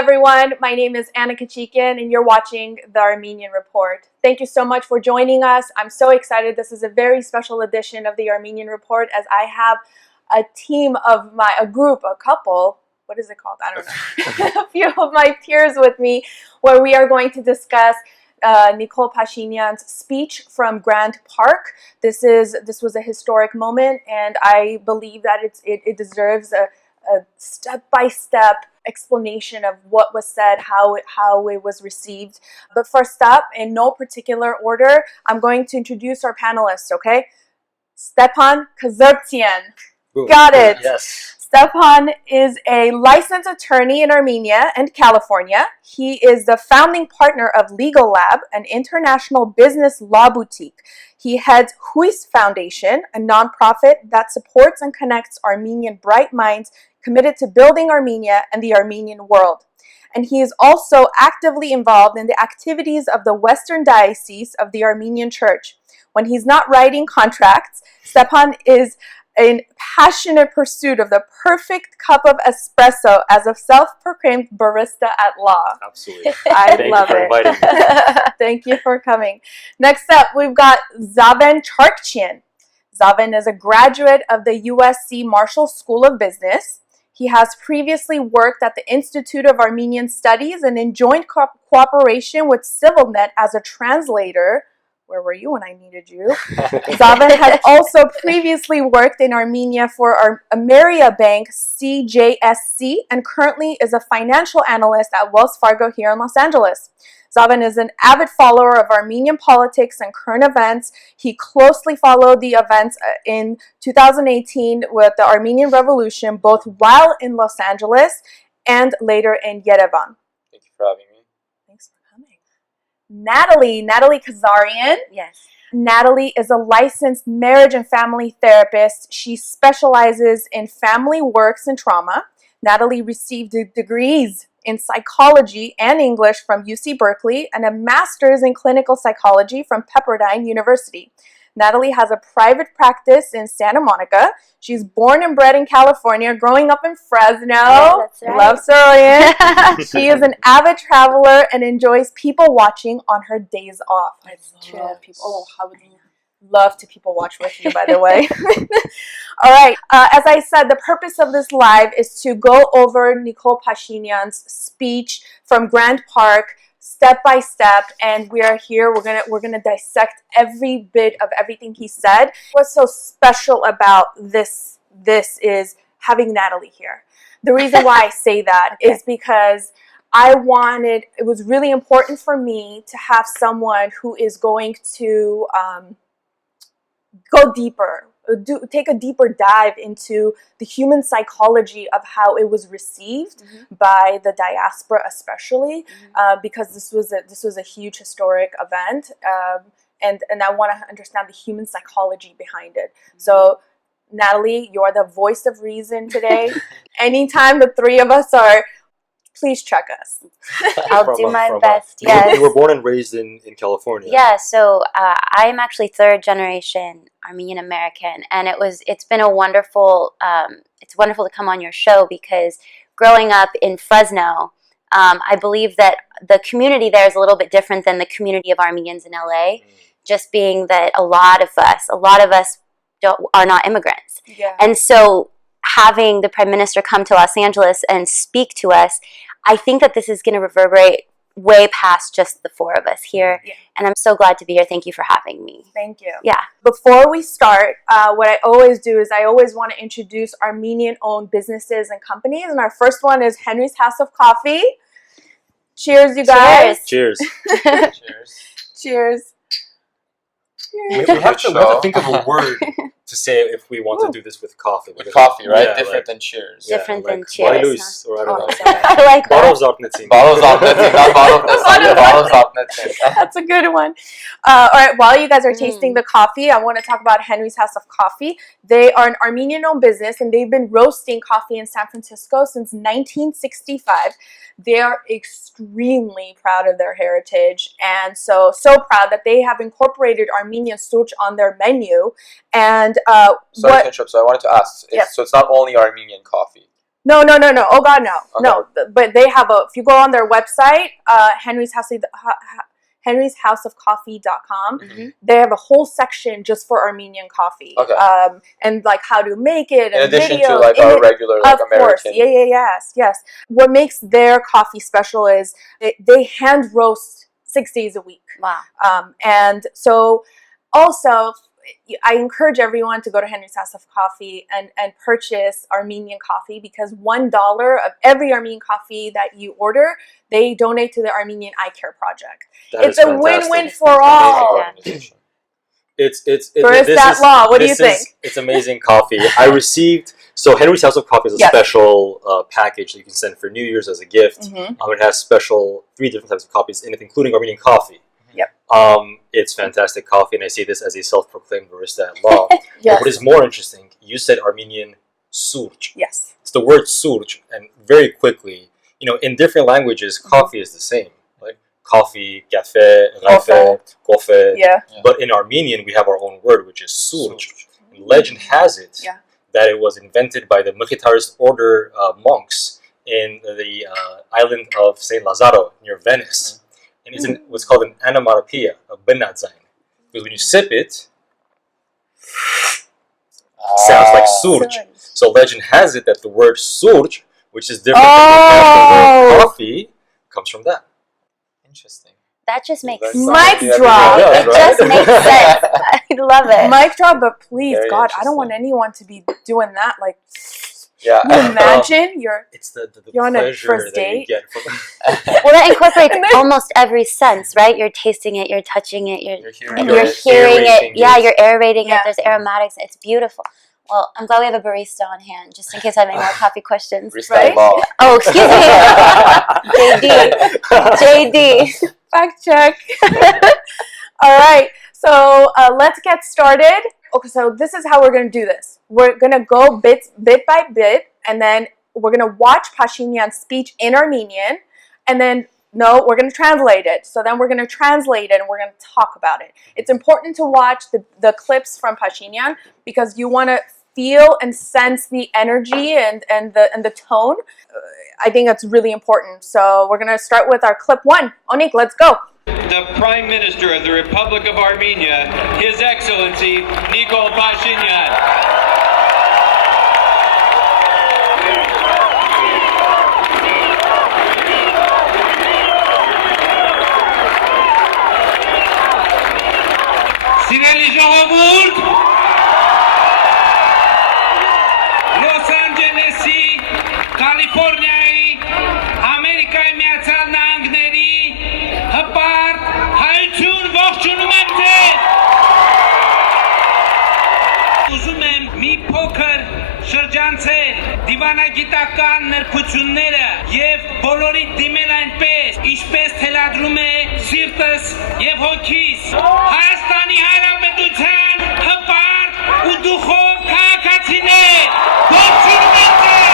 everyone. My name is Anna Kachikyan, and you're watching the Armenian Report. Thank you so much for joining us. I'm so excited. This is a very special edition of the Armenian Report, as I have a team of a couple, what is it called? I don't know. A few of my peers with me, where we are going to discuss Nikol Pashinyan's speech from Grand Park. This was a historic moment, and I believe that it deserves a step-by-step explanation of what was said, how it was received. But first up, in no particular order, I'm going to introduce our panelists, okay? Stepan, Khzrtian. Got it. Yes. Stepan is a licensed attorney in Armenia and California. He is the founding partner of Legal Lab, an international business law boutique. He heads Huis Foundation, a nonprofit that supports and connects Armenian bright minds committed to building Armenia and the Armenian world. And he is also actively involved in the activities of the Western Diocese of the Armenian Church. When he's not writing contracts, Stepan is in passionate pursuit of the perfect cup of espresso as a self-proclaimed barista at law. Absolutely. I love it. Thank you for coming. Next up, we've got Zaven Charkchyan. Zaven is a graduate of the USC Marshall School of Business. He has previously worked at the Institute of Armenian Studies and in joint cooperation with CivilNet as a translator. Where were you when I needed you? Zaven had also previously worked in Armenia for Ameria Bank CJSC and currently is a financial analyst at Wells Fargo here in Los Angeles. Zaven is an avid follower of Armenian politics and current events. He closely followed the events in 2018 with the Armenian Revolution, both while in Los Angeles and later in Yerevan. Thank you for having me. Thanks for coming. Natalie Kazarian. Yes. Natalie is a licensed marriage and family therapist. She specializes in family works and trauma. Natalie received degrees in psychology and English from UC Berkeley and a master's in clinical psychology from Pepperdine University. Natalie has a private practice in Santa Monica. She's born and bred in California, growing up in Fresno. Yeah, that's right. Love soorj. She is an avid traveler and enjoys people watching on her days off. I love people. Oh, I would love to people watch with you, by the way. All right. As I said, the purpose of this live is to go over Nikol Pashinyan's speech from Grand Park, step by step, and we are here. We're gonna dissect every bit of everything he said. What's so special about this is having Natalie here. The reason why I say that is because it was really important for me to have someone who is going to go deeper, take a deeper dive into the human psychology of how it was received by the diaspora, especially because this was a huge historic event, and I want to understand the human psychology behind it. So, Natalie, you're the voice of reason today. Anytime the three of us are, please check us. I'll do my best. Yes. You were born and raised in California. Yeah, so I'm actually third generation Armenian American, and it's been a wonderful it's wonderful to come on your show because growing up in Fresno, I believe that the community there is a little bit different than the community of Armenians in LA. Just being that a lot of us are not immigrants, and so having the Prime Minister come to Los Angeles and speak to us, I think that this is going to reverberate way past just the four of us here. And I'm so glad to be here. Thank you for having me. Thank you. Yeah. Before we start, what I always do is I always want to introduce Armenian-owned businesses and companies. And our first one is Henry's House of Coffee. Cheers, you guys. Cheers. Cheers. We have to think of a word to say if we want to do this with coffee. With coffee, right? Yeah, different than cheers. Different than cheers. Or I don't know. I like that. Bottles Zartnetin. Bottles Zartnetin, not bottles Zartnetin. That's a good one. All right, while you guys are tasting the coffee, I want to talk about Henry's House of Coffee. They are an Armenian-owned business, and they've been roasting coffee in San Francisco since 1965. They are extremely proud of their heritage, and so proud that they have incorporated Armenian soorj on their menu. And Sorry to interrupt. So I wanted to ask. So it's not only Armenian coffee. No. Oh God, no, Okay. no. But they have a. If you go on their website, henryshouseofcoffee.com, Mm-hmm. they have a whole section just for Armenian coffee. Okay. And like how to make it, In and addition videos, to like our regular like of American. course, yes. What makes their coffee special is they hand roast 6 days a week. Wow. And so also, I encourage everyone to go to Henry's House of Coffee and purchase Armenian coffee, because $1 of every Armenian coffee that you order, they donate to the Armenian Eye Care Project. That It's is a fantastic. win-win for Amazing all. organization. It's Where's that law? What do you think? It's amazing coffee. I received Henry's House of Coffee is a Yes. special package that you can send for New Year's as a gift. Mhm. It has special 3 different types of coffees in it, including Armenian coffee. Yep. It's fantastic coffee, and I say this as a self-proclaimed barista at law. Yes. What is more interesting, you said Armenian soorj. Yes. It's the word soorj, and very quickly, in different languages, coffee is the same. Like coffee, café, Coffee. coffee. Yeah. But in Armenian, we have our own word, which is soorj. And legend has it Yeah. that it was invented by the Mkhitarist order monks in the island of Saint Lazaro near Venice. And it's what's called an anamarapia, a benadzain. Because when you sip it, sounds like soorj. So legend has it that the word soorj, which is different from the word coffee, comes from that. Interesting. That just makes That's sense. Mic something drop. everyone It does, just right? makes sense. I love it. Mic drop, but please, Very God, I don't interesting. want anyone to be doing that. Like, Yeah. can you imagine? It's the You're on a pleasure first that you date? get from Well, that incorporates And then- almost every sense, right? You're tasting it, you're touching it, you're You're hearing you're it. hearing aerating it. Yeah, it. you're aerating Yeah. it. There's aromatics. It's beautiful. Well, I'm glad we have a barista on hand, just in case I have any more coffee questions. Right? Freestyle Oh, excuse me. JD. Fact check. All right, so let's get started. Okay, so this is how we're going to do this. We're going to go bit by bit, and then we're going to watch Pashinyan's speech in Armenian, and then we're going to translate it. So then we're going to translate it, and we're going to talk about it. It's important to watch the clips from Pashinyan, because you want to feel and sense the energy and the tone. I think that's really important. So we're going to start with our clip 1. Onik, let's go. The Prime Minister of the Republic of Armenia, His Excellency Nikol Pashinyan. Սիրելի ժողովուրդ, Լոս Անջելեսի, Կալիֆոռնիայի, Ամերիկայի Միացյալ Նահանգների հպարտ հայություն ողջունում եմ ձեզ։ Ուզում եմ մի փոքր շրջանցել դիվանագիտական նրբությունները եւ բոլորի դիմել այնպես, ինչպես թելադրում է սիրտս եւ հոգիս։ Հայաստանի Հանրապետության հպարտ ու դուխով քաղաքացիներ, ողջունում եմ ձեզ։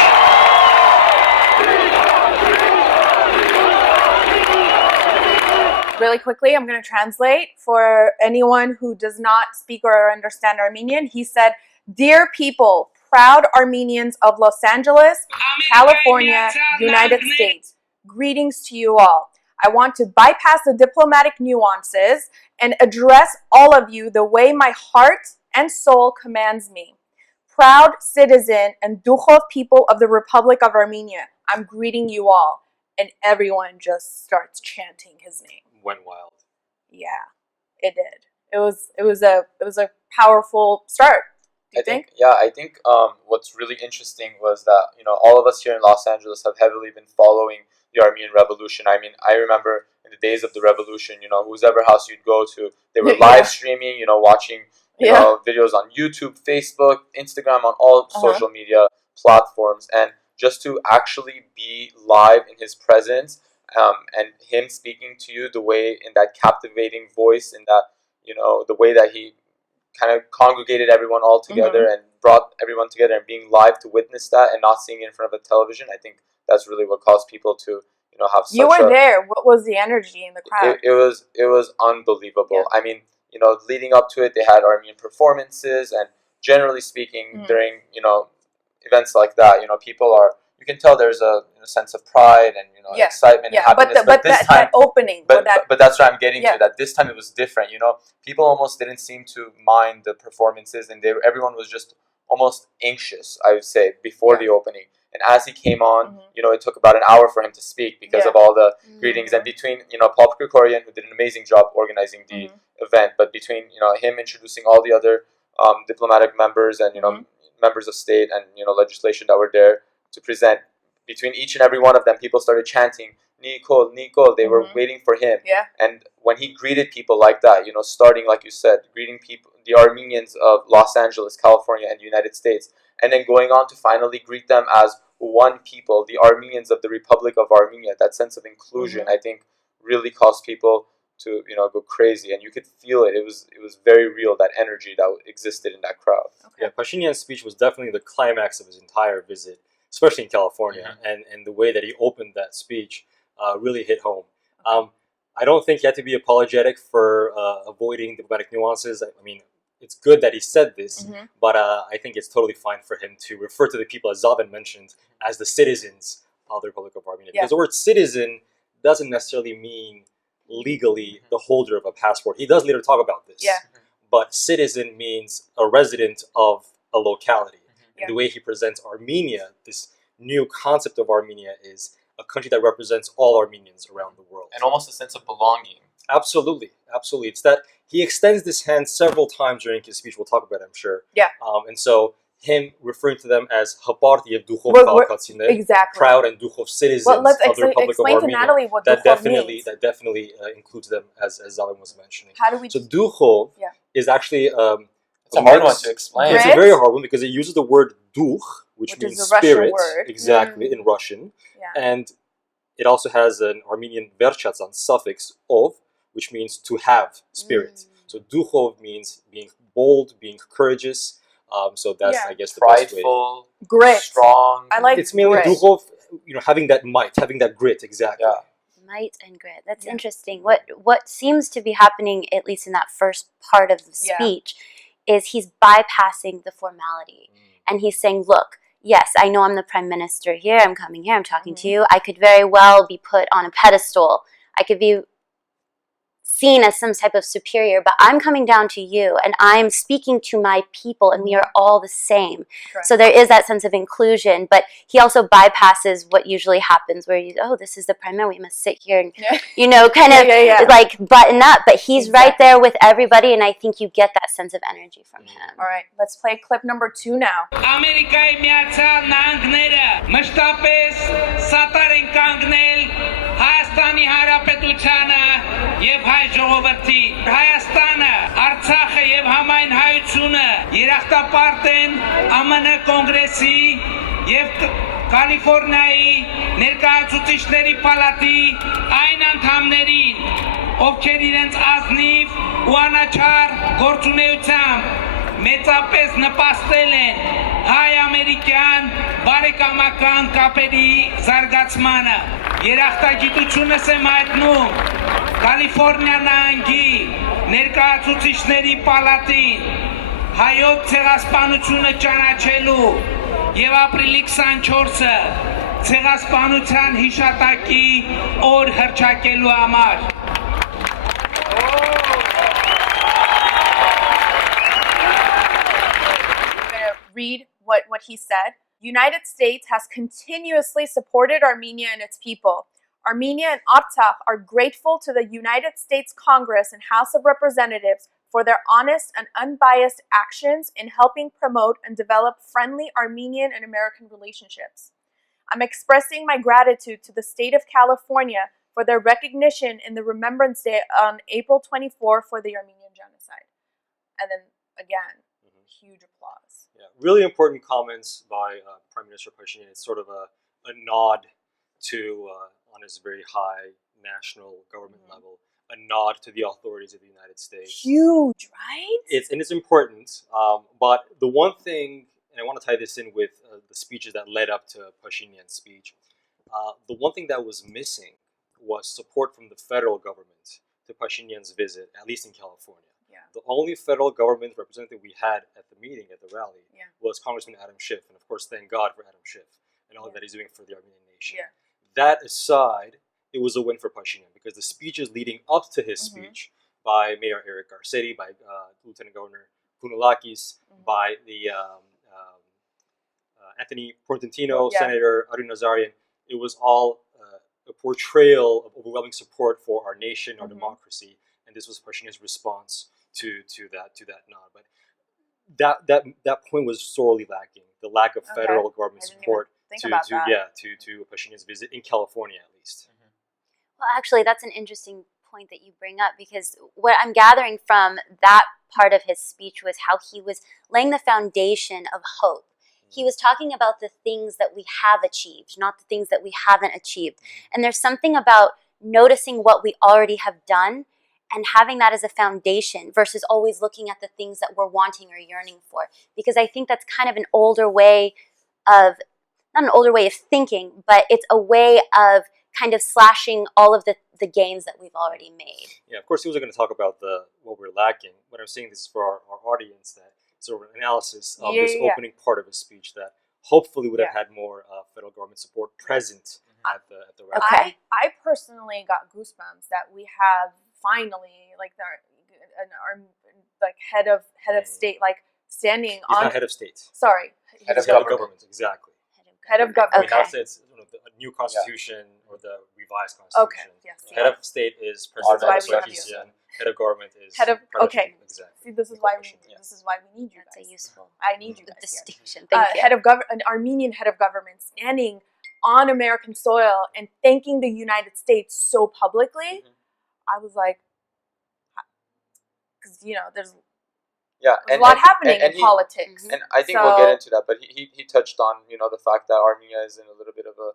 Really quickly, I'm going to translate for anyone who does not speak or understand Armenian. He said, "Dear people, proud Armenians of Los Angeles, California, United States, greetings to you all. I want to bypass the diplomatic nuances and address all of you the way my heart and soul commands me. Proud citizen and Dukhov people of the Republic of Armenia, I'm greeting you all." And everyone just starts chanting his name. Went wild. Yeah, it did. It was a powerful start. Do you think? I think what's really interesting was that all of us here in Los Angeles have heavily been following the Armenian Revolution. I mean, I remember in the days of the revolution, whose ever house you'd go to, they were Yeah. live streaming, watching videos on YouTube, Facebook, Instagram, on all social media platforms, and just to actually be live in his presence, and him speaking to you the way, in that captivating voice, in that the way that he kind of congregated everyone all together and brought everyone together, and being live to witness that and not seeing it in front of a television, I think that's really what caused people to have such You were there. What was the energy in the crowd? It was unbelievable. Yeah. I mean, leading up to it, they had Armenian performances, and generally speaking, during events like that, people are you can tell there's a sense of pride and excitement and happiness. But this that, time, that opening, but that's what I'm getting Yeah. to. That this time it was different. People almost didn't seem to mind the performances, and everyone was just almost anxious, I would say, before the opening. And as he came on, it took about an hour for him to speak because of all the greetings. And between Paul Kachikyan, who did an amazing job organizing the event, but between him introducing all the other diplomatic members and members of state and legislation that were there to present, between each and every one of them, people started chanting Nikol, Nikol. They were waiting for him. Yeah. And when he greeted people like that, starting, like you said, greeting people, the Armenians of Los Angeles, California, and the United States, and then going on to finally greet them as one people, the Armenians of the Republic of Armenia. That sense of inclusion, I think, really caused people to go crazy, and you could feel it. It was very real, that energy that existed in that crowd. Yeah, Pashinyan's speech was definitely the climax of his entire visit, especially in California, and the way that he opened that speech really hit home. I don't think he had to be apologetic for avoiding diplomatic nuances. I mean, it's good that he said this, but I think it's totally fine for him to refer to the people, as Zaven mentioned, as the citizens of the Republic of Armenia. Because the word citizen doesn't necessarily mean legally the holder of a passport. He does later talk about this. But citizen means a resident of a locality. And the way he presents Armenia, this new concept of Armenia, is a country that represents all Armenians around the world. And almost a sense of belonging. Absolutely, absolutely. It's that he extends this hand several times during his speech. We'll talk about it, I'm sure. Yeah. And so him referring to them as Haparti of Dukhov Khalkatsine, exactly proud and Dukhov citizens well, let's of the Republic of explain to Armenia. Natalie what that Dukhov definitely means. that definitely includes them, as Zaven was mentioning. How do we? So Dukhov is actually it's a hard one to explain. It's a very hard one because it uses the word dukh, which means is a Russian spirit, word. exactly, in Russian, and it also has an Armenian verchatzan suffix ov, which means to have spirit. So dukhov means being bold, being courageous. So that's I guess the best way. Prideful, grit, strong. I like it's mainly grit. dukhov, having that might, having that grit, exactly. Might and grit. That's interesting. What seems to be happening, at least in that first part of the speech, is he's bypassing the formality. And he's saying, look, yes, I know I'm the Prime Minister here, I'm coming here, I'm talking to you. I could very well be put on a pedestal. I could be seen as some type of superior, but I'm coming down to you and I'm speaking to my people and we are all the same. Correct. So there is that sense of inclusion, but he also bypasses what usually happens where this is the Prime Minister, we must sit here and, kind of like button up, but he's right there with everybody and I think you get that sense of energy from him. All right, let's play clip number 2 now. Ամերիկայի Միացյալ Նահանգները մշտապես սատար են կանգնել Հայաստանի Հանրապետությանը եւ հայ ժողովրդի Հայաստանը, Արցախը եւ համայն հայությունը երախտապարտ են ԱՄՆ կոնգրեսի եւ Կալիֆոռնիայի ներկայացուցիչների պալատի այն անդամներին, ովքեր իրենց ազնիվ ու անաչառ գործունեությամբ մեծապես նպաստել են հայ-ամերիկյան բարեկամական կապերի զարգացմանը։ Երախտագիտությունս եմ հայտնում Կալիֆոռնիա նահանգի ներկայացուցիչների պալատին հայոց ցեղասպանությունը ճանաչելու եւ ապրիլի 24-ը ցեղասպանության հիշատակի օր հռչակելու համար։ Read what he said. United States has continuously supported Armenia and its people. Armenia and Artsakh are grateful to the United States Congress and House of Representatives for their honest and unbiased actions in helping promote and develop friendly Armenian and American relationships. I'm expressing my gratitude to the state of California for their recognition in the Remembrance Day on April 24 for the Armenian genocide. And then again, huge applause. Yeah, really important comments by Prime Minister Pashinyan. It's sort of a nod to, on his very high national government level, a nod to the authorities of the United States. Huge, right? It's important, but the one thing, and I want to tie this in with the speeches that led up to Pashinyan's speech, the one thing that was missing was support from the federal government to Pashinyan's visit, at least in California. The only federal government representative we had at the meeting, at the rally, was Congressman Adam Schiff. And of course, thank God for Adam Schiff. And and all that he's doing for the Armenian nation. Yeah. That aside, it was a win for Pashinyan because the speeches leading up to his speech by Mayor Eric Garcetti, by Lieutenant Governor Kounalakis, by the Anthony Portantino, Senator Arun Kazarian, it was all a portrayal of overwhelming support for our nation, our democracy, and this was Pashinyan's response to that nod. But that point was sorely lacking. The lack of federal government support to Pashinyan's visit in California, at least. Well, actually, that's an interesting point that you bring up, because what I'm gathering from that part of his speech was how he was laying the foundation of hope. He was talking about the things that we have achieved, not the things that we haven't achieved. And there's something about noticing what we already have done and having that as a foundation versus always looking at the things that we're wanting or yearning for. Because I think that's kind of an older way of, not an older way of thinking, but it's a way of kind of slashing all of the gains that we've already made. Yeah, of course he wasn't going to talk about what we're lacking. But I'm saying this is for our audience, that sort of an analysis of this opening part of his speech that hopefully would have had more federal government support present at the rally. Okay. I personally got goosebumps that we have finally like our head of state standing He's on not head of state. Sorry, Head He's of government. Exactly. head of government. I mean, now it's the new constitution or the revised Okay. constitution. Yes. Head of state is President This is why we have Kachikyan. Head of government is Head of- Prime okay. Minister. Exactly. See, this is why we need you That's guys. a useful I need you guys here. distinction. Thank you. An Armenian head of government standing on American soil and thanking the United States so publicly. I was like, because there's a lot happening in politics. And I think we'll get into that, but he touched on the fact that Armenia is in a little bit of a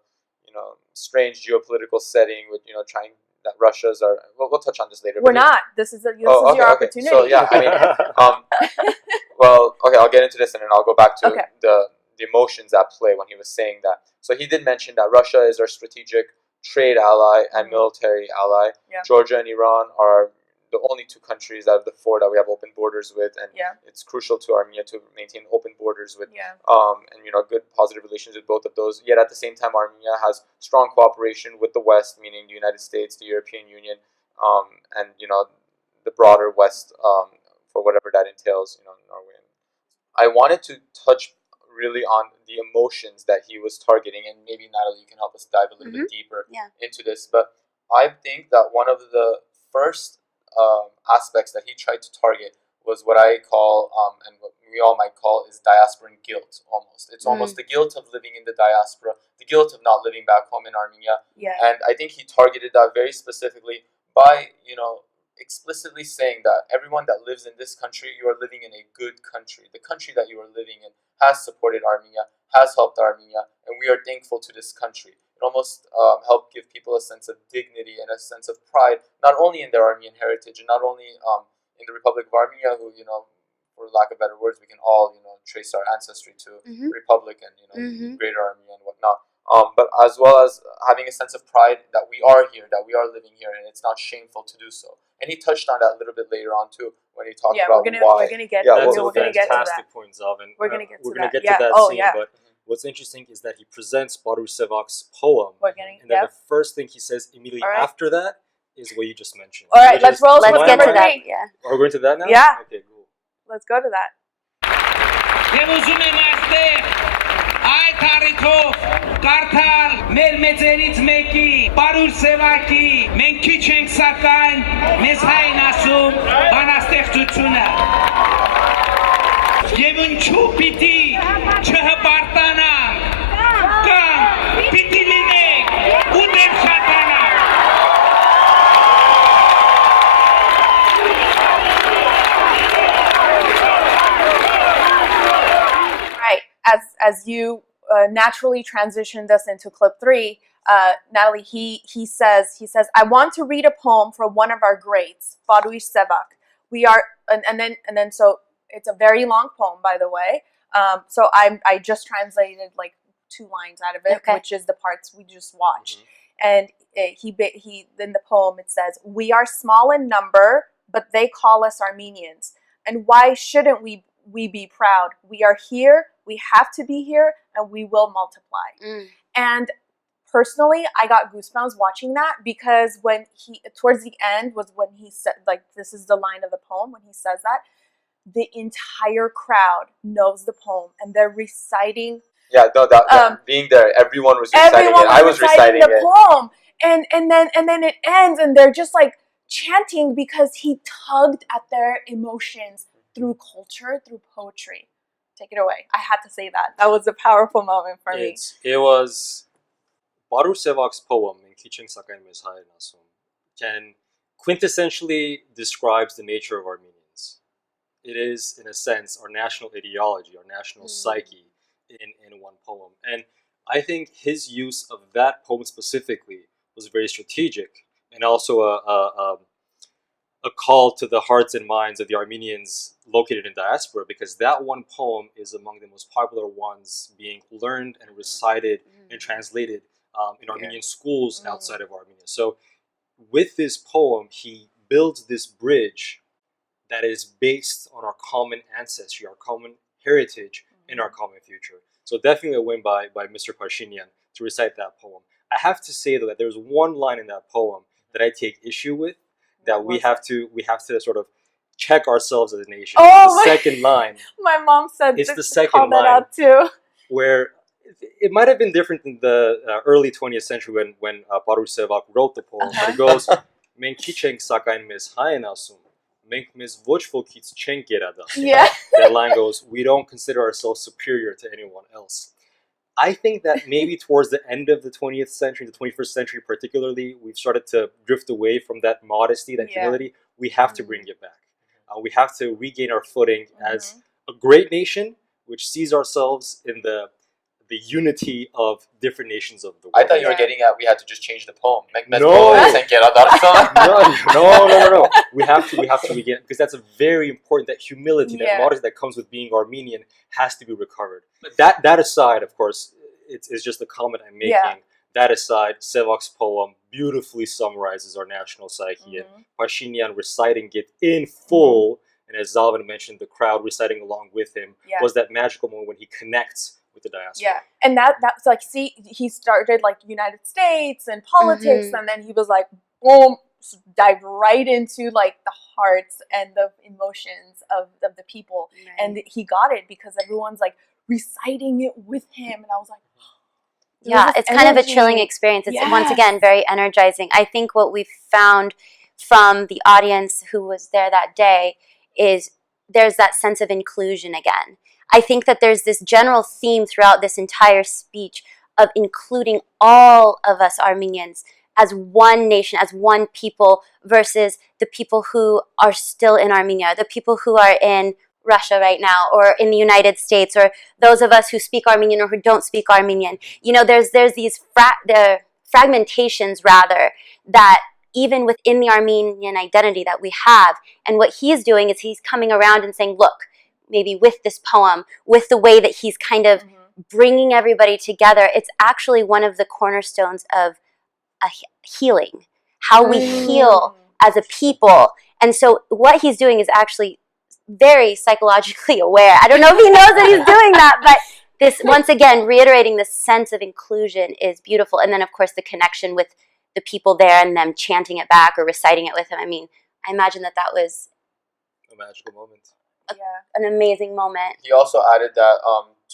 strange geopolitical setting with trying that Russia's are. We'll touch on this later. We're not. This is your opportunity. So yeah, I mean, well, okay, I'll get into this and then I'll go back to the emotions at play when he was saying that. So he did mention that Russia is our strategic trade ally and military ally. Yeah. Georgia and Iran are the only two countries out of the four that we have open borders with, and it's crucial to Armenia to maintain open borders with, and good positive relations with both of those. Yet at the same time, Armenia has strong cooperation with the West, meaning the United States, the European Union, and the broader West, for whatever that entails, Norway. I wanted to touch really on the emotions that he was targeting, and maybe Natalie, you can help us dive a little bit deeper into this. But I think that one of the first aspects that he tried to target was what I call, and what we all might call, is diasporan guilt. Almost, it's almost the guilt of living in the diaspora, the guilt of not living back home in Armenia. And I think he targeted that very specifically by explicitly saying that everyone that lives in this country, you are living in a good country. The country that you are living in has supported Armenia, has helped Armenia, and we are thankful to this country. It almost helped give people a sense of dignity and a sense of pride, not only in their Armenian heritage and not only in the Republic of Armenia, who, for lack of better words, we can all, trace our ancestry to Republic and, Greater Armenia and whatnot. But as well as having a sense of pride that we are here, that we are living here, and it's not shameful to do so. And he touched on that a little bit later on too, when he talked about why. We're gonna get. That's we're a gonna get to that. fantastic point, Zaven. We're gonna get to to that. that Oh, scene, yeah. but what's interesting is that he presents Baruch Sevak's poem, and then the first thing he says immediately after that is what you just mentioned. All right, let's roll. Let's get to that. Yeah. Are we going to that now? Yeah. Okay, cool. Let's go to that. Այդ առիթով կարդալ մեր մեծերից մեկի Պարուր Սևակի մենք քիչ ենք սակայն մեզ հայն ասում բանաստեղծությունը եւ ինչու պիտի չհպարտանանք կամ պիտի լինենք ու դեռ շատանանք Right. As you naturally transitioned us into clip 3, Natalie, he says, I want to read a poem from one of our greats, Baruch Sevak. We are, and then so it's a very long poem, by the way. So I just translated like 2 lines out of it, which is the parts we just watched. And he in the poem it says, we are small in number, but they call us Armenians. And why shouldn't we be proud? We are here we have to be here, and we will multiply. And personally, I got goosebumps watching that, because when he, towards the end was when he said, like, this is the line of the poem, when he says that, the entire crowd knows the poem, and they're reciting. Yeah, no, that being there, everyone was reciting it. I was reciting the poem, and then it ends, and they're just like chanting, because he tugged at their emotions through culture, through poetry. Take it away. I had to say that. That was a powerful moment for me. It was Baruch Sevak's poem in Kachikyan can quintessentially describes the nature of Armenians. It is, in a sense, our national ideology, our national psyche in one poem. And I think his use of that poem specifically was very strategic, and also a call to the hearts and minds of the Armenians located in diaspora, because that one poem is among the most popular ones being learned and recited and translated in Armenian schools outside of Armenia. So with this poem, he builds this bridge that is based on our common ancestry, our common heritage, and our common future. So definitely a win by Mr. Pashinyan to recite that poem. I have to say, though, that there's one line in that poem that I take issue with, that we have to sort of check ourselves as a nation. Oh, the second line. My mom said it's the second line out too. Where it might have been different in the early 20th century when Baruch Sevak wrote the poem. But it goes, «Մենք քիչ ենք սակայն մեզ հայ են ասում, մենք մեզ ոչ ոքից չենք գերադասում». Yeah. That line goes, we don't consider ourselves superior to anyone else. I think that maybe towards the end of the 20th century, the 21st century particularly, we've started to drift away from that modesty, that humility. We have to bring it back. We have to regain our footing as a great nation, which sees ourselves in the unity of different nations of the world. I thought you were getting at we had to just change the poem. No. We have to regain, because that's a very important, that humility, that modesty that comes with being Armenian has to be recovered. But that aside, of course, it's just a comment I'm making. Yeah. That aside, Sevak's poem beautifully summarizes our national psyche, and Pashinyan reciting it in full, and as Zaven mentioned, the crowd reciting along with him, was that magical moment when he connects with the diaspora. Yeah, and that's like, see, he started like United States and politics, and then he was like, boom, dive right into like the hearts and the emotions of the people, and he got it because everyone's like reciting it with him, and I was like, yeah, it's kind of a chilling experience. It's once again very energizing. I think what we've found from the audience who was there that day is there's that sense of inclusion again. I think that there's this general theme throughout this entire speech of including all of us Armenians as one nation, as one people, versus the people who are still in Armenia, the people who are in Russia right now, or in the United States, or those of us who speak Armenian or who don't speak Armenian. You know, there's these fragmentations, rather, that even within the Armenian identity that we have. And what he's doing is he's coming around and saying, look, maybe with this poem, with the way that he's kind of bringing everybody together, it's actually one of the cornerstones of a healing, how we heal as a people. And so what he's doing is actually very psychologically aware. I don't know if he knows that he's doing that, but this, once again, reiterating the sense of inclusion is beautiful. And then, of course, the connection with the people there and them chanting it back or reciting it with him. I mean, I imagine that was a magical moment. An amazing moment. He also added that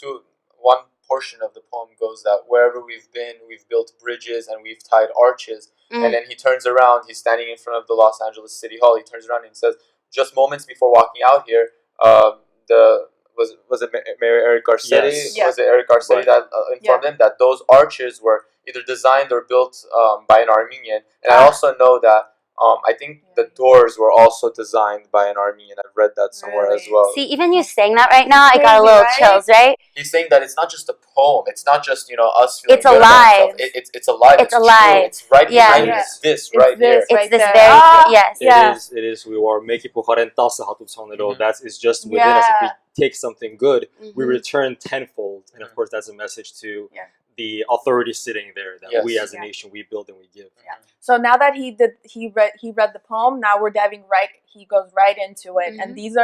to one portion of the poem goes that wherever we've been, we've built bridges and we've tied arches. And then he turns around, he's standing in front of the Los Angeles City Hall, he turns around and says, just moments before walking out here, was it Mayor Eric Garcetti? Yes. Was it Eric Garcetti that informed him that those arches were either designed or built by an Armenian? And I also know that I think the doors were also designed by an Armenian. I've read that somewhere as well. See, even you saying that right now, I got a little chills, right? He's saying that it's not just a poem. It's not just, us feeling it's good alive. about ourselves. It's alive. It's alive. true. It's right behind us. It's this right here. It's this there. yes. It is. We are making that is just within us. If we take something good, we return tenfold. And of course, that's a message to the authority sitting there that Yes. we as a Yeah. nation, we build and we give. So now that he read the poem, now we're diving right. He goes right into it, and these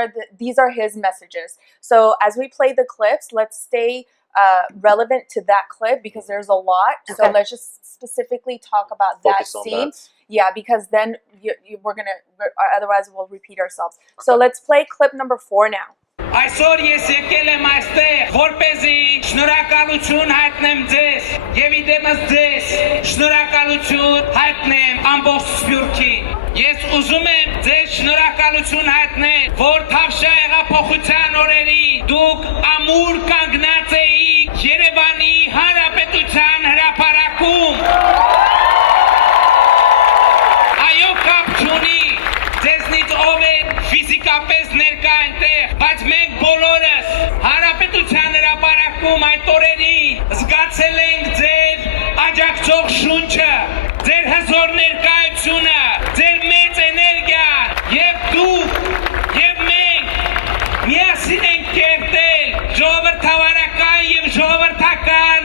are his messages. So as we play the clips, let's stay relevant to that clip because there's a lot. So Okay. let's just specifically talk about that Focus on scene. that. Yeah, because then otherwise we'll repeat ourselves. So let's play clip number 4 now. Այսօր ես եկել եմ այստեղ, որպեսզի շնորհակալություն հայտնեմ ձեզ եւ իդեմս ձեզ շնորհակալություն հայտնեմ ամբողջ Սփյուռքին։ Ես ուզում եմ ձեզ շնորհակալություն հայտնել, որ Թավշյա հեղափոխության օրերին դուք ամուր կանգնած էիք Երևանի Հանրապետության հրապարակում։ Այո, կապ չունի ձեզնից ով է ֆիզիկապես ներկա այնտեղ, բայց մենք բոլորս Հանրապետության հրապարակում այդ օրերին զգացել ենք ձեր աջակցող շունչը, ձեր հզոր ներկայությունը, ձեր մեծ էներգիան, եւ դուք եւ մենք միասին ենք կերտել ժողովրդավարական եւ ժողովրդական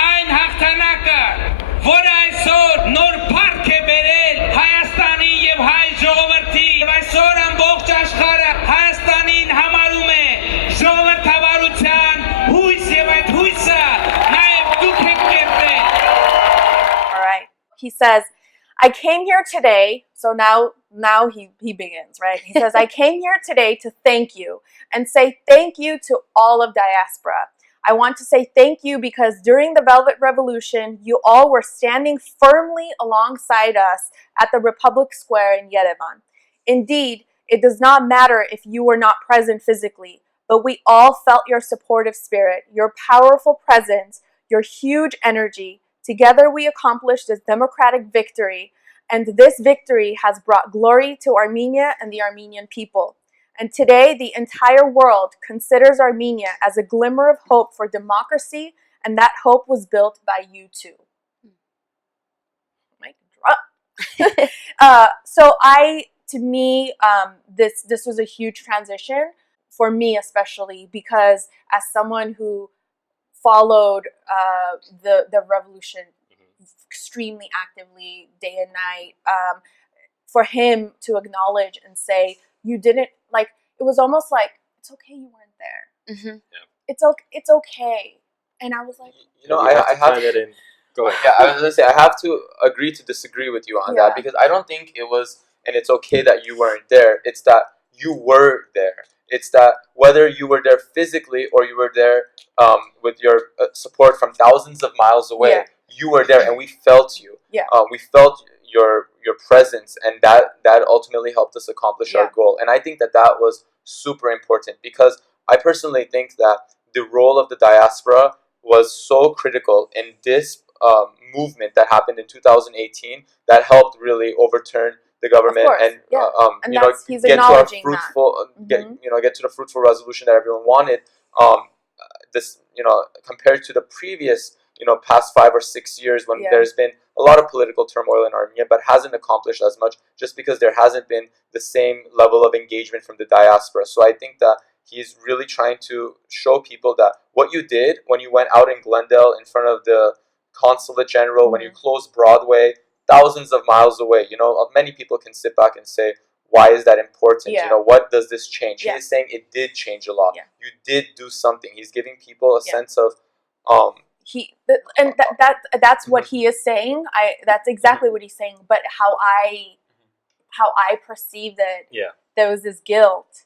այն հաղթանակը, որը այսօր նոր փառք է բերել Հայաստանի եւ հայ ժողովրդի։ Այսօր ամբողջ աշխարհը Հայաստանին համարում է ժողովրդավարության հույս եւ այդ հույսը նաեւ դուք եք կերտել։ All right. He says, I came here today. So now he begins, right? He says, I came here today to thank you and say thank you to all of diaspora. I want to say thank you because during the Velvet Revolution, you all were standing firmly alongside us at the Republic Square in Yerevan. Indeed, it does not matter if you were not present physically, but we all felt your supportive spirit, your powerful presence, your huge energy. Together we accomplished this democratic victory, and this victory has brought glory to Armenia and the Armenian people. And today, the entire world considers Armenia as a glimmer of hope for democracy, and that hope was built by you too. Mic drop. To me, this was a huge transition for me, especially because as someone who followed the revolution extremely actively, day and night, for him to acknowledge and say, you didn't, like, it was almost like, it's okay you weren't there. Mm-hmm. It's okay. And I was like, You know, We I to have tie that in. Go ahead. Yeah, I was gonna say I have to agree to disagree with you on Yeah. that because I don't think it was, and it's okay that you weren't there. It's that you were there. It's that whether you were there physically or you were there with your support from thousands of miles away, Yeah. you were there, and we felt you. Yeah. We felt your presence, and that ultimately helped us accomplish Yeah. our goal. And I think that was super important because I personally think that the role of the diaspora was so critical in this movement that happened in 2018 that helped really overturn the government course, and yeah. And you know, he's get to our acknowledging fruitful that. get to the fruitful resolution that everyone wanted. This, you know, compared to the previous, you know, past 5 or 6 years when Yeah. there's been a lot of political turmoil in Armenia, but hasn't accomplished as much just because there hasn't been the same level of engagement from the diaspora. So I think that he's really trying to show people that what you did when you went out in Glendale in front of the consulate general, when you closed Broadway, thousands of miles away, you know, many people can sit back and say, why is that important? Yeah. You know, what does this change? Yeah. He is saying it did change a lot. Yeah. You did do something. He's giving people a Yeah. sense of That's what he is saying. That's exactly what he's saying. But how I perceived it, Yeah. there was this guilt,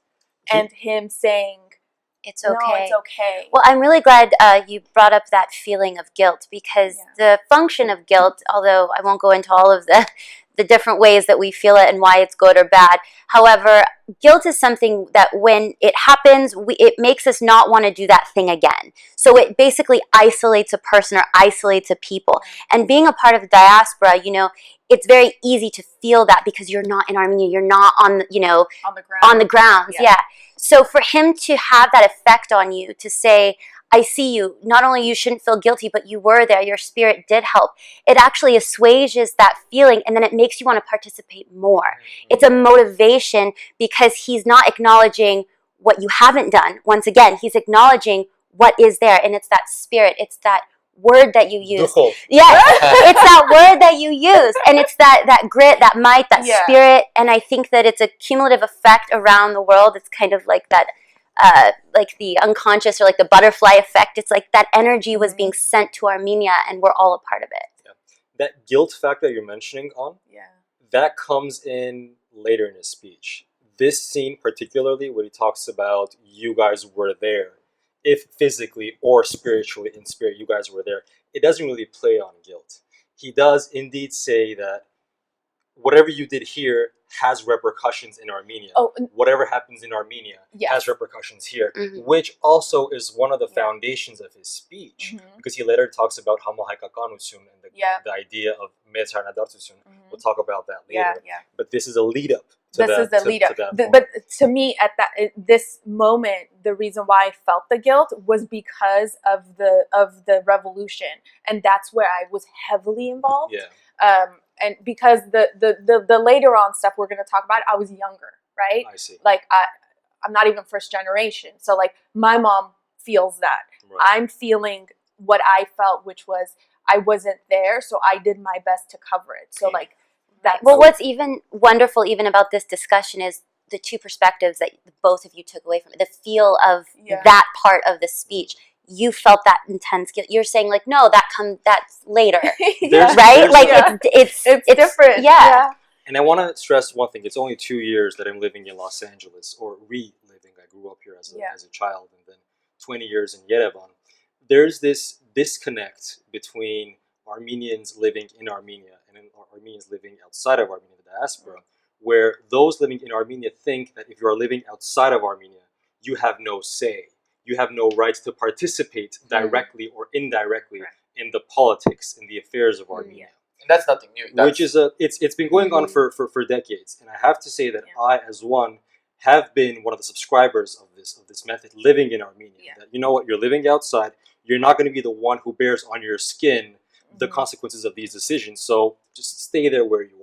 and him saying, It's "No, okay. it's okay." Well, I'm really glad you brought up that feeling of guilt because the function of guilt, although I won't go into all of the different ways that we feel it and why it's good or bad. However, guilt is something that when it happens, it makes us not want to do that thing again. So it basically isolates a person or isolates a people. And being a part of the diaspora, you know, it's very easy to feel that because you're not in Armenia, you're not on, you know, on the grounds. Yeah. So for him to have that effect on you, to say, I see you, not only you shouldn't feel guilty, but you were there, your spirit did help. It actually assuages that feeling, and then it makes you want to participate more. It's a motivation because he's not acknowledging what you haven't done. Once again, he's acknowledging what is there, and it's that spirit, it's that word that you use. Dukhov. Yes, it's that word that you use, and it's that grit, that might, that spirit, and I think that it's a cumulative effect around the world. It's kind of like that, like the unconscious or like the butterfly effect. It's like that energy was being sent to Armenia, and we're all a part of it. Yeah. That guilt factor you're mentioning that comes in later in his speech. This scene particularly, when he talks about you guys were there, if physically or spiritually, in spirit, you guys were there, it doesn't really play on guilt. He does indeed say that whatever you did here has repercussions in Armenia. Whatever happens in Armenia has repercussions here, which also is one of the foundations of his speech, because he later talks about Hamahakakanutsun and the idea of Metarnadartutsun. We'll talk about that later. But this is a lead up. But to me, at this moment, the reason why I felt the guilt was because of the revolution, and that's where I was heavily involved. And because the later on stuff we're going to talk about, I was younger, right? I see. Like I'm not even first generation, so like my mom feels that. Right. I'm feeling what I felt, which was I wasn't there, so I did my best to cover it. So like. Well, what's even wonderful even about this discussion is the two perspectives that both of you took away from it. The feel of that part of the speech. You felt that intense guilt. You're saying like, no, that's later, right? Like it's different. Yeah. And I want to stress one thing. It's only 2 years that I'm living in Los Angeles, or re-living. I grew up here as a child, and then 20 years in Yerevan. There's this disconnect between Armenians living in Armenia and Armenians living outside of Armenia, the diaspora, where those living in Armenia think that if you are living outside of Armenia, you have no say. You have no right to participate directly or indirectly in the politics, in the affairs of Armenia. And that's nothing new. Which is it's been going on for decades. And I have to say that I, as one, have been one of the subscribers of this method, living in Armenia. That, you know what, you're living outside, you're not going to be the one who bears on your skin the consequences of these decisions. So just stay there where you are.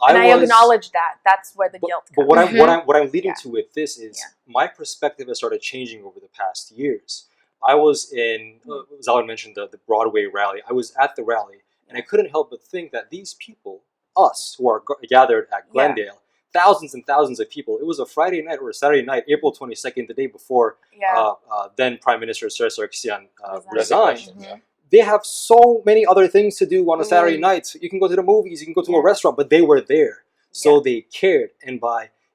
I acknowledge that. That's where the guilt comes. But what I'm leading to with this is my perspective has started changing over the past years. I was in, Zaven mentioned the Broadway rally. I was at the rally, and I couldn't help but think that these people, us who are gathered at Glendale, thousands and thousands of people, it was a Friday night or a Saturday night, April 22nd, the day before then Prime Minister Charkchyan resigned. They have so many other things to do on a Saturday night. You can go to the movies, you can go to a restaurant, but they were there. So they cared. And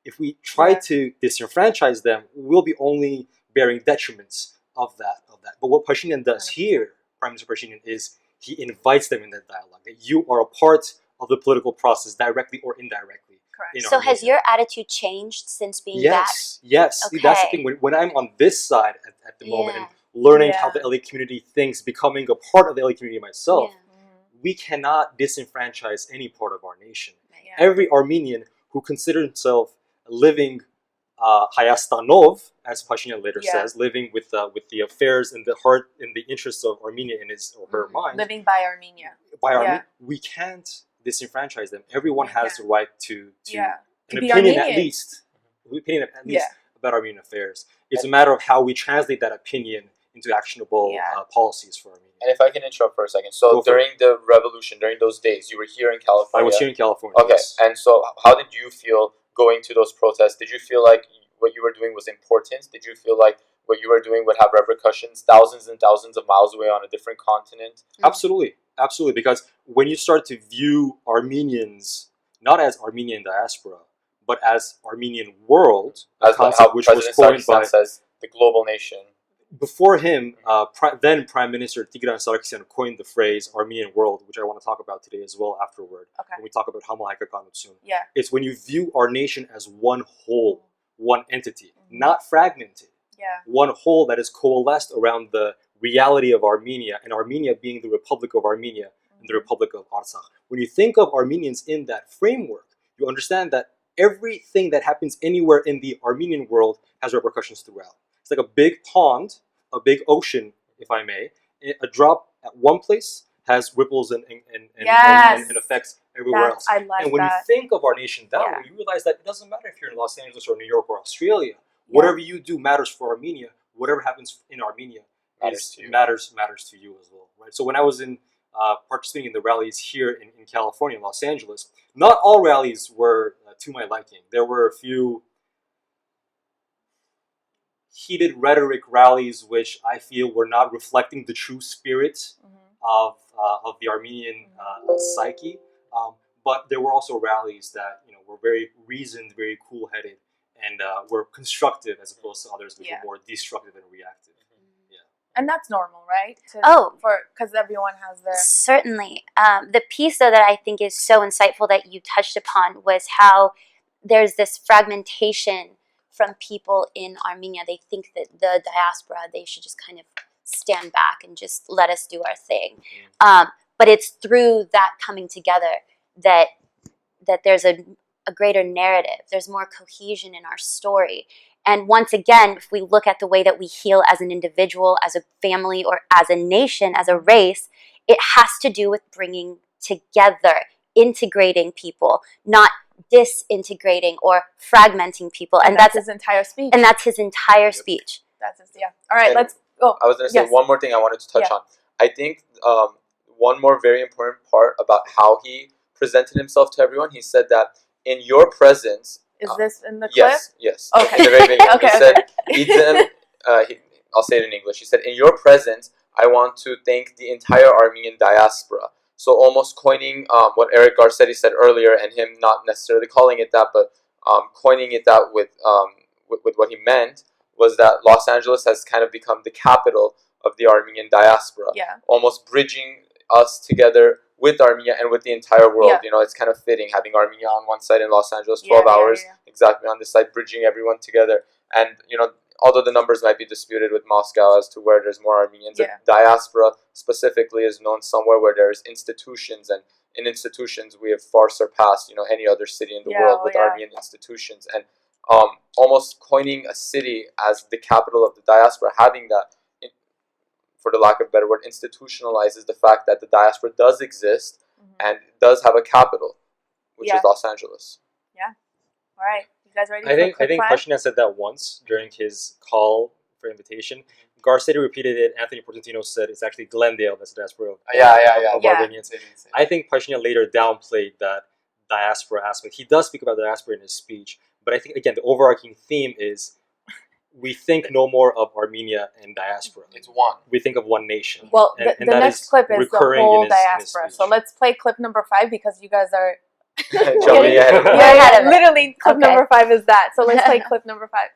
if we try to disenfranchise them, we'll be only bearing detriments of that. But what Pashinyan does here, Prime Minister Pashinyan, is he invites them in that dialogue. That you are a part of the political process, directly or indirectly. Correct. So has your attitude changed since being back? Yes. Okay. See, that's the thing. When I'm on this side at the moment, and learning how the LA community thinks, becoming a part of the LA community myself, we cannot disenfranchise any part of our nation. Every Armenian who considers himself living Hayastanov, as Pashinyan later says, living with the affairs and the heart and the interests of Armenia in his or her mind. Living by Armenia. We can't disenfranchise them. Everyone has the right to an opinion Armenian. at least about Armenian affairs. It's a matter of how we translate that opinion into actionable policies for Armenia. And if I can interrupt for a second. So during the revolution, during those days, you were here in California. I was here in California. Okay. Yes. And so how did you feel going to those protests? Did you feel like what you were doing was important? Did you feel like what you were doing would have repercussions thousands and thousands of miles away on a different continent? Absolutely. Because when you start to view Armenians not as Armenian diaspora, but as Armenian world, as concept which was coined by says, the global nation. Before him, then Prime Minister Khzrtian coined the phrase Armenian world, which I want to talk about today as well afterward. When we talk about Hamahakakanutsun. It's when you view our nation as one whole, one entity, not fragmented. One whole that is coalesced around the reality of Armenia, and Armenia being the Republic of Armenia and the Republic of Artsakh. When you think of Armenians in that framework, you understand that everything that happens anywhere in the Armenian world has repercussions throughout. It's like a big pond, a big ocean, if I may. A drop at one place has ripples and effects everywhere else. And when you think of our nation that way, you realize that it doesn't matter if you're in Los Angeles or New York or Australia. Whatever you do matters for Armenia. Whatever happens in Armenia matters to you as well, right? So when I was participating in the rallies here in California, in Los Angeles, not all rallies were to my liking. There were a few heated rhetoric rallies which I feel were not reflecting the true spirit of the Armenian psyche. But there were also rallies that were very reasoned, very cool-headed, and were constructive as opposed to others which were more destructive and reactive. And that's normal, right? Because everyone has their... Certainly. The piece, though, that I think is so insightful that you touched upon was how there's this fragmentation from people in Armenia. They think that the diaspora, they should just kind of stand back and just let us do our thing. But it's through that coming together that there's a greater narrative. There's more cohesion in our story. And once again, if we look at the way that we heal as an individual, as a family, or as a nation, as a race, it has to do with bringing together, integrating people, not disintegrating or fragmenting people. And that's his entire speech. And that's his entire speech. That's his, All right, let's go. I was going to say one more thing I wanted to touch on. I think one more very important part about how he presented himself to everyone, he said that in your presence... Is this in the clip? Yes. Okay. In the very beginning, he said, I'll say it in English. He said, in your presence, I want to thank the entire Armenian diaspora. So almost coining what Eric Garcetti said earlier, and him not necessarily calling it that, but coining it that with what he meant, was that Los Angeles has kind of become the capital of the Armenian diaspora. Almost bridging us together with Armenia and with the entire world. It's kind of fitting having Armenia on one side and Los Angeles 12 hours exactly on this side, bridging everyone together. And although the numbers might be disputed with Moscow as to where there's more Armenians, the diaspora specifically is known somewhere where there's institutions, and in institutions we have far surpassed any other city in the world with Armenian institutions. And almost coining a city as the capital of the diaspora, having that, for the lack of a better word, institutionalizes the fact that the diaspora does exist and does have a capital, which is Los Angeles. All right. You guys ready? I think Pashinyan said that once during his call for invitation. Garcetti repeated it. Anthony Portantino said it's actually Glendale that's the diaspora of Armenians. I think Pashinyan later downplayed that diaspora aspect. He does speak about diaspora in his speech, but I think, again, the overarching theme is we think no more of Armenia and diaspora. It's one. We think of one nation. Well, the next clip is the whole diaspora. So let's play clip number 5 because you guys are... Jumping ahead. Literally clip number 5 is that. So let's play clip number 5.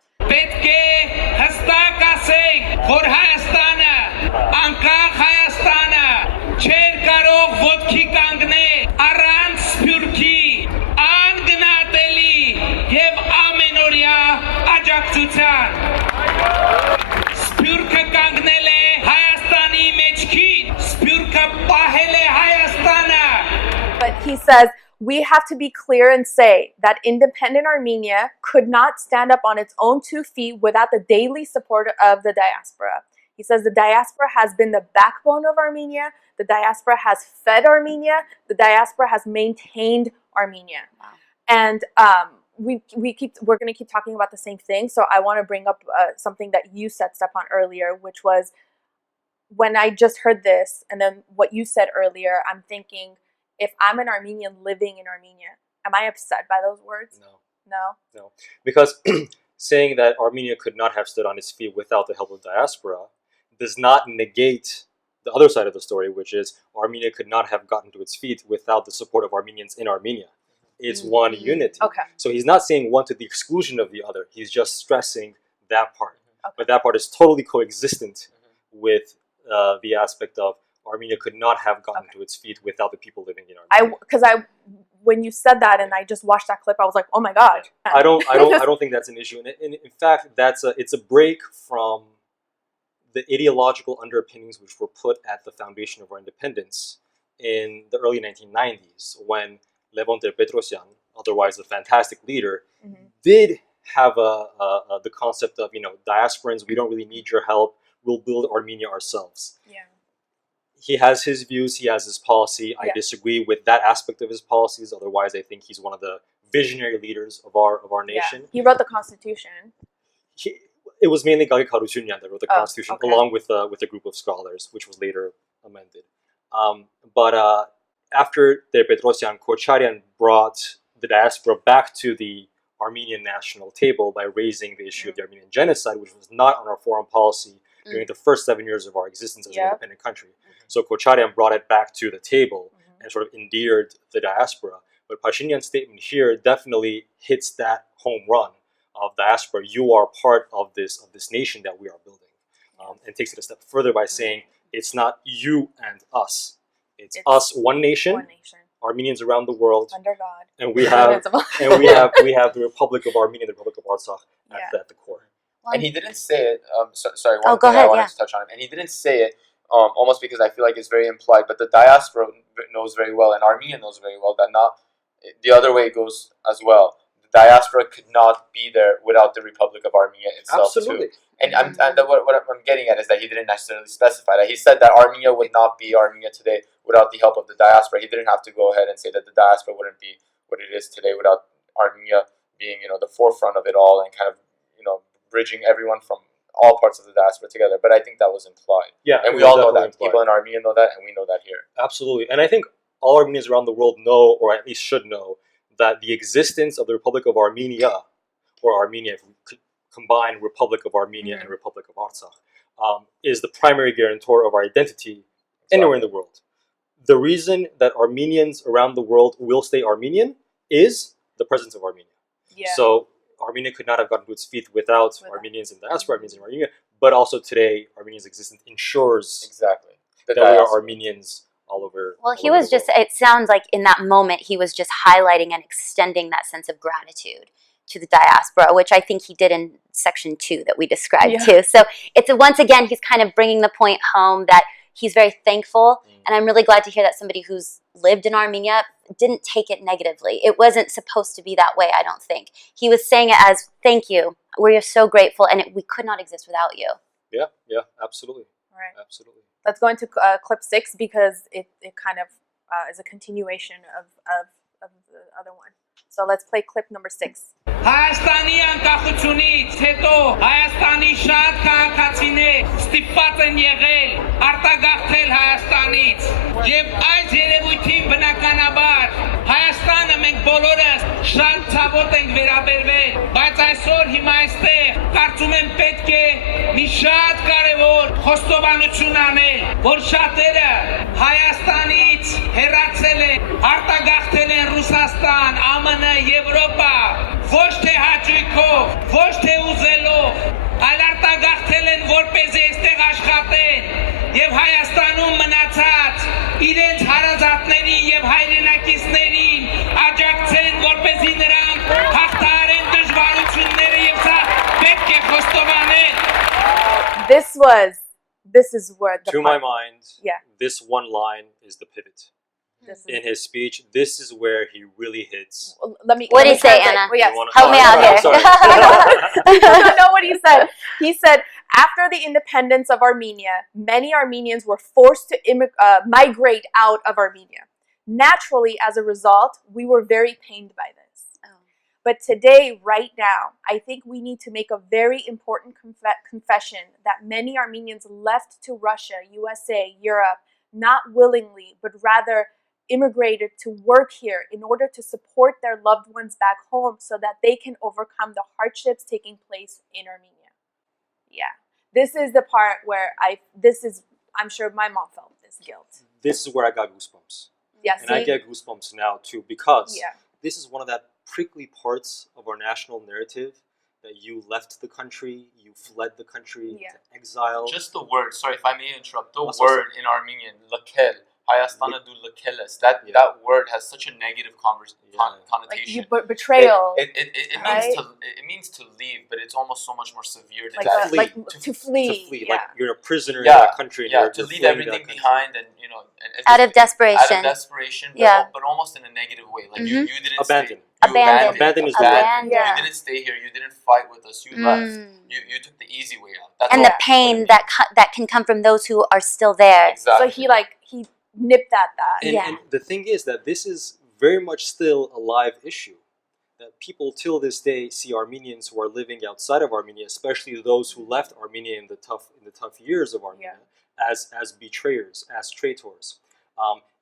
But he says, we have to be clear and say that independent Armenia could not stand up on its own 2 feet without the daily support of the diaspora. He says the diaspora has been the backbone of Armenia. The diaspora has fed Armenia. The diaspora has maintained Armenia. Wow. And we're going to keep talking about the same thing. So I want to bring up something that you said, Stepan, earlier, which was when I just heard this and then what you said earlier, I'm thinking, if I'm an Armenian living in Armenia, am I upset by those words? No. Because saying that Armenia could not have stood on its feet without the help of diaspora does not negate the other side of the story, which is Armenia could not have gotten to its feet without the support of Armenians in Armenia. It's one unity. Okay. So he's not saying one to the exclusion of the other. He's just stressing that part. Okay. But that part is totally coexistent with the aspect of Armenia could not have gotten to its feet without the people living in Armenia. When you said that and I just watched that clip, I was like, oh my God. I don't think that's an issue. And in fact, it's a break from the ideological underpinnings which were put at the foundation of our independence in the early 1990s, when Levon Ter-Petrosyan, otherwise a fantastic leader, did have the concept of, diasporans, we don't really need your help, we'll build Armenia ourselves. Yeah. He has his views, he has his policy. I disagree with that aspect of his policies. Otherwise, I think he's one of the visionary leaders of our nation. He wrote the Constitution. It was mainly Kachikyan that wrote the constitution, okay. along with a group of scholars, which was later amended. But after the Petrosyan, Kacharian brought the diaspora back to the Armenian national table by raising the issue of the Armenian genocide, which was not on our foreign policy during the first 7 years of our existence as an independent country. So Kacharian brought it back to the table and sort of endeared the diaspora. But Pashinyan's statement here definitely hits that home run of diaspora. You are part of this nation that we are building, and takes it a step further by saying it's not you and us. It's us, one nation, Armenians around the world, under God, and we have the Republic of Armenia, the Republic of Artsakh at the core. And he didn't say it. Sorry, go thing ahead, I wanted to touch on him. And he didn't say it almost because I feel like it's very implied. But the diaspora knows very well, and Armenia knows very well that not the other way goes as well. The diaspora could not be there without the Republic of Armenia itself too. And what I'm getting at is that he didn't necessarily specify that. He said that Armenia would not be Armenia today without the help of the diaspora. He didn't have to go ahead and say that the diaspora wouldn't be what it is today without Armenia being, the forefront of it all and kind of, bridging everyone from all parts of the diaspora together. But I think that was implied. Yeah, and we all know that. People in Armenia know that, and we know that here. Absolutely. And I think all Armenians around the world know, or at least should know, that the existence of the Republic of Armenia, or Armenia, if we could combine Republic of Armenia and Republic of Artsakh, is the primary guarantor of our identity anywhere in the world. The reason that Armenians around the world will stay Armenian is the presence of Armenia. Yeah. So Armenia could not have gotten to its feet without Armenians in the diaspora, Armenians in Armenia, but also today, Armenia's existence ensures that we are Armenians all over. Well, he was just, it sounds like in that moment, he was just highlighting and extending that sense of gratitude to the diaspora, which I think he did in section 2 that we described too. So it's once again, he's kind of bringing the point home that he's very thankful. And I'm really glad to hear that somebody who's lived in Armenia didn't take it negatively. It wasn't supposed to be that way, I don't think. He was saying it as, thank you. We're so grateful, and we could not exist without you. Yeah, absolutely. Right. Absolutely. Let's go into clip 6 because it kind of is a continuation of the other one. So let's play clip number 6. Հայաստանի անկախությունից հետո Հայաստանի շատ քաղաքացիներ ստիպված են եղել արտագաղթել Հայաստանից եւ այս երևույթին բնականաբար Հայաստանը մենք բոլորս շատ ցավոտ ենք վերաբերվել, բայց այսօր հիմա այստեղ կարծում եմ պետք է մի շատ կարևոր խոստովանություն անել, որ շատերը Հայաստանից հեռացել են, արտագաղթել են Ռուսաստան, ԱՄՆ, Եվրոպա, ոչ թե հաճույքով, ոչ թե ուզելով, այլ արտագաղթել են, որպեսզի այստեղ աշխատեն եւ Հայաստանում մնացած իրենց հարազատներին եւ հայրենակիցներին աջակցեն, որպեսզի նրանք հաղթահարեն դժվարությունները եւ սա պետք է խոստովանել. This is where the my mind, this one line is the pivot. In his speech, this is where he really hits. Let me. What did he say, Anna? Well, yes. Help me out here. I don't know what he said. He said, after the independence of Armenia, many Armenians were forced to migrate out of Armenia. Naturally, as a result, we were very pained by this. But today, right now, I think we need to make a very important confession that many Armenians left to Russia, USA, Europe, not willingly, but rather immigrated to work here in order to support their loved ones back home so that they can overcome the hardships taking place in Armenia. Yeah. This is the part where I'm sure my mom felt this guilt. This is where I got goosebumps. Yes. And I get goosebumps now too because this is one of that prickly parts of our national narrative that you left the country, you fled the country to exile. Just the word, sorry if I may interrupt, the word in Armenian, lakel, Hayastana du lakeles, that word has such a negative connotation. Like betrayal. It means to leave, but it's almost so much more severe than to flee. To flee. Yeah. Like you're a prisoner in that country. Yeah, to leave everything behind and out of desperation. Out of desperation, but almost in a negative way. Like you didn't abandon. Abandon is the word. You didn't stay here. You didn't fight with us. You left. You took the easy way out. That's and the pain that can come from those who are still there. Exactly. So he nipped at that. And the thing is that this is very much still a live issue. people till this day see Armenians who are living outside of Armenia, especially those who left Armenia in the tough years of Armenia, as betrayers, as traitors,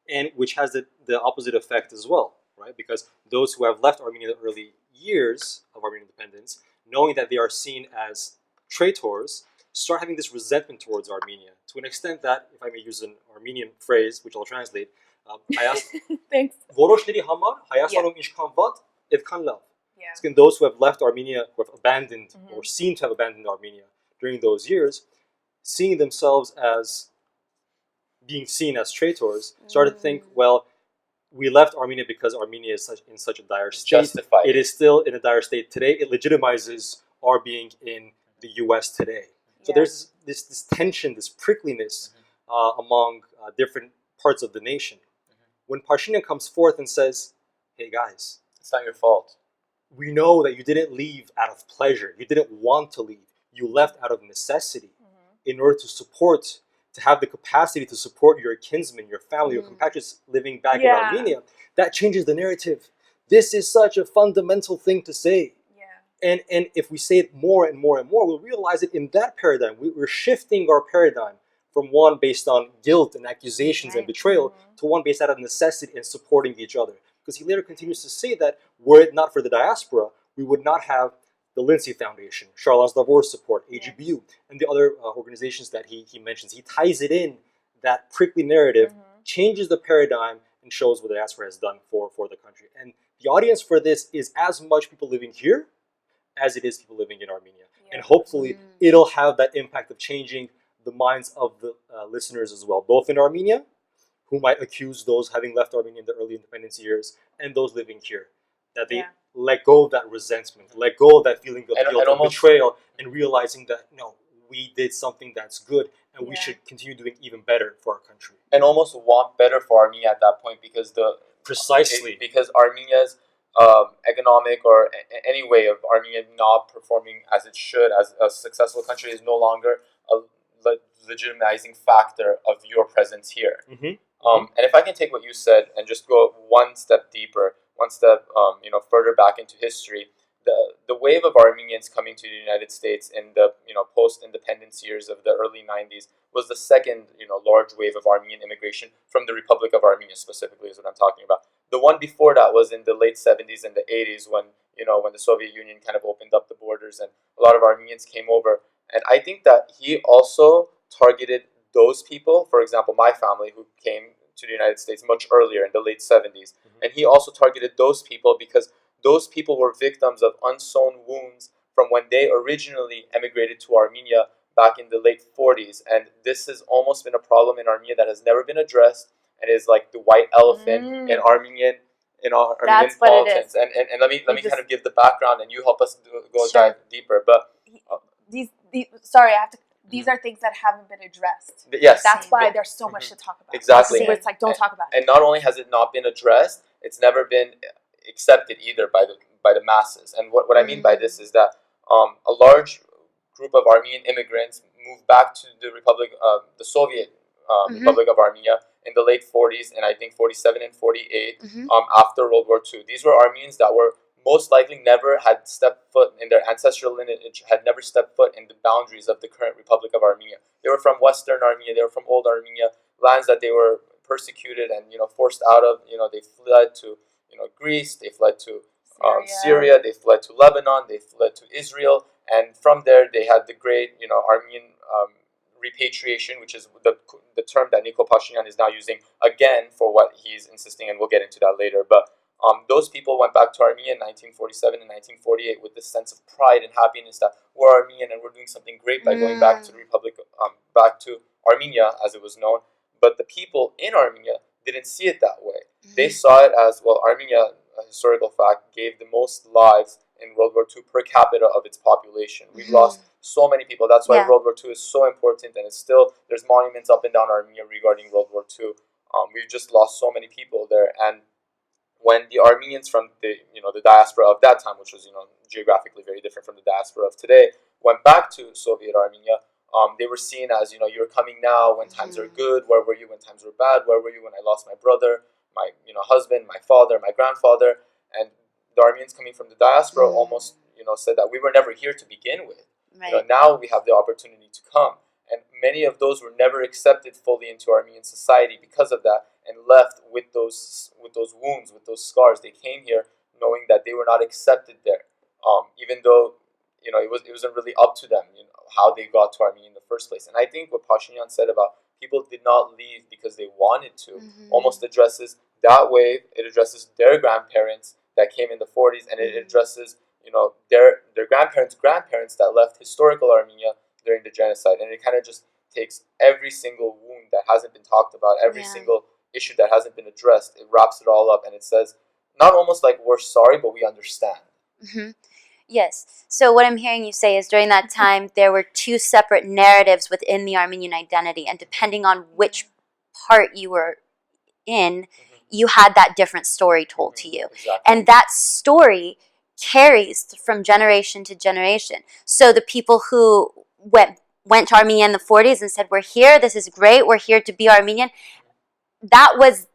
and which has the opposite effect as well, right? Because those who have left Armenia in the early years of Armenian independence, knowing that they are seen as traitors, start having this resentment towards Armenia to an extent that, if I may use an Armenian phrase, which I'll translate, Thanks. որոշների համար Հայաստանում ինչքան վատ, այդքան լավ. And those who have left Armenia, who have abandoned or seem to have abandoned Armenia during those years, seeing themselves as being seen as traitors, started to think, well, we left Armenia because Armenia is in such a dire state. Justified. It is still in a dire state today. It legitimizes our being in the U.S. today. So there's this tension, this prickliness among different parts of the nation. When Pashinyan comes forth and says, hey guys, it's not your fault. We know that you didn't leave out of pleasure. You didn't want to leave. You left out of necessity in order to have the capacity to support your kinsmen, your family, your compatriots living back in Armenia. That changes the narrative. This is such a fundamental thing to say. And if we say it more and more and more, we'll realize that in that paradigm, we're shifting our paradigm from one based on guilt and accusations and betrayal to one based out of necessity and supporting each other. Because he later continues to say that were it not for the diaspora, we would not have the Lindsay Foundation, Charles Davor's support, AGBU, and the other organizations that he mentions. He ties it in, that prickly narrative, changes the paradigm, and shows what the diaspora has done for the country. And the audience for this is as much people living here as it is people living in Armenia. And hopefully it'll have that impact of changing the minds of the listeners as well, both in Armenia, who might accuse those having left Armenia in the early independence years, and those living here, that they let go of that resentment, let go of that feeling of guilt and betrayal, and realizing that, no, we did something that's good, and we should continue doing even better for our country. And almost want better for Armenia at that point, because because Armenia's economic or any way of Armenia not performing as it should, as a successful country, is no longer a legitimizing factor of your presence here. And if I can take what you said and just go one step deeper, one step further back into history, the wave of Armenians coming to the United States in the post-independence years of the early 90s was the second large wave of Armenian immigration from the Republic of Armenia specifically, is what I'm talking about. The one before that was in the late 70s and the 80s when the Soviet Union kind of opened up the borders and a lot of Armenians came over. And I think that he also targeted those people, for example, my family, who came to the United States much earlier in the late 70s. And he also targeted those people because those people were victims of unsewn wounds from when they originally emigrated to Armenia back in the late 40s. And this has almost been a problem in Armenia that has never been addressed and is like the white elephant in Armenian politics. And let me kind of give the background, and you help us dive deeper. But these are things that haven't been addressed. Yes. That's why there's so much to talk about. Exactly. It's like, don't talk about it. And not only has it not been addressed, it's never been accepted either by the masses. And what I mean by this is that a large group of Armenian immigrants moved back to the Soviet Republic of Armenia in the late 40s, and I think 47 and 48 after World War II. These were Armenians that were most likely never had stepped foot in their ancestral lineage, had never stepped foot in the boundaries of the current Republic of Armenia. They were from Western Armenia, they were from Old Armenia, lands that they were persecuted and forced out of. They fled to Greece, they fled to Syria, they fled to Lebanon, they fled to Israel, and from there they had the great Armenian repatriation, which is the term that Nikol Pashinyan is now using again for what he's insisting, and we'll get into that later. But those people went back to Armenia in 1947 and 1948 with this sense of pride and happiness that we're Armenian and we're doing something great by going back to the Republic, back to Armenia as it was known. But the people in Armenia didn't see it that way. They saw it as, well, Armenia, a historical fact, gave the most lives in World War II per capita of its population. We've lost so many people. That's why World War II is so important, and there's monuments up and down Armenia regarding World War II. We've just lost so many people there. And when the Armenians from the diaspora of that time, which was geographically very different from the diaspora of today, went back to Soviet Armenia, they were seen as you're coming now when times are good. Where were you when times were bad? Where were you when I lost my brother, my husband, my father, my grandfather? And the Armenians coming from the diaspora almost, said that we were never here to begin with. Right. Now we have the opportunity to come. And many of those were never accepted fully into Armenian society because of that, and left with those wounds, with those scars. They came here knowing that they were not accepted there, even though it wasn't really up to them, how they got to Armenia in the first place. And I think what Pashinyan said about people did not leave because they wanted to almost addresses that wave. It addresses their grandparents that came in the 40s, and it addresses their grandparents that left historical Armenia during the genocide. And it kind of just takes every single wound that hasn't been talked about, every single issue that hasn't been addressed, it wraps it all up, and it says, not almost like we're sorry, but we understand. Yes. So what I'm hearing you say is during that time, there were two separate narratives within the Armenian identity, and depending on which part you were in, you had that different story told to you. Exactly. And that story carries from generation to generation. So the people who went to Armenia in the 40s and said, we're here, this is great, we're here to be Armenian, that was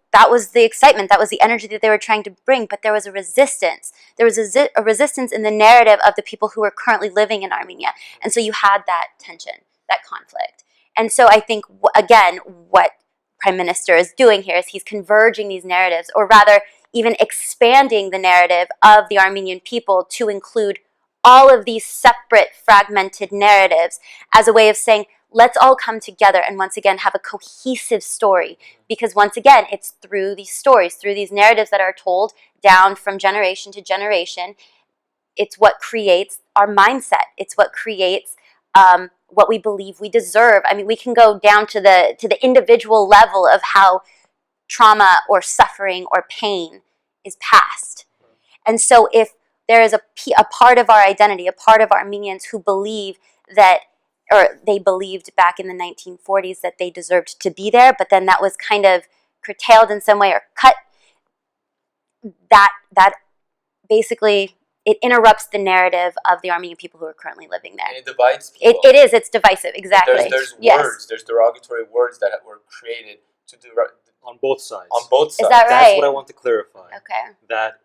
the excitement, that was the energy that they were trying to bring, but there was a resistance. There was a resistance in the narrative of the people who were currently living in Armenia. And so you had that tension, that conflict. And so I think, again, what Prime Minister is doing here is he's converging these narratives, or rather even expanding the narrative of the Armenian people to include all of these separate fragmented narratives as a way of saying, let's all come together and once again have a cohesive story. Because once again, it's through these stories, through these narratives that are told down from generation to generation, it's what creates our mindset. It's what creates what we believe we deserve. I mean, we can go down to the individual level of how trauma or suffering or pain is passed. And so if there is a part of our identity, a part of Armenians who believe that, or they believed back in the 1940s that they deserved to be there, but then that was kind of curtailed in some way or cut, that basically, it interrupts the narrative of the Armenian people who are currently living there. And it divides people. It's divisive, exactly. There's words, there's derogatory words that were created to on both sides. On both sides. Is that right? That's what I want to clarify. Okay. That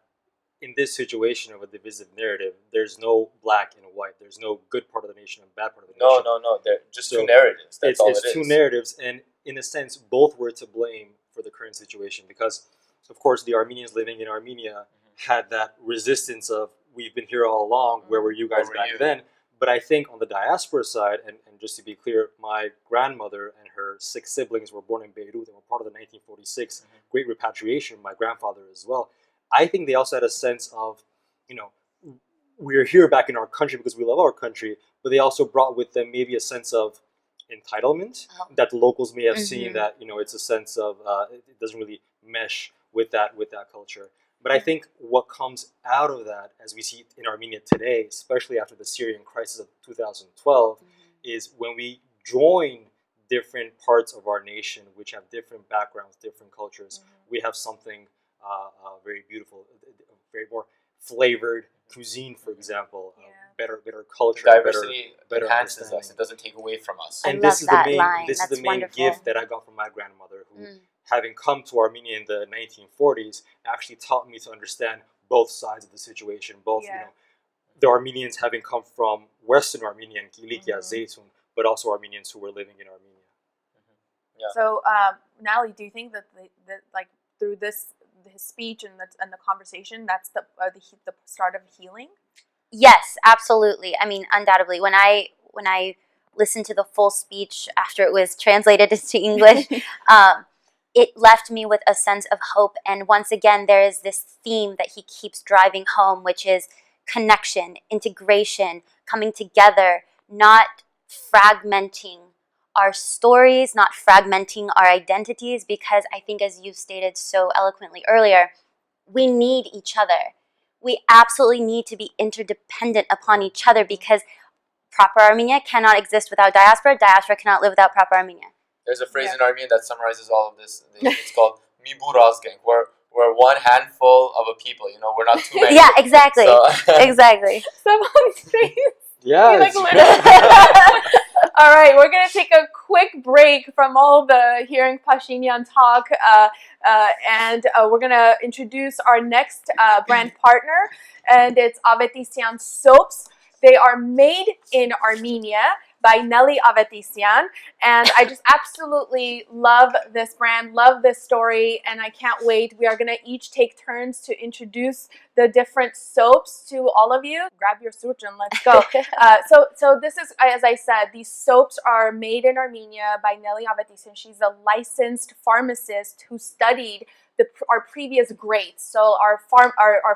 in this situation of a divisive narrative, there's no black and white. There's no good part of the nation and bad part of the nation. No. They're just two narratives. That's all it is. It's two narratives, and in a sense, both were to blame for the current situation because, of course, the Armenians living in Armenia had that resistance of, we've been here all along, where were you guys back then? But I think on the diaspora side, and just to be clear, my grandmother and her 6 siblings were born in Beirut and were part of the 1946 Great Repatriation, my grandfather as well. I think they also had a sense of, we're here back in our country because we love our country, but they also brought with them maybe a sense of entitlement that the locals may have seen, that, it's a sense of, it doesn't really mesh with that culture. But I think what comes out of that, as we see in Armenia today, especially after the Syrian crisis of 2012, is when we join different parts of our nation, which have different backgrounds, different cultures, we have something very beautiful, very more flavored cuisine, for example, better culture, diversity better enhances us. It doesn't take away from us. And I this love is that this is That's the main wonderful. gift that I got from my grandmother, who, having come to Armenia in the 1940s, actually taught me to understand both sides of the situation. Both, the Armenians having come from Western Armenia and Kilikia, Zeytun, but also Armenians who were living in Armenia. So, Natalie, do you think that through his speech and the conversation, that's the start of healing? Yes, absolutely. I mean, undoubtedly. When I listened to the full speech after it was translated into English, it left me with a sense of hope. And once again, there is this theme that he keeps driving home, which is connection, integration, coming together, not fragmenting our stories, not fragmenting our identities, because I think, as you stated so eloquently earlier, we need each other. We absolutely need to be interdependent upon each other, because proper Armenia cannot exist without diaspora. Diaspora cannot live without proper Armenia. There's a phrase in Armenian that summarizes all of this. It's called "Mi burazgeng." We're one handful of a people. We're not too many. Yeah, exactly. So Exactly. Someone's face. Yeah. All right, we're going to take a quick break from all the hearing Pashinyan talk, and we're going to introduce our next brand partner, and it's Avetissian soaps. They are made in Armenia by Nelly Avetissian, and I just absolutely love this brand, love this story, and I can't wait. We are going to each take turns to introduce the different soaps to all of you. Grab your soorj and let's go. So this is, as I said, these soaps are made in Armenia by Nelly Avetissian. She's a licensed pharmacist who studied our previous greats. So our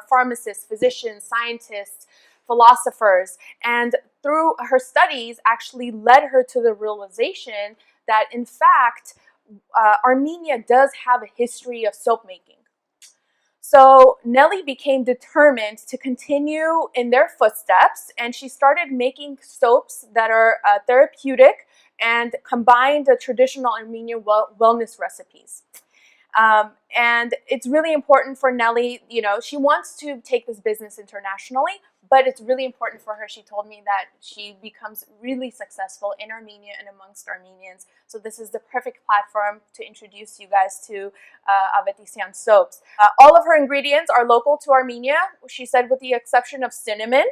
pharmacists, physicians, scientists, philosophers, and through her studies actually led her to the realization that in fact Armenia does have a history of soap making. So Nelly became determined to continue in their footsteps, and she started making soaps that are therapeutic and combine the traditional Armenian wellness recipes. And it's really important for Nelly, you know, she wants to take this business internationally, but it's really important for her. She told me that she becomes really successful in Armenia and amongst Armenians. So this is the perfect platform to introduce you guys to Avetissian soaps. All of her ingredients are local to Armenia, she said, with the exception of cinnamon.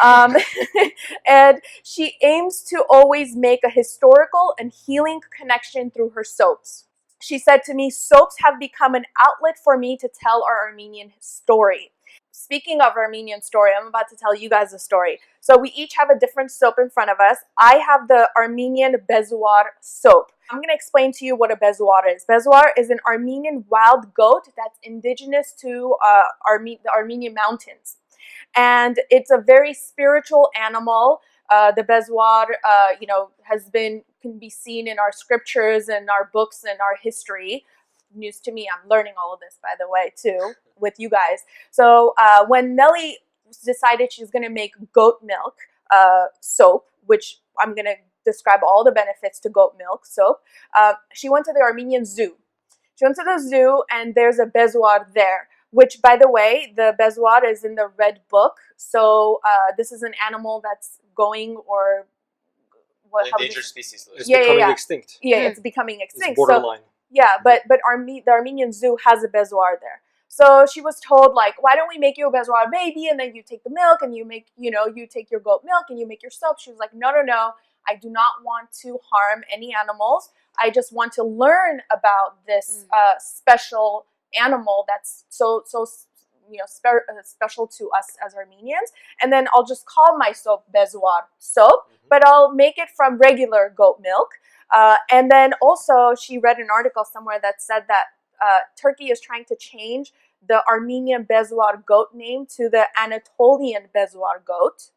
And she aims to always make a historical and healing connection through her soaps. She said to me, soaps have become an outlet for me to tell our Armenian story. Speaking of Armenian story, I'm about to tell you guys a story. So we each have a different soap in front of us. I have the Armenian bezoar soap. I'm going to explain to you what a bezoar is. Bezoar is an Armenian wild goat that's indigenous to the Armenian mountains. And it's a very spiritual animal. The bezoar, can be seen in our scriptures and our books and our history. News to me. I'm learning all of this, by the way, too, with you guys. So when Nelly decided she's going to make goat milk soap, which I'm going to describe all the benefits to goat milk soap, she went to the Armenian zoo. She went to the zoo, and there's a bezoar there, which, by the way, the bezoar is in the Red Book. So this is an animal that's going or endangered species list. It's becoming extinct. Yeah, it's becoming extinct. It's borderline. So, yeah, but the Armenian zoo has a bezoar there. So she was told, like, why don't we make you a bezoar baby, and then you take the milk and you make, you take your goat milk and you make your soap. She was like, no, I do not want to harm any animals. I just want to learn about this special animal that's so special to us as Armenians, and then I'll just call my soap bezoar soap, but I'll make it from regular goat milk. And then also she read an article somewhere that said that Turkey is trying to change the Armenian bezoar goat name to the Anatolian bezoar goat.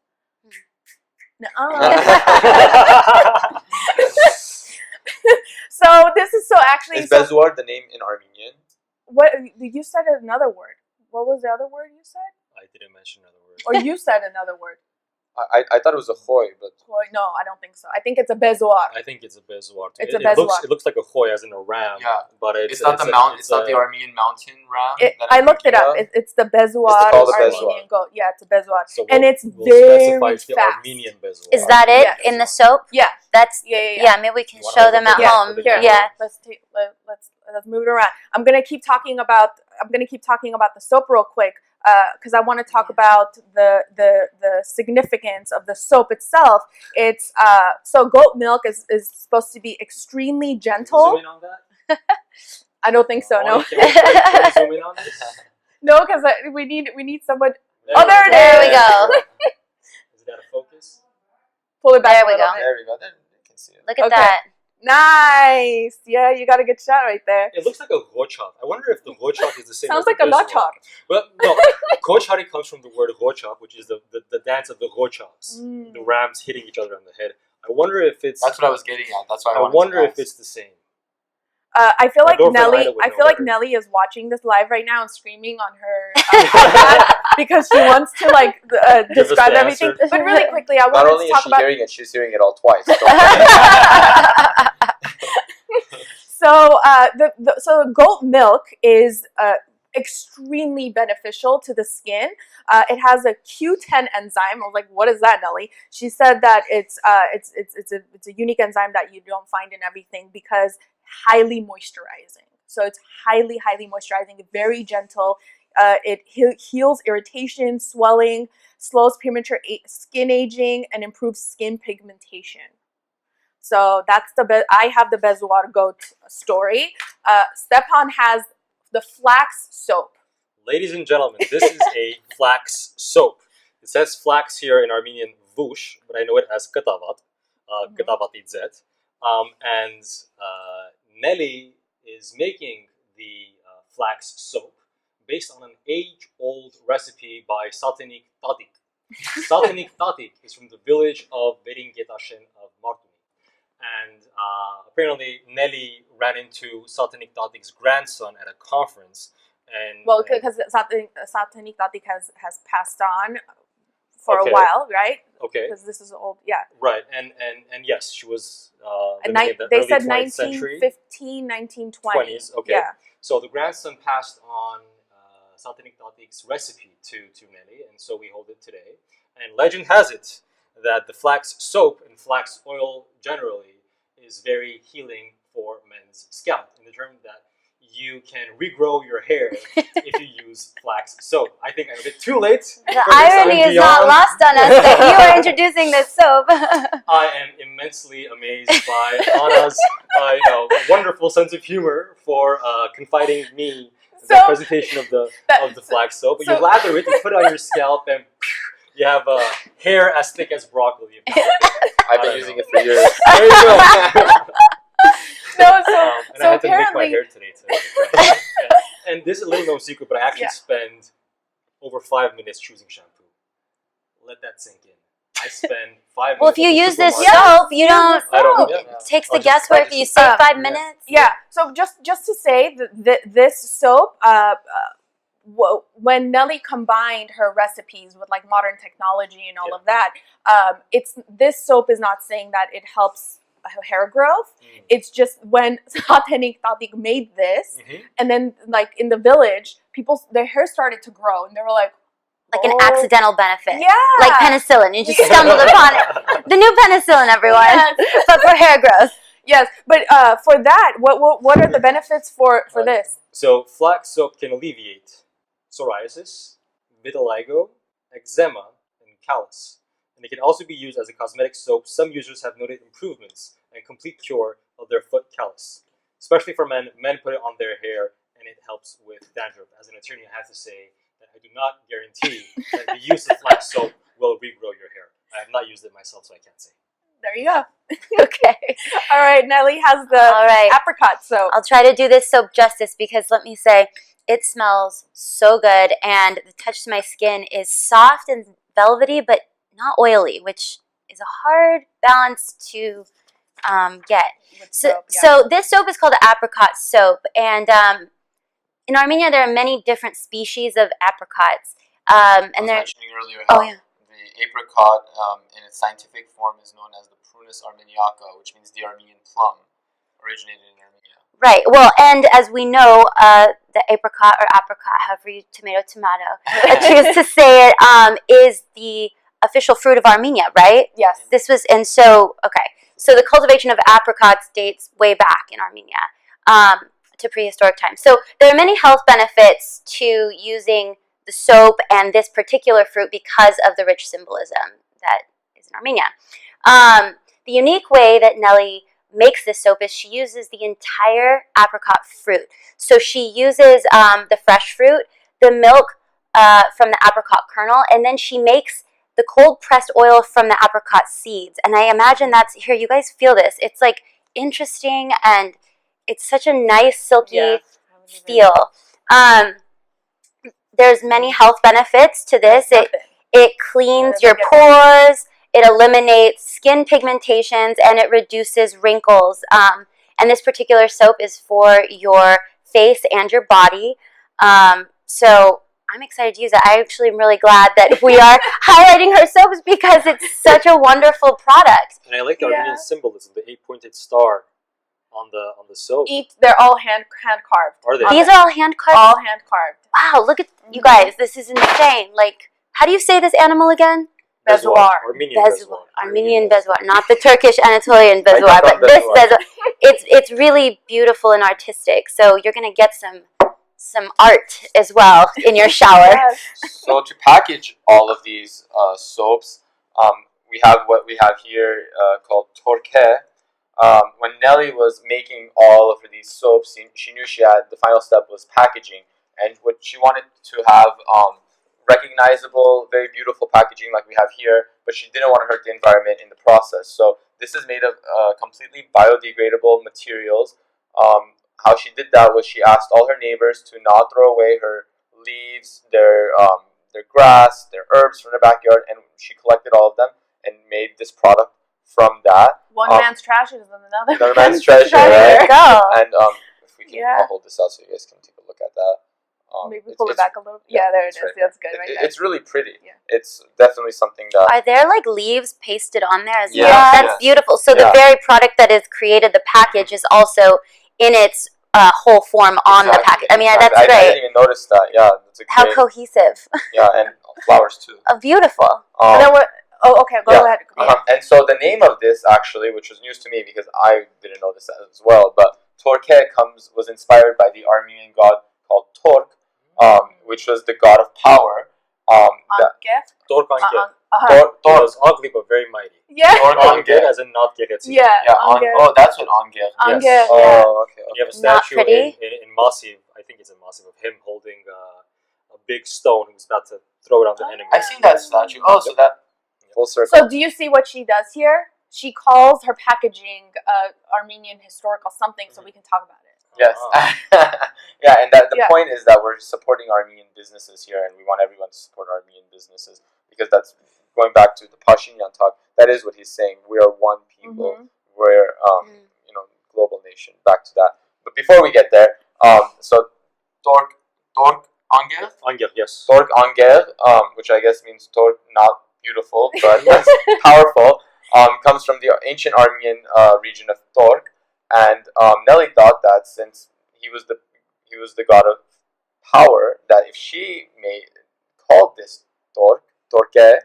So this is Is bezoar the name in Armenian? What you said another word. What was the other word you said? I didn't mention another word. Or you said another word. I thought it was a khoy, but No, I don't think so. I think it's a bezoar. I think it's a bezoar. It's a bezoar. It looks like a khoy, as in a ram. Yeah, but it's not the mountain. It's not the Armenian mountain ram. I looked it up. It's the bezoar Armenian goat. Yeah, it's a bezoar, So and it's we'll very specify fast. the Armenian bezoar. Is that it Yes. in the soap? Yeah. That's Yeah. maybe we can Wanna show open them at it? home. Here, Yeah. Let's move it around. I'm gonna keep talking about the soap real quick because I want to talk about the significance of the soap itself. It's so goat milk is supposed to be extremely gentle. Zoom in on that? I don't think so. No, Can we zoom in on this? no, because we need someone. There Oh, there it There is. we go. Is it out of focus? Pull it back. There we a little go. bit. there we go. There you can see it. Look at Okay. that. Nice. Yeah, you got a good shot right there. It looks like a gochak. I wonder if the gochak is the same. Sounds as the like a bezoar. lachar. Well, no. Gochari comes from the word gochak, which is the dance of the gochaks, the rams hitting each other on the head. I wonder if it's. That's what I was getting at. That's why I I wanted wonder to if ask. it's the same. I feel like Girlfriend Nelly. Ida would I know feel like better. Nelly is watching this live right now and screaming on her iPad because she wants to us describe the everything. answer. But really quickly, I Not wanted only to is talk she about. hearing it, she's hearing it all twice. So the goat milk is extremely beneficial to the skin. It has a Q10 enzyme. I was like, what is that, Nellie? She said that it's a unique enzyme that you don't find in everything because highly moisturizing. So it's highly moisturizing, very gentle. It heals irritation, swelling, slows premature skin aging, and improves skin pigmentation. So that's I have the Bezuar goat story. Stepan has the flax soap. Ladies and gentlemen, this is a flax soap. It says flax here in Armenian vush, but I know it as katavat, katavatidzet. And Nelly is making the flax soap based on an age-old recipe by Satanik Tatik. Satanik Tatik is from the village of Beringetashen of Martuni. And apparently Nelly ran into Satanik Tatik's grandson at a conference. And well, because Satanik Tatik has passed on for a while, right? Okay. Because this is old, yeah. Right, and yes, she was they said 1915, 1920s. Okay. Yeah. So the grandson passed on Satanik Tatik's recipe to Nelly, and so we hold it today. And legend has it that the flax soap and flax oil generally is very healing for men's scalp, in the term that you can regrow your hair if you use flax soap. I think I'm a bit too late. The irony is not lost on us that you are introducing this soap. I am immensely amazed by Anna's wonderful sense of humor for confiding me the presentation of the flax soap. But you lather it, you put it on your scalp, and you have hair as thick as broccoli. I've been using it for years. There you go. And I had to make my hair today too. And this is a little known secret, but I actually spend over 5 minutes choosing shampoo. Let that sink in. I spend 5 minutes. Well, if you use this soap, you don't. It takes the guesswork. You save 5 minutes. Yeah. So just to say that this soap, when Nelly combined her recipes with like modern technology and all of that, this soap is not saying that it helps hair growth. It's just when Satanik Tatik made this, and then like in the village, their hair started to grow, and they were like an accidental benefit. Yeah. Like penicillin. You just stumbled upon it. The new penicillin, everyone. Yes. But for hair growth. Yes. But for that, what are the benefits for this? So flax soap can alleviate psoriasis, vitiligo, eczema, and callus. And it can also be used as a cosmetic soap. Some users have noted improvements and complete cure of their foot callus. Especially for men, men put it on their hair and it helps with dandruff. As an attorney, I have to say that I do not guarantee that the use of flax soap will regrow your hair. I have not used it myself, so I can't say. There you go. Okay. All right, Nelly has the apricot soap. I'll try to do this soap justice because let me say, it smells so good and the touch to my skin is soft and velvety, but not oily, which is a hard balance to get. So this soap is called apricot soap, and in Armenia there are many different species of apricots. And I was mentioning earlier how the apricot in its scientific form is known as the Prunus armeniaca, which means the Armenian plum, originated in Armenia. Right. Well, and as we know, the apricot or apricot, however you tomato, choose to say it, is the official fruit of Armenia, right? Yes. So the cultivation of apricots dates way back in Armenia, to prehistoric times. So there are many health benefits to using the soap and this particular fruit because of the rich symbolism that is in Armenia. The unique way that Nelly makes this soap is she uses the entire apricot fruit. So she uses the fresh fruit, the milk from the apricot kernel, and then she makes the cold pressed oil from the apricot seeds. And I imagine here, you guys feel this. It's like interesting and it's such a nice silky feel. There's many health benefits to this. It cleans your pores, it eliminates skin pigmentations, and it reduces wrinkles. And this particular soap is for your face and your body. So I'm excited to use it. I actually am really glad that we are highlighting her soaps because it's such a wonderful product. And I like the Armenian symbolism, the 8-pointed star on the soap. They're all hand carved. Are they? These are all hand carved. All hand carved. Wow, look at you guys. This is insane. Like, how do you say this animal again? Bezoar. Armenian Bezoar. Armenian Bezoar, not the Turkish Anatolian Bezoar, Right, but not this Bezoar. Bezoar. It's really beautiful and artistic. So you're gonna get some art as well in your shower. Yes. So to package all of these soaps, we have what we have here called torke. When Nelly was making all of these soaps, she knew the final step was packaging, and what she wanted to have recognizable, very beautiful packaging like we have here, but she didn't want to hurt the environment in the process. So this is made of completely biodegradable materials. How she did that was she asked all her neighbors to not throw away her leaves, their grass, their herbs from the backyard, and she collected all of them and made this product from that. One man's trash is another man's treasure, There right? you go. And if we can, Yeah. I'll hold this out so you guys can take a look at that. Maybe pull it back a little. Yeah, there it is. right That's good. Right there. It's really pretty. Yeah. It's definitely something that. Are there like leaves pasted on there as well? Yeah, That's yes. beautiful. So the Yeah. very product that is created, the package, is also in its whole form on the package. I mean, that's I great. didn't even notice that. Yeah, that's a How great. cohesive. Yeah, and flowers too. Beautiful. And then what? Oh, okay. Go Yeah. ahead. And so the name of this actually, which was news to me because I didn't know this as well, but Torke was inspired by the Armenian god called Tork, which was the god of power. Tork Angel. Tork. He was ugly but very mighty. Yeah. Tork Angel Angel. as in not Geretsi. Yeah. Yeah, Angel. oh, that's what Angel. Angel, Yes. yeah. Oh, okay. You have a Not statue pretty. in Massive, I think it's in Massive, of him holding a big stone who's about to throw it on the enemy. I've seen that statue. Oh, so that full circle. So do you see what she does here? She calls her packaging Armenian historical something, so we can talk about it. Yes. Ah. Yeah, and the Yeah. point is that we're supporting Armenian businesses here, and we want everyone to support Armenian businesses because that's going back to the Pashinyan talk. That is what he's saying. We are one people. Mhm. We're global nation. Back to that. But before we get there, so Tork Angel, Angel, yes. Tork Angel, which I guess means Tork not beautiful but powerful, comes from the ancient Armenian region of Tork. And Nelly thought that since he was the god of power, that if she called this Torke,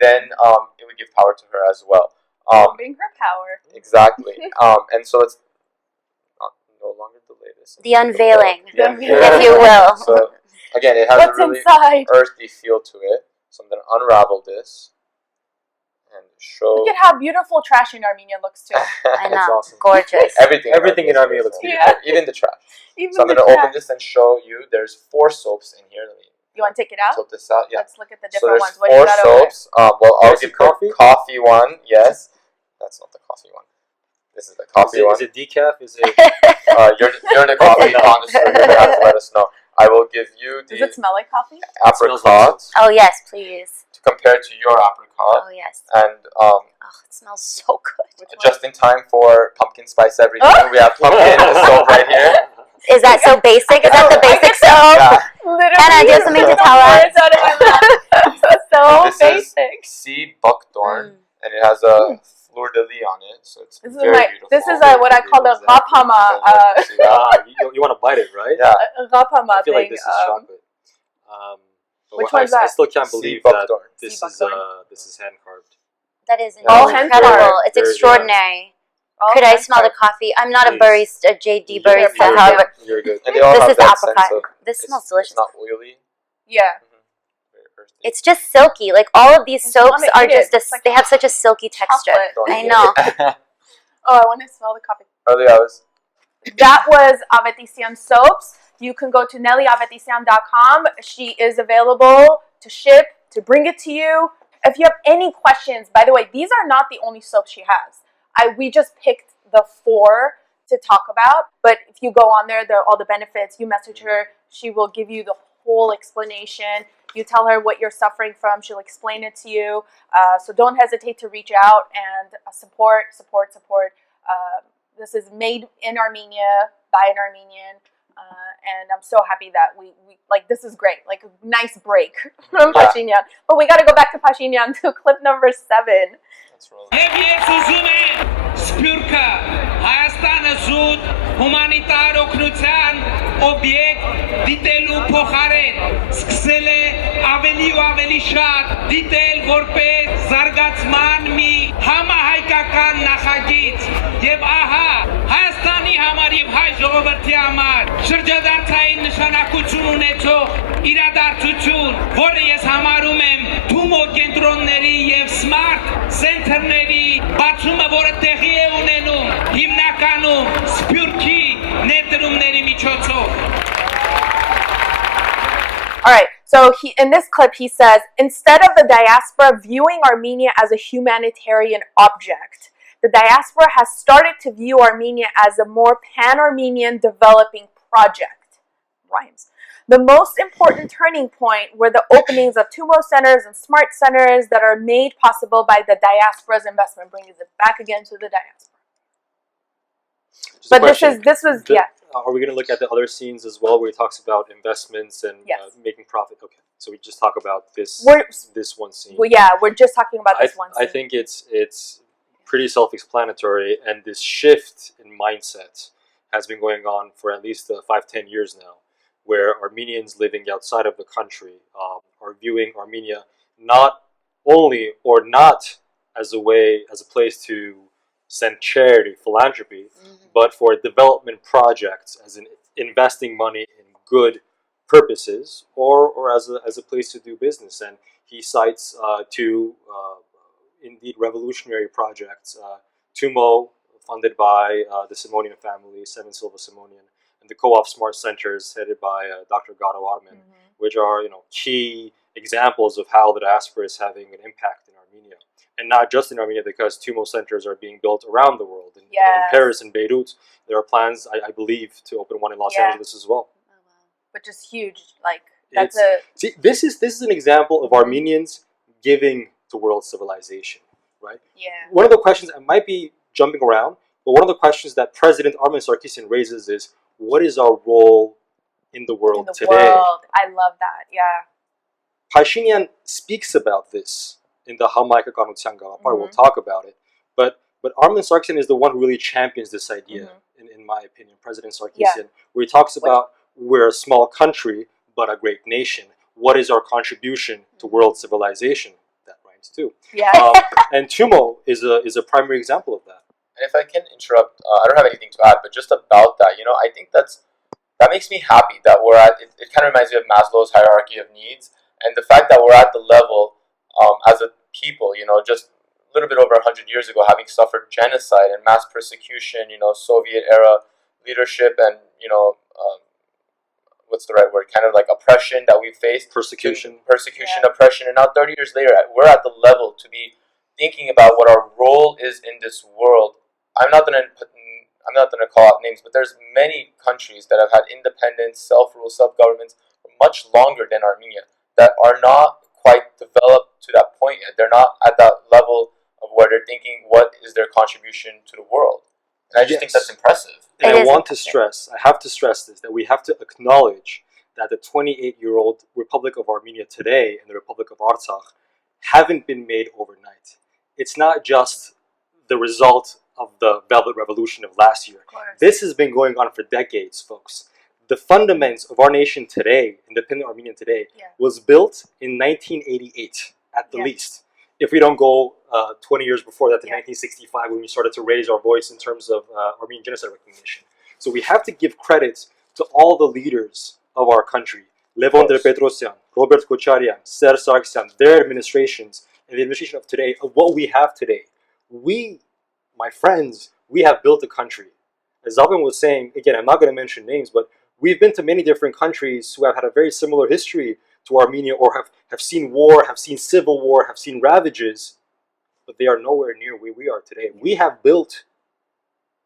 then it would give power to her as well. Bring her power. Exactly. And so let's no longer delay this. The unveiling, The if you will. So again, it has What's a really inside? earthy feel to it. So I'm gonna unravel this and show Look at how beautiful trash in Armenia looks too. I That's know. awesome. Gorgeous. everything in Armenia looks beautiful. beautiful. Even the trash. Even So I'm the gonna trash. open this and show you. There's 4 soaps in here. Let me You want to take it out? tilt this out. Yeah. Let's look at the So different there's ones. What do you 4 got over there? soaps. Well, I'll Yes, give coffee? the coffee one. Yes. That's not the coffee one. This is the coffee one. Is it decaf? Is it? You're the coffee No. connoisseur. You're gonna have to let us know. I will give you Does the it smell like coffee? Smells like apricot Oh yes, please. to compare to your apricot, Oh yes. and Oh, it smells so good. Which one? just in time for pumpkin spice everything. Oh. We have pumpkin soap right here. Is that so basic? Is that the basic soap? Yeah. Literally. Hannah, do you have something to tell us? Words out of my mouth. So This is basic. sea buckthorn, Mm. and it has a fleur de lis on it, so it's This is very my. beautiful. This is what I call a rapama. You want to bite it, right? Yeah. Rapama I feel thing. like this is chocolate. But Which I, one's I that? still can't Sea believe that buckthorn. this Sea is buckthorn. this is hand carved. That is All hand incredible. carved. It's Very, extraordinary. All Could I hand smell the carved. coffee? I'm not a Please. barista, a JD You're barista, good. however. You're good. And they all This have is that apricot. sense of This it's- smells delicious. It's not oily. Yeah. Very earthy. It's just silky. Like all of these If you soaps wanna are eat it, just it's like they have such a silky texture. chocolate. Don't I eat know. it. Oh, I want to smell the coffee. Early hours. That was Avetisian soaps. You can go to nellyavetisian.com. She is available to ship, to bring it to you. If you have any questions, by the way, these are not the only soaps she has. We just picked the 4 to talk about, but if you go on there, all the benefits. You message her, she will give you the whole explanation. You tell her what you're suffering from, she'll explain it to you. So don't hesitate to reach out and support. This is made in Armenia by an Armenian, and I'm so happy that we like this is great, like a nice break from Yeah. Pashinyan. But we got to go back to Pashinyan to clip number 7. Եվ ես ուզում եմ Սփյուռքը Հայաստանը զուտ հումանիտար օգնության օբյեկտ դիտելու փոխարեն սկսել է ավելի ու ավելի շատ դիտել որպես զարգացման մի համահայկական նախագիծ եւ ահա Հայաստանի համար եւ հայ ժողովրդի համար շրջադարձային նշանակություն ունեցող իրադարձություն, որը ես համարում եմ Թումո կենտրոնների եւ սմարթ սենթերների բացումը, որը տեղի է ունենում հիմնականում Սփյուռքի ներդրումների միջոցով. All right, so in this clip he says, instead of the diaspora viewing Armenia as a humanitarian object, the diaspora has started to view Armenia as a more pan-Armenian developing project. Rhymes. The most important turning point were the openings of TUMO centers and smart centers that are made possible by the diaspora's investment, bringing it back again to the diaspora. Just a But question. Are we going to look at the other scenes as well, where he talks about investments and making profit? Okay, so we just talk about this one scene. Well, yeah, we're just talking about this one scene. I think it's pretty self-explanatory, and this shift in mindset has been going on for at least 5-10 years now, where Armenians living outside of the country are viewing Armenia not only or not as a place to send charity, philanthropy, but for development projects, as in investing money in good purposes, or as a place to do business. And he cites two indeed revolutionary projects, TUMO, funded by the Simonian family, Seven Silva Simonian, and the Co-op Smart Centers headed by Dr. Gado Ottoman, which are key examples of how the diaspora is having an impact in Armenia. And not just in Armenia, because TUMO centers are being built around the world. In Paris and Beirut, there are plans, I believe, to open one in Los Angeles as well. Oh, wow. Which is huge. Like, See, this is an example of Armenians giving to world civilization, right? Yeah. One of the questions, I might be jumping around, but one of the questions that President Armen Sarkisian raises is, what is our role in the world today? I love that, yeah. Pashinyan speaks about this in the Hamaika Kanutyan Galapar. We'll talk about it. But Armen Sarkisian is the one who really champions this idea, in my opinion, President Sarkisian, where he talks about we're a small country, but a great nation. What is our contribution to world civilization? That rhymes too. Yeah. And TUMO is a primary example of that. And if I can interrupt, I don't have anything to add, but just about that, I think that makes me happy that we're at, it kind of reminds me of Maslow's hierarchy of needs, and the fact that we're at the level as a people, just a little bit over 100 years ago, having suffered genocide and mass persecution, Soviet era leadership and, what's the right word, kind of like oppression that we faced. Persecution, oppression, and now 30 years later, we're at the level to be thinking about what our role is in this world. I'm not gonna call out names, but there's many countries that have had independence, self-rule, self-governments for much longer than Armenia that are not quite developed to that point yet. They're not at that level of where they're thinking what is their contribution to the world. And I just think that's impressive. And I have to stress this, that we have to acknowledge that the 28-year-old Republic of Armenia today and the Republic of Artsakh haven't been made overnight. It's not just the result of the Velvet Revolution of last year. This has been going on for decades, folks. The fundaments of our nation today, independent Armenia today, was built in 1988 at the least. If we don't go 20 years before that to 1965, when we started to raise our voice in terms of Armenian genocide recognition. So we have to give credit to all the leaders of our country. Levon Petrosyan, Robert Kachikyan, Serge Sargsyan, their administrations, and the administration of today, of what we have today. We, my friends, we have built a country. As Zaven was saying, again, I'm not going to mention names, but we've been to many different countries who have had a very similar history to Armenia, or have seen war, have seen civil war, have seen ravages, but they are nowhere near where we are today. We have built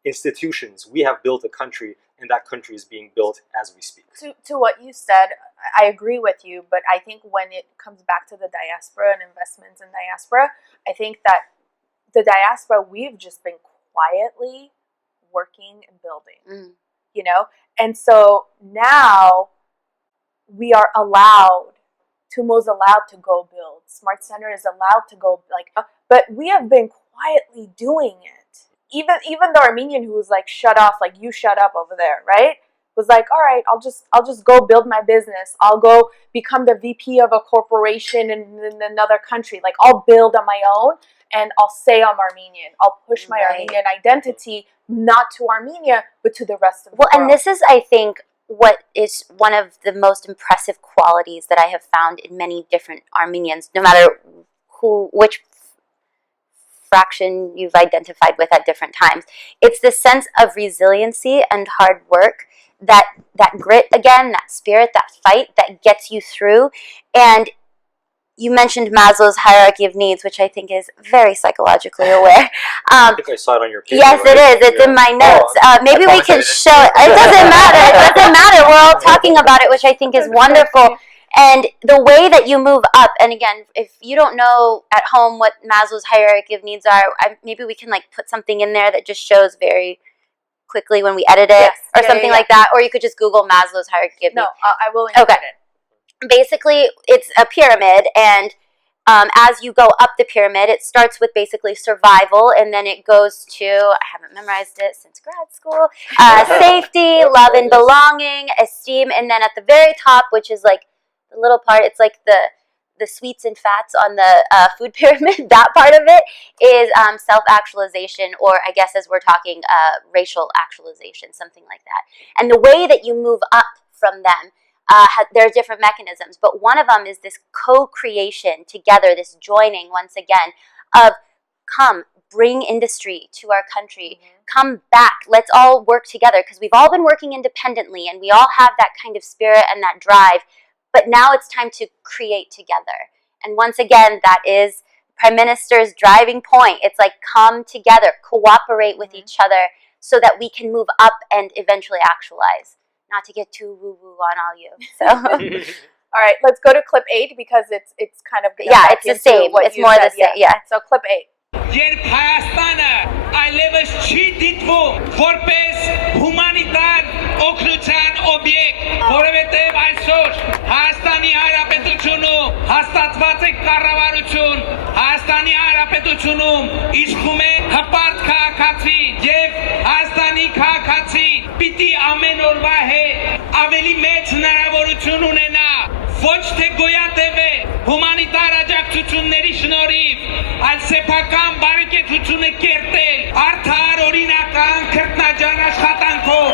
institutions, we have built a country, and that country is being built as we speak. To what you said, I agree with you, but I think when it comes back to the diaspora and investments in diaspora, I think that the diaspora, we've just been quietly working and building, And so now we are allowed Tumo's allowed to go build. Smart Center is allowed to go, like, but we have been quietly doing it. Even the Armenian who was like, shut off, like, you shut up over there, right? Was like, all right, I'll just go build my business. I'll go become the VP of a corporation in another country. Like, I'll build on my own, and I'll say I'm Armenian. I'll push my Armenian identity, not to Armenia, but to the rest of the world. Well, and this is, I think, what is one of the most impressive qualities that I have found in many different Armenians, no matter which fraction you've identified with at different times. It's the sense of resiliency and hard work, that grit again, that spirit, that fight that gets you through. And you mentioned Maslow's hierarchy of needs, which I think is very psychologically aware. I think I saw it on your page. Yes, right? it is. It's in my notes. Maybe we can show it. It doesn't matter. It doesn't matter. We're all talking about it, which I think is wonderful. And the way that you move up, and again, if you don't know at home what Maslow's hierarchy of needs are, maybe we can like put something in there that just shows very quickly when we edit it, or something like that. Or you could just Google Maslow's hierarchy of needs. No, I will include it. Basically, it's a pyramid, and as you go up the pyramid, it starts with basically survival, and then it goes to, I haven't memorized it since grad school, safety, love and belonging, esteem, and then at the very top, which is like the little part, it's like the sweets and fats on the food pyramid. That part of it is self-actualization, or I guess as we're talking, racial actualization, something like that. And the way that you move up from them, there are different mechanisms, but one of them is this co-creation together, this joining once again of come, bring industry to our country, come back, let's all work together, because we've all been working independently and we all have that kind of spirit and that drive, but now it's time to create together. And once again, that is Prime Minister's driving point. It's like come together, cooperate with each other so that we can move up and eventually actualize. Not to get too woo-woo on all you. So, all right, let's go to clip 8 because it's kind of it's the same. It's more the same. Yeah. So clip 8. Երբ Հայաստանը այլևս չի դիտվում որպես հումանիտար օգնության օբյեկտ, որովհետև այսօր Հայաստանի Հանրապետությունում հաստատված է կառավարություն, Հայաստանի Հանրապետությունում իշխում է հպարտ քաղաքացին, եւ Հայաստանի քաղաքացին պիտի ամեն օրվա հետ ավելի մեծ հնարավորություն ունենա ոչ թե գոյատևե հումանիտար աջակցությունների շնորհիվ, այլ սեփական բարեկեցությունը կերտել արդար օրինական քրտնաջան աշխատանքով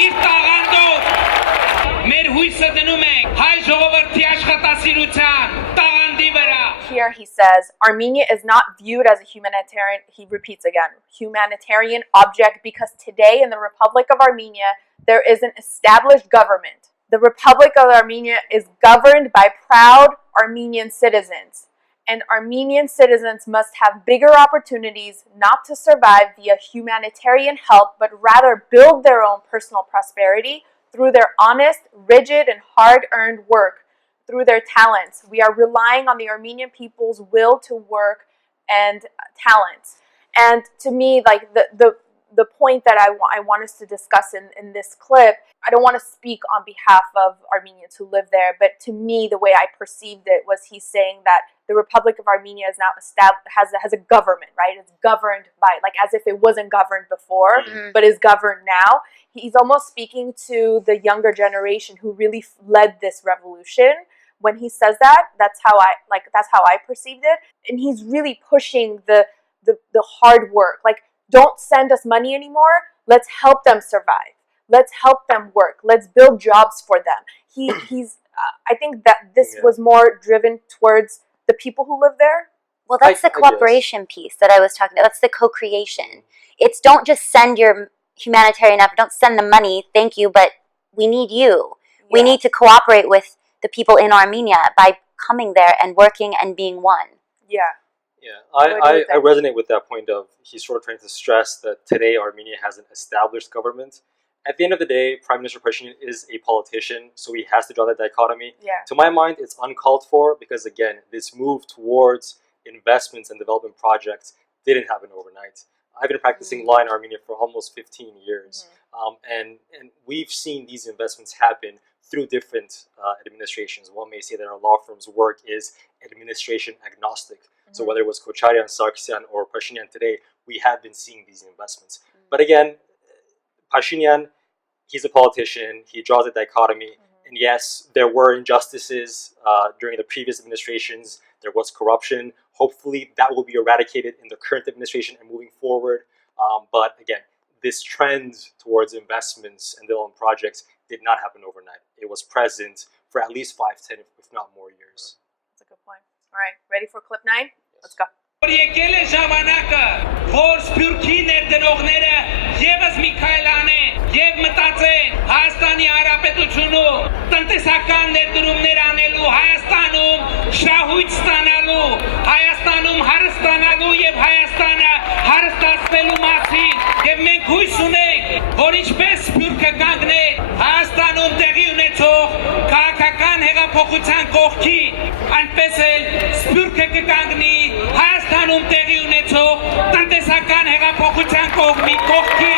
իր տաղանդով մեր հույսը դնում ենք հայ ժողովրդի աշխատասիրության տաղանդի վրա. Here he says, Armenia is not viewed as a humanitarian, he repeats again, humanitarian object because today in the Republic of Armenia, there is an established government. The Republic of Armenia is governed by proud Armenian citizens, and Armenian citizens must have bigger opportunities not to survive via humanitarian help, but rather build their own personal prosperity through their honest, rigid, and hard-earned work, through their talents. We are relying on the Armenian people's will to work and talents. And to me, like the point that I want us to discuss in this clip, I don't want to speak on behalf of Armenians who live there, but to me, the way I perceived it was he's saying that the Republic of Armenia is now has a government, right? It's governed by, like, as if it wasn't governed before, but is governed now. He's almost speaking to the younger generation who really led this revolution. When he says that, that's how I perceived it. And he's really pushing the hard work. Like, don't send us money anymore. Let's help them survive. Let's help them work. Let's build jobs for them. He's. I think that this was more driven towards the people who live there. Well, that's the cooperation piece that I was talking about. That's the co-creation. It's don't just send your humanitarian effort. Don't send the money. Thank you, but we need you. Yeah. We need to cooperate with the people in Armenia by coming there and working and being one. Yeah. Yeah, I resonate with that point of he's sort of trying to stress that today Armenia has an established government. At the end of the day, Prime Minister Pashinyan is a politician, so he has to draw that dichotomy. Yeah. To my mind, it's uncalled for because, again, this move towards investments and development projects didn't happen overnight. I've been practicing law in Armenia for almost 15 years, and we've seen these investments happen through different administrations. One may say that our law firm's work is administration agnostic. So whether it was Kachikyan, Sarkchyan, or Pashinyan today, we have been seeing these investments. But again, Pashinyan, he's a politician. He draws a dichotomy. And yes, there were injustices during the previous administrations. There was corruption. Hopefully that will be eradicated in the current administration and moving forward. But again, this trend towards investments and development projects did not happen overnight. It was present for at least 5, 10, if not more years. That's a good point. All right, ready for clip 9? Let's go. Եկել է ժամանակը, որ Սփյուռքի ներդնողները եւս մի քայլ անեն եւ մտածեն Հայաստանի Հանրապետությունում տնտեսական ներդրումներ անելու, Հայաստանում շահույթ ստանալու, Հայաստանում հարստանալու եւ Հայաստանը հարստացնելու մասին եւ մենք հույս ունենք, որ ինչպես Սփյուռքը կանգնե Հայաստանում տեղի ունեցող քաղաքական հեղափոխության կողքի, այնպես էլ Սփյուռքը կկանգնի Հայաստանում տեղի ունեցող տնտեսական հեղափոխության կողքի.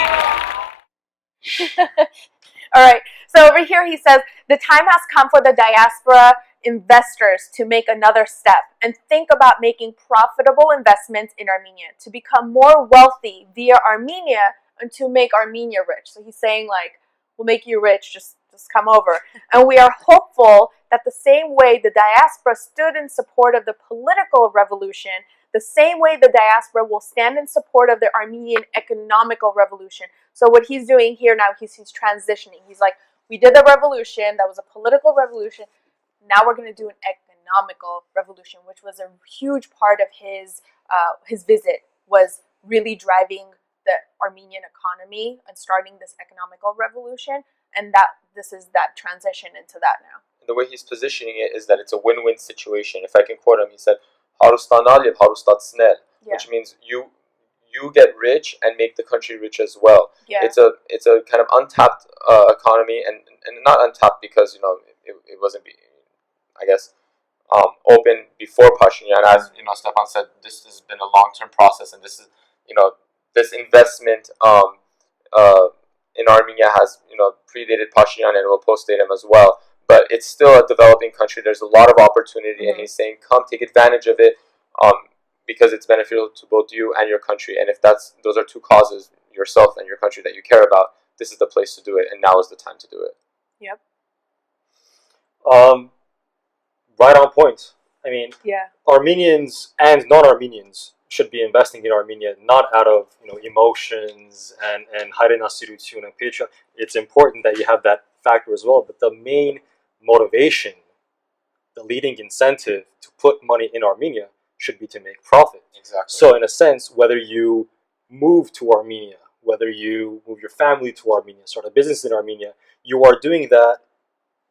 All right, so over here he says, the time has come for the diaspora investors to make another step and think about making profitable investments in Armenia, to become more wealthy via Armenia and to make Armenia rich. So he's saying like, we'll make you rich, just come over. And we are hopeful that the same way the diaspora stood in support of the political revolution, the same way the diaspora will stand in support of the Armenian economical revolution. So what he's doing here now, he's transitioning. He's like, we did the revolution, that was a political revolution. Now we're going to do an economical revolution, which was a huge part of his visit, was really driving the Armenian economy and starting this economical revolution. And that this is that transition into that now. And the way he's positioning it is that it's a win-win situation. If I can quote him, he said, "Harustanal yev harustatsnel," which means you get rich and make the country rich as well. Yeah. It's a kind of untapped economy, and not untapped because it wasn't, I guess, open before Pashinyan. As Stepan said, this has been a long-term process, and this is this investment in Armenia has predated Pashinyan and will postdate him as well. But it's still a developing country. There's a lot of opportunity, and he's saying, come take advantage of it, because it's beneficial to both you and your country. And if those are two causes, yourself and your country, that you care about, this is the place to do it, and now is the time to do it. Yep. Right on point. I mean, yeah. Armenians and non-Armenians should be investing in Armenia, not out of emotions and harinasirutyun and patriotism. It's important that you have that factor as well, but the main motivation, the leading incentive to put money in Armenia should be to make profit. Exactly. So in a sense, whether you move to Armenia, whether you move your family to Armenia, start a business in Armenia, you are doing that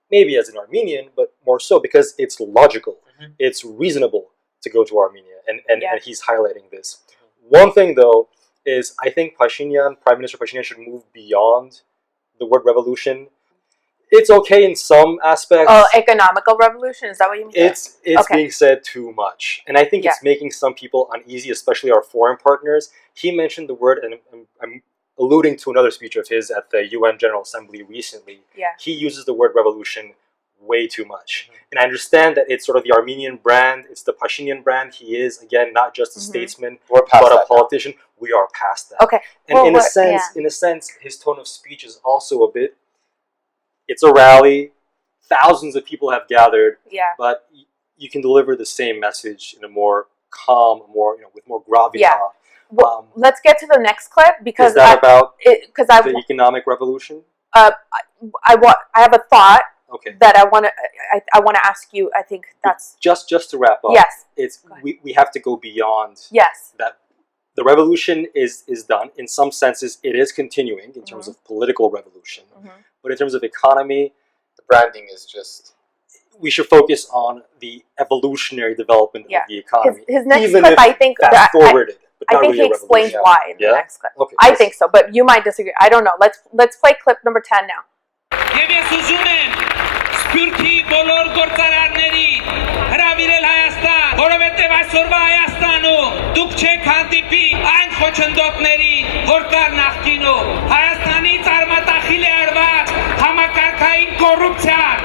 maybe as an Armenian, but more so because it's logical, it's reasonable to go to Armenia, and he's highlighting this. One thing though is I think Pashinyan, Prime Minister Pashinyan, should move beyond the word revolution. It's okay in some aspects. Oh, economical revolution, is that what you mean? It's being said too much, and I think it's making some people uneasy, especially our foreign partners. He mentioned the word, and I'm alluding to another speech of his at the UN General Assembly recently. Yeah. He uses the word revolution way too much. And I understand that it's sort of the Armenian brand, it's the Pashinyan brand. He is, again, not just a statesman, but a politician. We are past that. Okay. And in a sense, his tone of speech is also a bit, it's a rally, thousands of people have gathered, but you can deliver the same message in a more calm, with more gravitas. Yeah. Well, let's get to the next clip, because is that about the economic revolution? I have a thought. Okay. That I want to ask you. I think that's just to wrap up. Yes. We have to go beyond. Yes. That the revolution is done. In some senses, it is continuing in terms of political revolution, but in terms of economy, the branding is just. We should focus on the evolutionary development of the economy. His next even clip, if I think, fast forwarded. I think he explains why in the next clip. Okay. I think so, but you might disagree. I don't know. Let's play clip number 10 now. Սփյուռքի բոլոր գործարարներին հրավիրել Հայաստան, որովհետև այսօրվա Հայաստանում դուք չեք հանդիպի այն խոչընդոտներին, որ կար նախկինում։ Հայաստանից արմատախիլ է արված համակարգ Բանկային կոռուպցիան։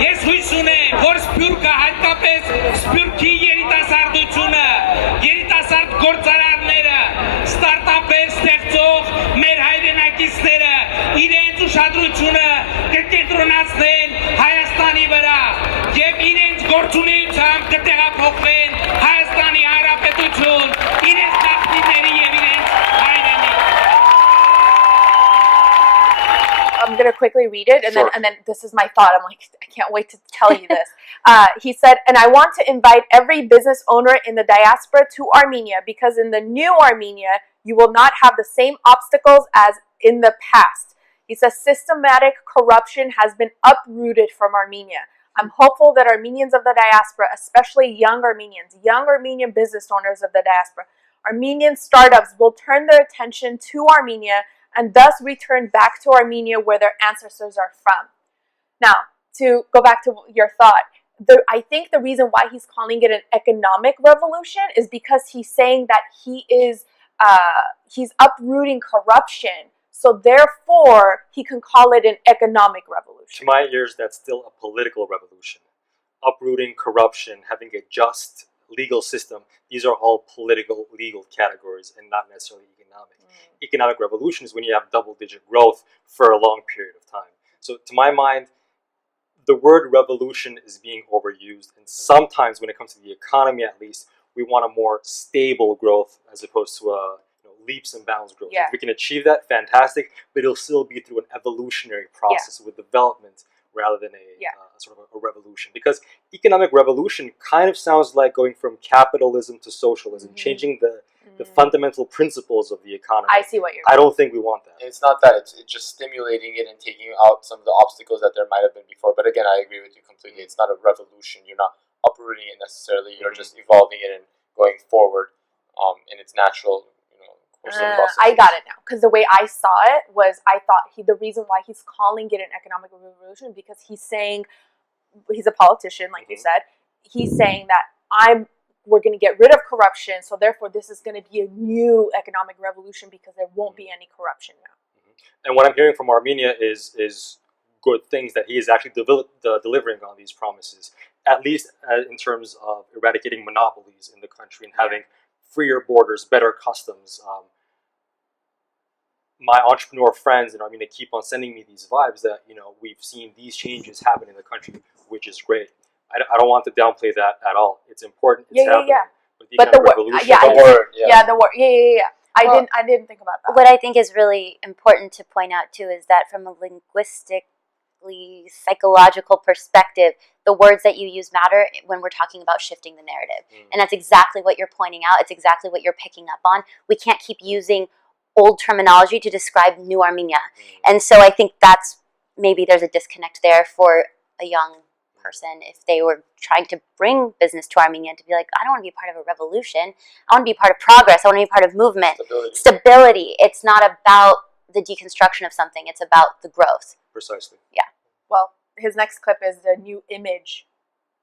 Ես հույս ունեմ, որ Սփյուռքը հատկապես Սփյուռքի երիտասարդությունը, երիտասարդ գործարանները, ստարտափեր ստեղծող մեր հայրենակիցները իրենց ուշադրությունը կկենտրոնացնեն Հայաստանի վրա եւ իրենց գործունեությամբ կտեղափոխվեն Հայաստանի Հանրապետություն, իրենց նախնիների եւ իրենց հայրենիք։ I'm going to quickly read it, and Sure. then this is my thought. I'm like, I can't wait to tell you this. He said, and I want to invite every business owner in the diaspora to Armenia, because in the new Armenia, you will not have the same obstacles as in the past. He says, systematic corruption has been uprooted from Armenia. I'm hopeful that Armenians of the diaspora, especially young Armenians, young Armenian business owners of the diaspora, Armenian startups will turn their attention to Armenia and thus return back to Armenia where their ancestors are from. Now, to go back to your thought, I think the reason why he's calling it an economic revolution is because he's saying that he's uprooting corruption. So therefore, he can call it an economic To revolution. my ears, that's still a political revolution. Uprooting corruption, having a just legal system, these are all political, legal categories and not necessarily economic. Economic revolution is when you have double-digit growth for a long period of time. So to my mind, the word revolution is being overused, and sometimes when it comes to the economy at least, we want a more stable growth as opposed to a leaps and bounds growth. Yeah. If we can achieve that, fantastic, but it'll still be through an evolutionary process with development rather than a sort of a revolution. Because economic revolution kind of sounds like going from capitalism to socialism, changing the fundamental principles of the economy. I see what you're I don't think we want that. It's not that, it's just stimulating it and taking out some of the obstacles that there might have been before. But again, I agree with you completely. It's not a revolution. You're not uprooting it necessarily. You're just evolving it and going forward in its natural course of process. I got it now, because the way I saw it was, I thought the reason why he's calling it an economic revolution because he's saying, he's a politician, like you said, he's saying that we're going to get rid of corruption, so therefore this is going to be a new economic revolution because there won't be any corruption now. And what I'm hearing from Armenia is good things, that he is actually delivering on these promises, at least in terms of eradicating monopolies in the country and having freer borders, better customs. My entrepreneur friends in Armenia keep on sending me these vibes that, we've seen these changes happen in the country, which is great. I don't want to downplay that at all. It's important. It's happening. But the word, I didn't think about that. What I think is really important to point out too is that from a linguistically psychological perspective, the words that you use matter when we're talking about shifting the narrative. And that's exactly what you're pointing out. It's exactly what you're picking up on. We can't keep using old terminology to describe new Armenia. And so I think that's, maybe there's a disconnect there for a young person if they were trying to bring business to Armenia, to be like, I don't want to be part of a revolution. I want to be part of progress. I want to be part of movement. Stability. It's not about the deconstruction of something. It's about the growth. Precisely. Yeah. Well, his next clip is the new image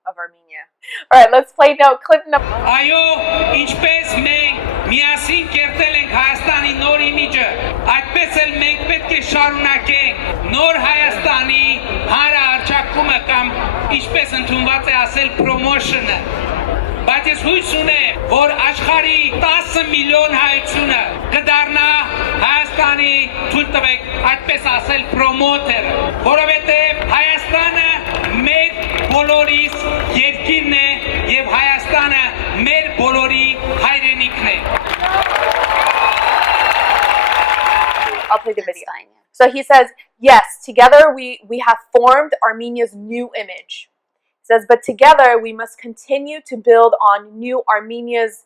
of Armenia. All right, let's play now clip number. Այո, ինչպես մենք միասին կերտել ենք Հայաստանի նոր իմիջը, այդպես էլ մենք պետք է շարունակենք նոր Հայաստանի հանրահռչակումը կամ ինչպես ընդունված է ասել promotion-ը։ Բայց ես հույս ունեմ, որ աշխարհի 10 միլիոն հայությունը կդառնա Հայաստանի, թույլ տվեք այդպես ասել, promoter, որովհետև Հայաստանը մեր բոլորիս երկիրն է եւ Հայաստանը մեր բոլորի հայրենիքն է։ I'll play the That's video. fine, yeah. So he says, yes, together we have formed Armenia's new image. He says, but together we must continue to build on new Armenia's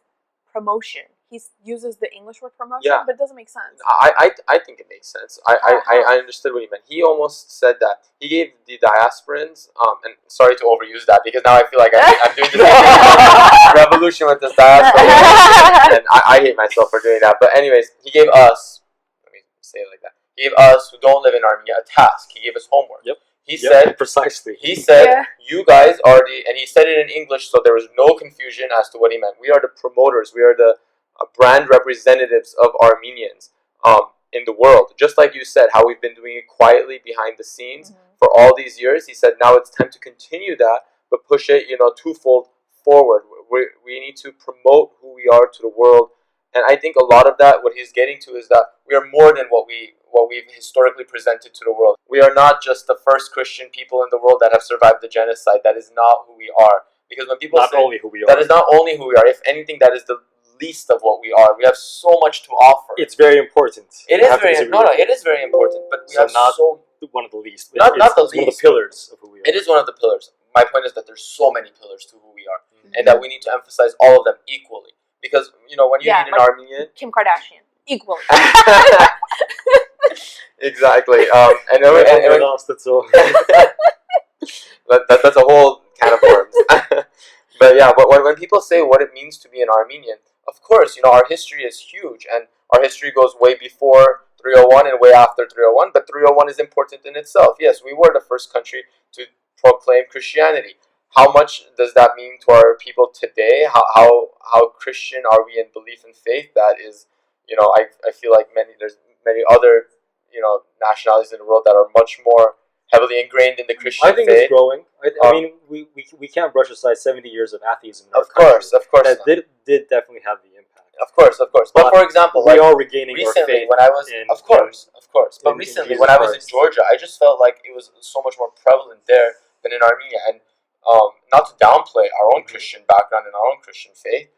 promotion. He uses the English word promotion, but it doesn't make sense. I think it makes sense. I understood what he meant. He almost said that he gave the diasporans, and sorry to overuse that because now I feel like I'm doing this revolution with this diaspora, and I hate myself for doing that. But anyways, he gave us, let me say it like that, he gave us who don't live in Armenia a task. He gave us homework. He said precisely. He said, you guys are the, and he said it in English, so there was no confusion as to what he meant. We are the promoters. We are the brand representatives of Armenians. in the world. Just like you said, how we've been doing it quietly behind the scenes for all these years. He said now it's time to continue that, but push it, twofold forward. We need to promote who we are to the world. And I think a lot of that, what he's getting to, is that we are more than what we've historically presented to the world. We are not just the first Christian people in the world that have survived the genocide. That is not who we are. Because when people say only who we are. That is not only who we are. If anything, that is the least of what we are. We have so much to offer. It's very important. It is very it is very important. But we have not so one of the least. Not the it's least. One of the pillars of who we are. It is one of the pillars. My point is that there's so many pillars to who we are, and that we need to emphasize all of them equally. Because when you meet an Armenian, Kim Kardashian, equally. Exactly. And that's a whole can of worms. But yeah, but when people say what it means to be an Armenian, of course, our history is huge, and our history goes way before 301 and way after 301. But 301 is important in itself. Yes, we were the first country to proclaim Christianity. How much does that mean to our people today? How Christian are we in belief and faith? That is, I feel like there's many other nationalities in the world that are much more heavily ingrained in the Christian faith. I think it's growing. I mean, we can't brush aside 70 years of atheism in our country. Of course. That did definitely have the impact. Of course. But for example, we are regaining recently our faith when I was, of course. But recently when I was in Georgia, I just felt like it was so much more prevalent there than in Armenia. And not to downplay our own Christian background and our own Christian faith,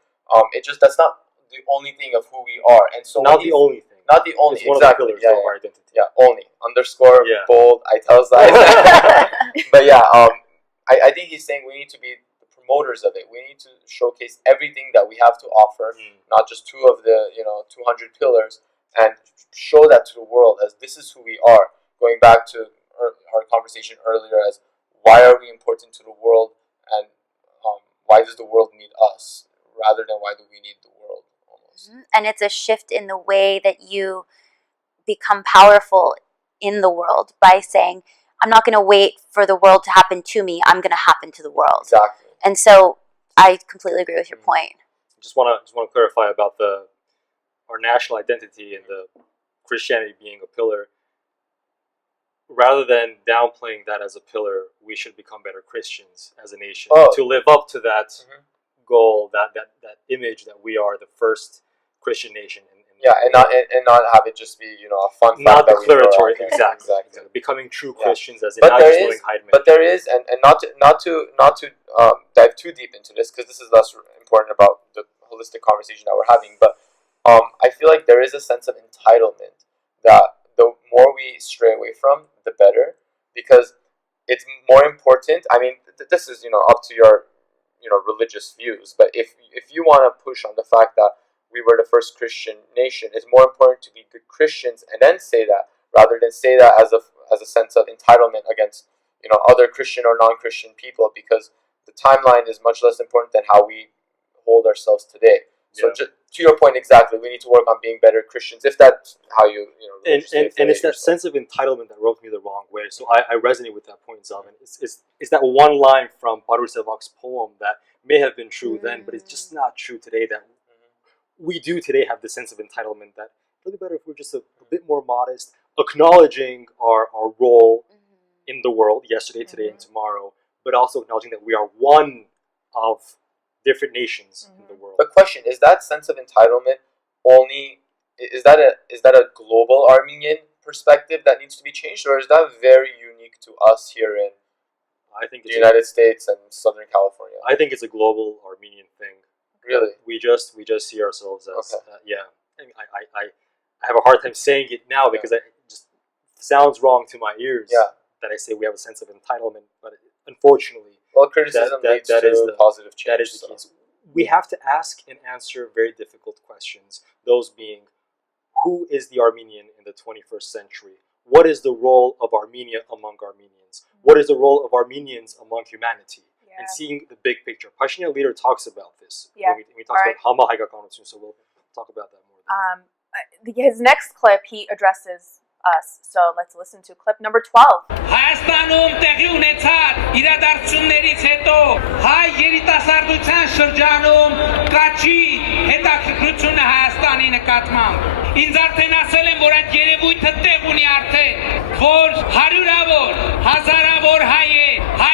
that's not the only thing of who we are. And so not the only thing. Not the only, it's one exactly. Of the pillars of our identity. Yeah, only. Underscore, bold, italicized. But yeah, I think he's saying we need to be the promoters of it. We need to showcase everything that we have to offer, not just two of the 200 pillars, and show that to the world as this is who we are. Going back to our conversation earlier as why are we important to the world, and why does the world need us rather than why do we need the world almost. And it's a shift in the way that you become powerful in the world by saying, I'm not going to wait for the world to happen to me, I'm going to happen to the world. Exactly. And so I completely agree with your point. Just want to clarify about our national identity and the Christianity being a pillar. Rather than downplaying that as a pillar, we should become better Christians as a nation to live up to that goal, that image that we are the first Christian nation. And not have it just be a fun fact. Not declaratory, exactly. Becoming true Christians, as in not just knowing Heidman. But there is, and not to dive too deep into this, because this is less important about the holistic conversation that we're having. But I feel like there is a sense of entitlement that the more we stray away from, the better, because it's more important. I mean, this is up to your religious views, but if you want to push on the fact that we were the first Christian nation, it's more important to be good Christians and then say that, rather than say that as a sense of entitlement against other Christian or non-Christian people, because the timeline is much less important than how we hold ourselves today. So just to your point exactly, we need to work on being better Christians, if that's how you and it's that sense of entitlement that rubbed me the wrong way. So I resonate with that point, Zaven. It's that one line from Badur Sevak's poem that may have been true then, but it's just not true today. That we do today have the sense of entitlement that it'd be better if we're just a bit more modest, acknowledging our role in the world, yesterday, today, and tomorrow, but also acknowledging that we are one of different nations in the world. But question, is that sense of entitlement only, is that a global Armenian perspective that needs to be changed, or is that very unique to us here in the United States and Southern California? I think it's a global Armenian thing. Really? We just see ourselves as I have a hard time saying it now because it just sounds wrong to my ears. That I say we have a sense of entitlement, but unfortunately, criticism leads to positive change. That is the case. We have to ask and answer very difficult questions. Those being, who is the Armenian in the 21st century? What is the role of Armenia among Armenians? What is the role of Armenians among humanity? And seeing the big picture. Pashinyan leader talks about this when we talk about Hama Haigakanutun, so we'll talk about that more. His next clip, he addresses us. So let's listen to clip number 12. Հայաստանում տեղի ունեցած իրադարձություններից հետո հայ երիտասարդության շրջանում կաչի հետաքրքրությունը Հայաստանի նկատմամբ։ Ինձ արդեն ասել են, որ այդ երևույթը տեղ ունի արդեն, որ հարյուրավոր, հազարավոր հայ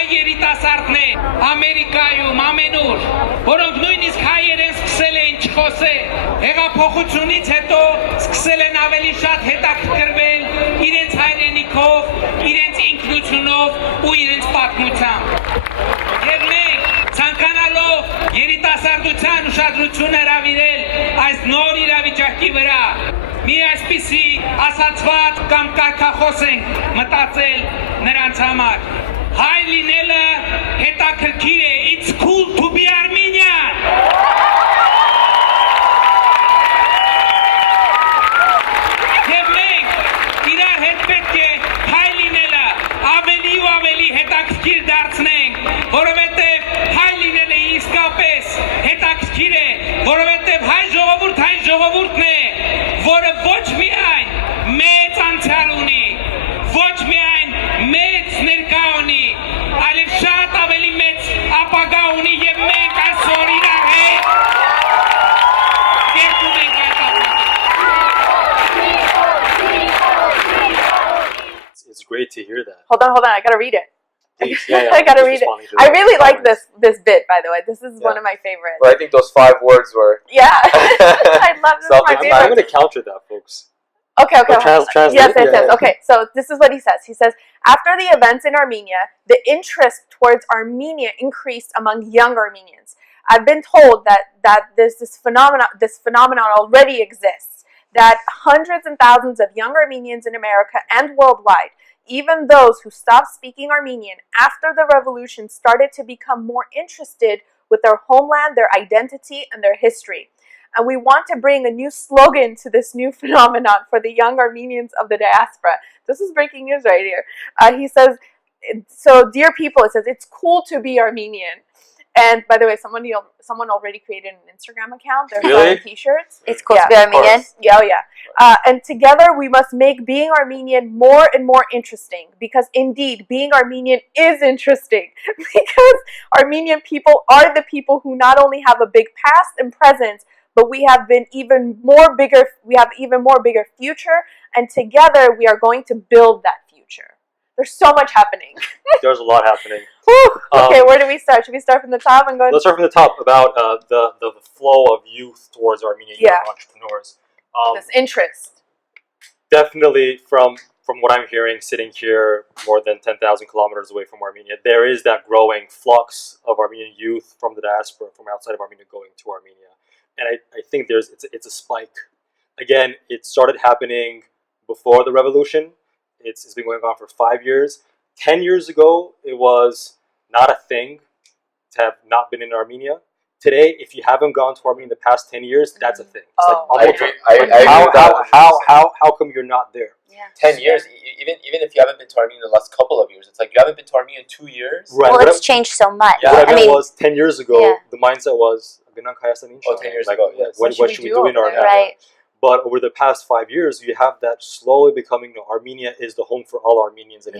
երիտասարդներ Ամերիկայում, ամենուր, որոնք նույնիսկ հայերեն սկսել էին չխոսել, հեղափոխությունից հետո սկսել են ավելի շատ հետաքրքրվել իրենց հայրենիքով, իրենց ինքնությունով ու իրենց պատմությամբ։ Եվ մենք ցանկանալով երիտասարդության ուշադրությունը հրավիրել այս նոր իրավիճակի վրա, մի այսպիսի ասացված կամ կարգախոս ենք մտածել նրանց համար։ Հայ լինելը հետաքրքիր է, it's cool to be Armenian։ Եվ մենք իրար հետ պետք է հայ լինելը ավելի ու ավելի հետաքրքիր դարձնենք, որովհետև հայ լինելը իսկապես հետաքրքիր է, որովհետև հայ ժողովուրդն է, որը ոչ միայն մեծ անցյալ ունի, ոչ միայն մեծ ներկա ունի, այլև շատ ավելի մեծ ապագա ունի եւ մենք այսօր իրար հետ կերտում ենք այդ ապագան։ It's great to hear that. Hold on, I gotta read it. Please, yeah, I gotta just read it. responding to I that. really like this bit, by the way. This is one of my favorites. But I think those 5 words were. Yeah, I love this. My I'm favorite. I'm going to counter that, folks. Okay. Oh, translate? Yes. Yeah. Okay, so this is what he says. He says, after the events in Armenia, the interest towards Armenia increased among young Armenians. I've been told that this phenomenon already exists, that hundreds and thousands of young Armenians in America and worldwide, even those who stopped speaking Armenian after the revolution, started to become more interested with their homeland, their identity, and their history. And we want to bring a new slogan to this new phenomenon for the young Armenians of the diaspora. This is breaking news right here. He says, so dear people, it says, it's cool to be Armenian. And by the way, someone already created an Instagram account. They're selling t-shirts. It's cool to be Armenian. Yeah. And together we must make being Armenian more and more interesting, because indeed being Armenian is interesting, because Armenian people are the people who not only have a big past and present, but we have even more bigger future, and together we are going to build that future. There's so much happening. There's a lot happening. Okay, where do we start? Should we start from the top and go? Let's start from the top about the flow of youth towards Armenian young entrepreneurs. This interest. Definitely from what I'm hearing, sitting here more than 10,000 kilometers away from Armenia, there is that growing flux of Armenian youth from the diaspora, from outside of Armenia, going to Armenia. And I think it's a spike. Again, it started happening before the revolution. It's been going on for 5 years. 10 years ago, it was not a thing to have not been in Armenia. Today, if you haven't gone to Armenia in the past 10 years, that's a thing. It's how come you're not there? Yeah. 10 years, even if you haven't been to Armenia in the last couple of years, it's like you haven't been to Armenia in 2 years. Right. Well, it's changed so much. Yeah. What I mean was 10 years ago, the mindset was, 10 years ago, yes. What should we do in Armenia? Right. But over the past 5 years, you have that slowly becoming, Armenia is the home for all Armenians, and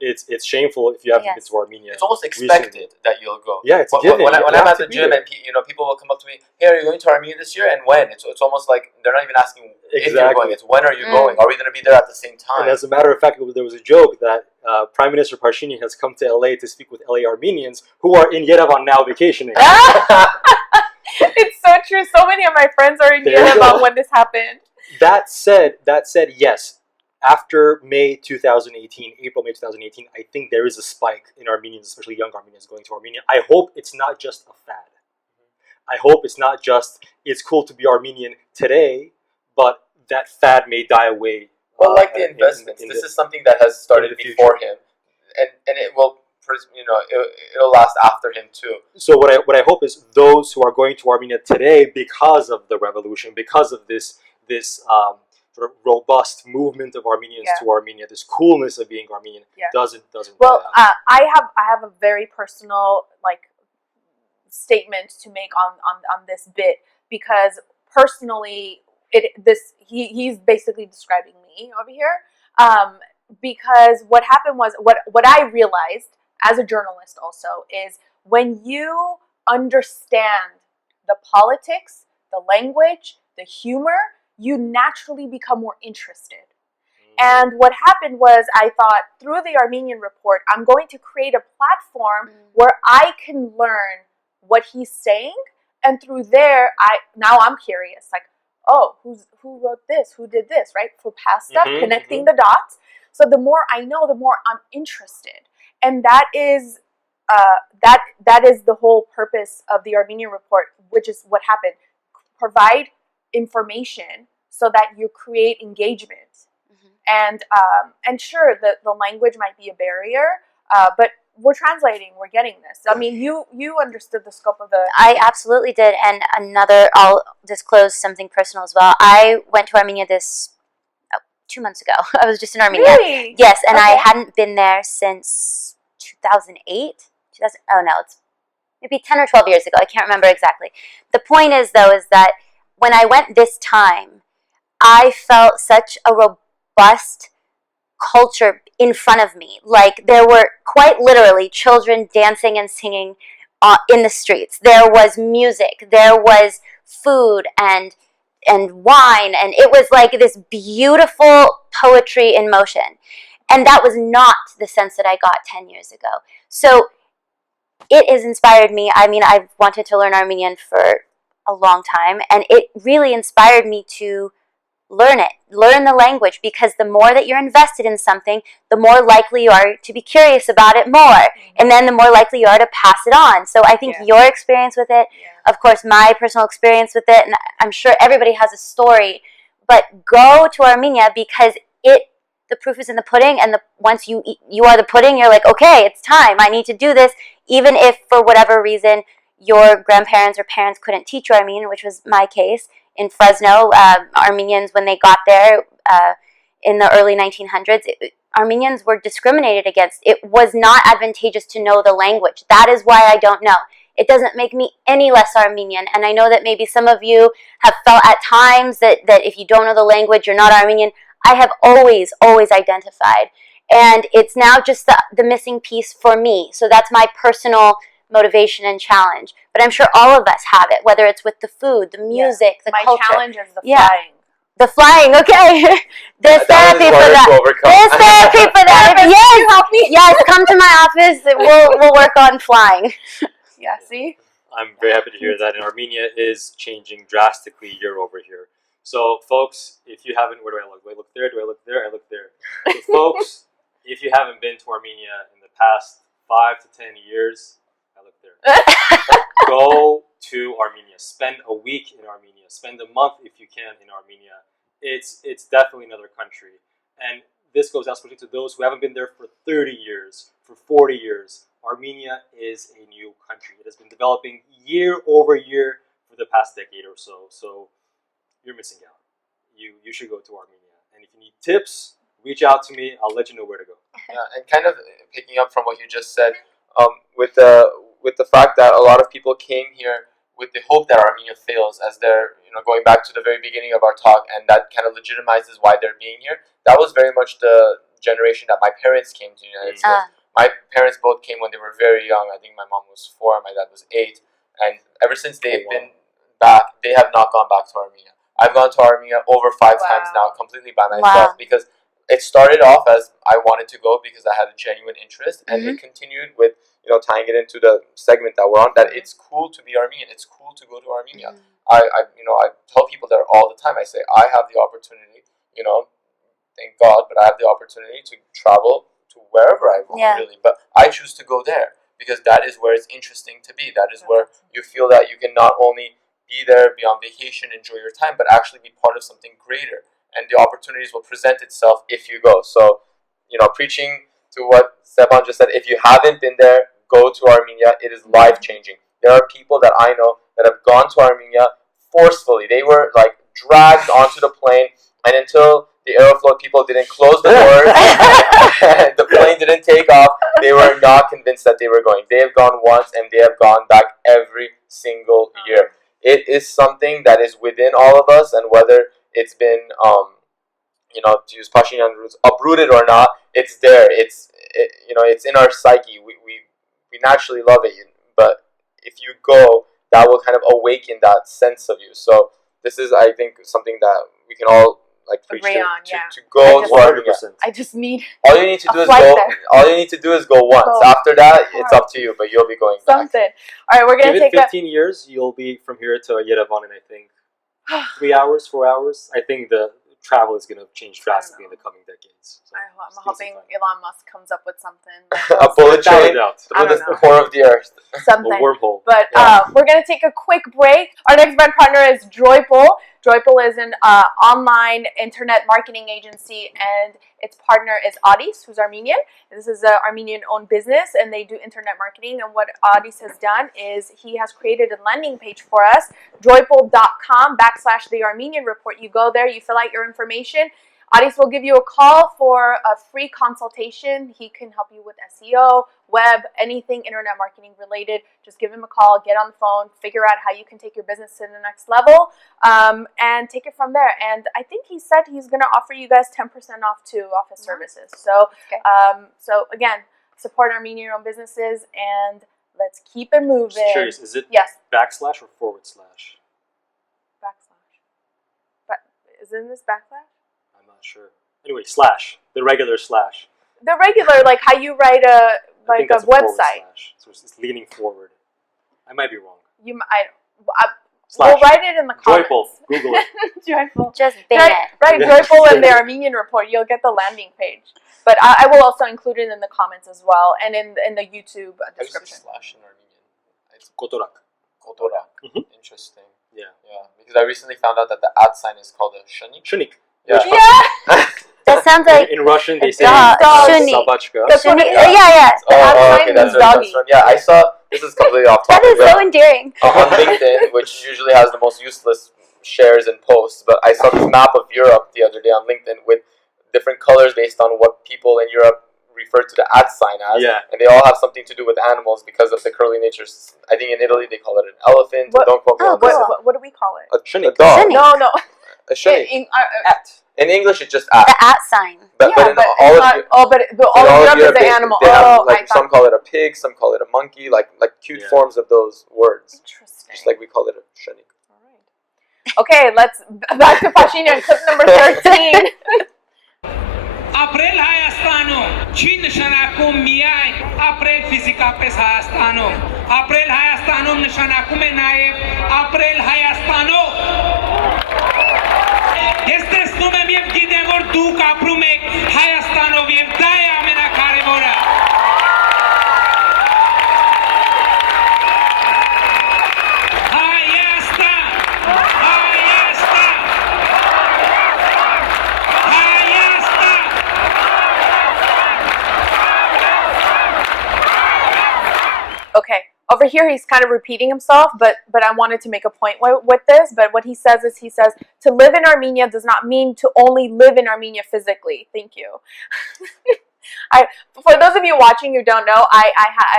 it's shameful if you haven't been to Armenia. It's almost expected that you'll go. Yeah, it's given. When I'm at the gym and people will come up to me, hey, are you going to Armenia this year? And when? It's almost like they're not even asking if you're going. It's when are you going? Are we going to be there at the same time? And as a matter of fact, there was a joke that Prime Minister Pashinyan has come to LA to speak with LA Armenians who are in Yerevan now vacationing. It's so true. So many of my friends are in Yerevan when this happened. That said, yes. After April, May 2018, I think there is a spike in Armenians, especially young Armenians, going to Armenia. I hope it's not just a fad. I hope it's not just, it's cool to be Armenian today, but that fad may die away. Well, like the investments. This is something that has started before him, and it will, it'll last after him too. So what I hope is those who are going to Armenia today because of the revolution, because of this sort of robust movement of Armenians to Armenia, this coolness of being Armenian doesn't. Well, I have a very personal statement to make on this bit, because personally, he's basically describing me over here, because what happened was what I realized as a journalist also is when you understand the politics, the language, the humor, you naturally become more interested. And what happened was I thought through the Armenian Report, I'm going to create a platform where I can learn what he's saying, and through there, now I'm curious, like, oh, who wrote this? Who did this? Right? For past stuff, connecting the dots. So the more I know, the more I'm interested, and that is that is the whole purpose of the Armenian Report, which is what happened. Provide information so that you create engagement. And sure, the language might be a barrier, but we're translating, we're getting this. I mean, you understood the scope of the... I absolutely did, and I'll disclose something personal as well. I went to Armenia 2 months ago. I was just in Armenia. Really? Yes, and I hadn't been there since 2008. It's maybe 10 or 12 years ago. I can't remember exactly. The point is, though, is that when I went this time, I felt such a robust culture in front of me. Like, there were quite literally children dancing and singing in the streets. There was music, there was food and wine, and it was like this beautiful poetry in motion. And that was not the sense that I got 10 years ago. So it has inspired me. I mean, I've wanted to learn Armenian for a long time, and it really inspired me to learn the language, because the more that you're invested in something, the more likely you are to be curious about it more, and then the more likely you are to pass it on. So I think your experience with it, of course my personal experience with it, and I'm sure everybody has a story, but go to Armenia, because the proof is in the pudding, and once you are the pudding, you're like, okay, it's time, I need to do this, even if for whatever reason your grandparents or parents couldn't teach you Armenian, which was my case. In Fresno, Armenians, when they got there in the early 1900s, Armenians were discriminated against. It was not advantageous to know the language. That is why I don't know. It doesn't make me any less Armenian. And I know that maybe some of you have felt at times that if you don't know the language, you're not Armenian. I have always identified. And it's now just the missing piece for me. So that's my personal motivation and challenge. But I'm sure all of us have it, whether it's with the food, the music, the culture. My challenge is the flying. The flying, okay. There's therapy for that. There's therapy for that. Yes, help me. Yes, come to my office. We'll work on flying. Yeah, see? I'm very happy to hear that. And Armenia is changing drastically year over year. So, folks, if you haven't, where do I look? Do I look there? Do I look there? I look there. So, folks, if you haven't been to Armenia in the past 5 to 10 years, I look there. Go to Armenia. Spend a week in Armenia. Spend a month if you can in Armenia. It's definitely another country. And this goes out especially to those who haven't been there for 30 years, for 40 years. Armenia is a new country. It has been developing year over year for the past decade or so. So you're missing out. You should go to Armenia. And if you need tips, reach out to me. I'll let you know where to go. Yeah, and kind of picking up from what you just said, with the fact that a lot of people came here with the hope that Armenia fails, as they're going back to the very beginning of our talk, and that kind of legitimizes why they're being here. That was very much the generation that my parents came to the United States. My parents both came when they were very young. I think my mom was 4, my dad was 8, and ever since they've been back, they have not gone back to Armenia. I've gone to Armenia over 5 times now, completely by myself, because it started off as I wanted to go because I had a genuine interest, and it continued with tying it into the segment that we're on, that it's cool to be Armenian. It's cool to go to Armenia. I tell people there all the time. I say I have the opportunity, thank God, but I have the opportunity to travel to wherever I want, really. But I choose to go there because that is where it's interesting to be. That is where you feel that you can not only be there, be on vacation, enjoy your time, but actually be part of something greater. And the opportunities will present itself if you go. So, preaching to what Stepan just said, if you haven't been there, go to Armenia. It is life-changing. There are people that I know that have gone to Armenia forcefully. They were dragged onto the plane, and until the Aeroflot people didn't close the doors and the plane didn't take off, they were not convinced that they were going. They have gone once, and they have gone back every single year. It is something that is within all of us, and whether it's been to use Pashinyan roots, uprooted or not, it's there. It's in our psyche. We naturally love it. But if you go, that will kind of awaken that sense of you. So this is, I think, something that we can all preach Agree on, yeah. to go. 100%. I just need All you need to do is flight go. there. All you need to do is go once. Go. After that, it's up to you. But you'll be going back. something. All right, we're Give gonna it take 15 years, you'll be from here to Yerevan in, I think, 3 hours, 4 hours. I think the travel is going to change drastically in the coming decades. So I'm just give hoping some time. Elon Musk comes up with something. A bullet Without a train doubt. through I don't the know. core of the earth. A Something. wormhole. But Yeah. we're going to take a quick break. Our next brand partner is Joyful. Joyful is an online internet marketing agency, and its partner is Adis, who's Armenian. This is an Armenian-owned business, and they do internet marketing. And what Adis has done is he has created a landing page for us, joyful.com/the Armenian Report. You go there, you fill out your information. Adis will give you a call for a free consultation. He can help you with SEO, web, anything internet marketing related. Just give him a call, get on the phone, figure out how you can take your business to the next level, and take it from there. And I think he said he's going to offer you guys 10% off too, off his services. So, so again, support Armenian-owned businesses, and let's keep it moving. Just curious, is it Yes. / or /? Backslash. But isn't this backslash? I'm not sure. Anyway, / the regular /. The regular, like how you write a I think a that's website. /. So it's leaning forward. I might be wrong. We'll write it in the comments. Joyful. Google it. Joyful. Just bing Right, it. right, Joyful and the Armenian Report. You'll get the landing page. But I will also include it in the comments as well, and in the YouTube description. Slash in Armenian. It's Kotorak. Kotorak. Mhm. Interesting. Yeah. Yeah, because I recently found out that the @ sign is called a shunik. Shunik. Yeah. Yeah! That sounds like In Russian, they say dog. Shunik. Sabachka. That's what it is. Yeah. The @ sign okay, is that's where it comes doggy. from. Yeah, I saw. This is completely off That topic. is so but endearing. on LinkedIn, which usually has the most useless shares and posts, but I saw this map of Europe the other day on LinkedIn with different colors based on what people in Europe refer to the @ sign as. Yeah. And they all have something to do with animals because of the curly natures. I think in Italy they call it an elephant. What- Don't quote me on this. What do we call it? A Shunik. dog. Shunik. No. A shunik. In English, it's just @ The @ sign. But yeah, in but all it's of not. Eu- All but all of Europe is the they- animal. They have, I like, thought. some call it a pig, some call it a monkey, like cute Yeah. forms of those words. Interesting. Just like we call it a shunik. All right. Okay, let's back to Pashinyan, clip number 13. Ապրել Հայաստանում չի նշանակում միայն ապրել ֆիզիկապես Հայաստանում։ Ապրել Հայաստանում նշանակում է նաև ապրել Հայաստանով։ Ես տեսնում եմ եւ գիտեմ, որ դուք ապրում եք Հայաստանով եւ դա է ամենակարևորը։ Հայաստան! Հայաստան! Հայաստան! Okay, over here he's kind of repeating himself, but I wanted to make a point with this. But what he says is, to live in Armenia does not mean to only live in Armenia physically. Thank you. For those of you watching who don't know, I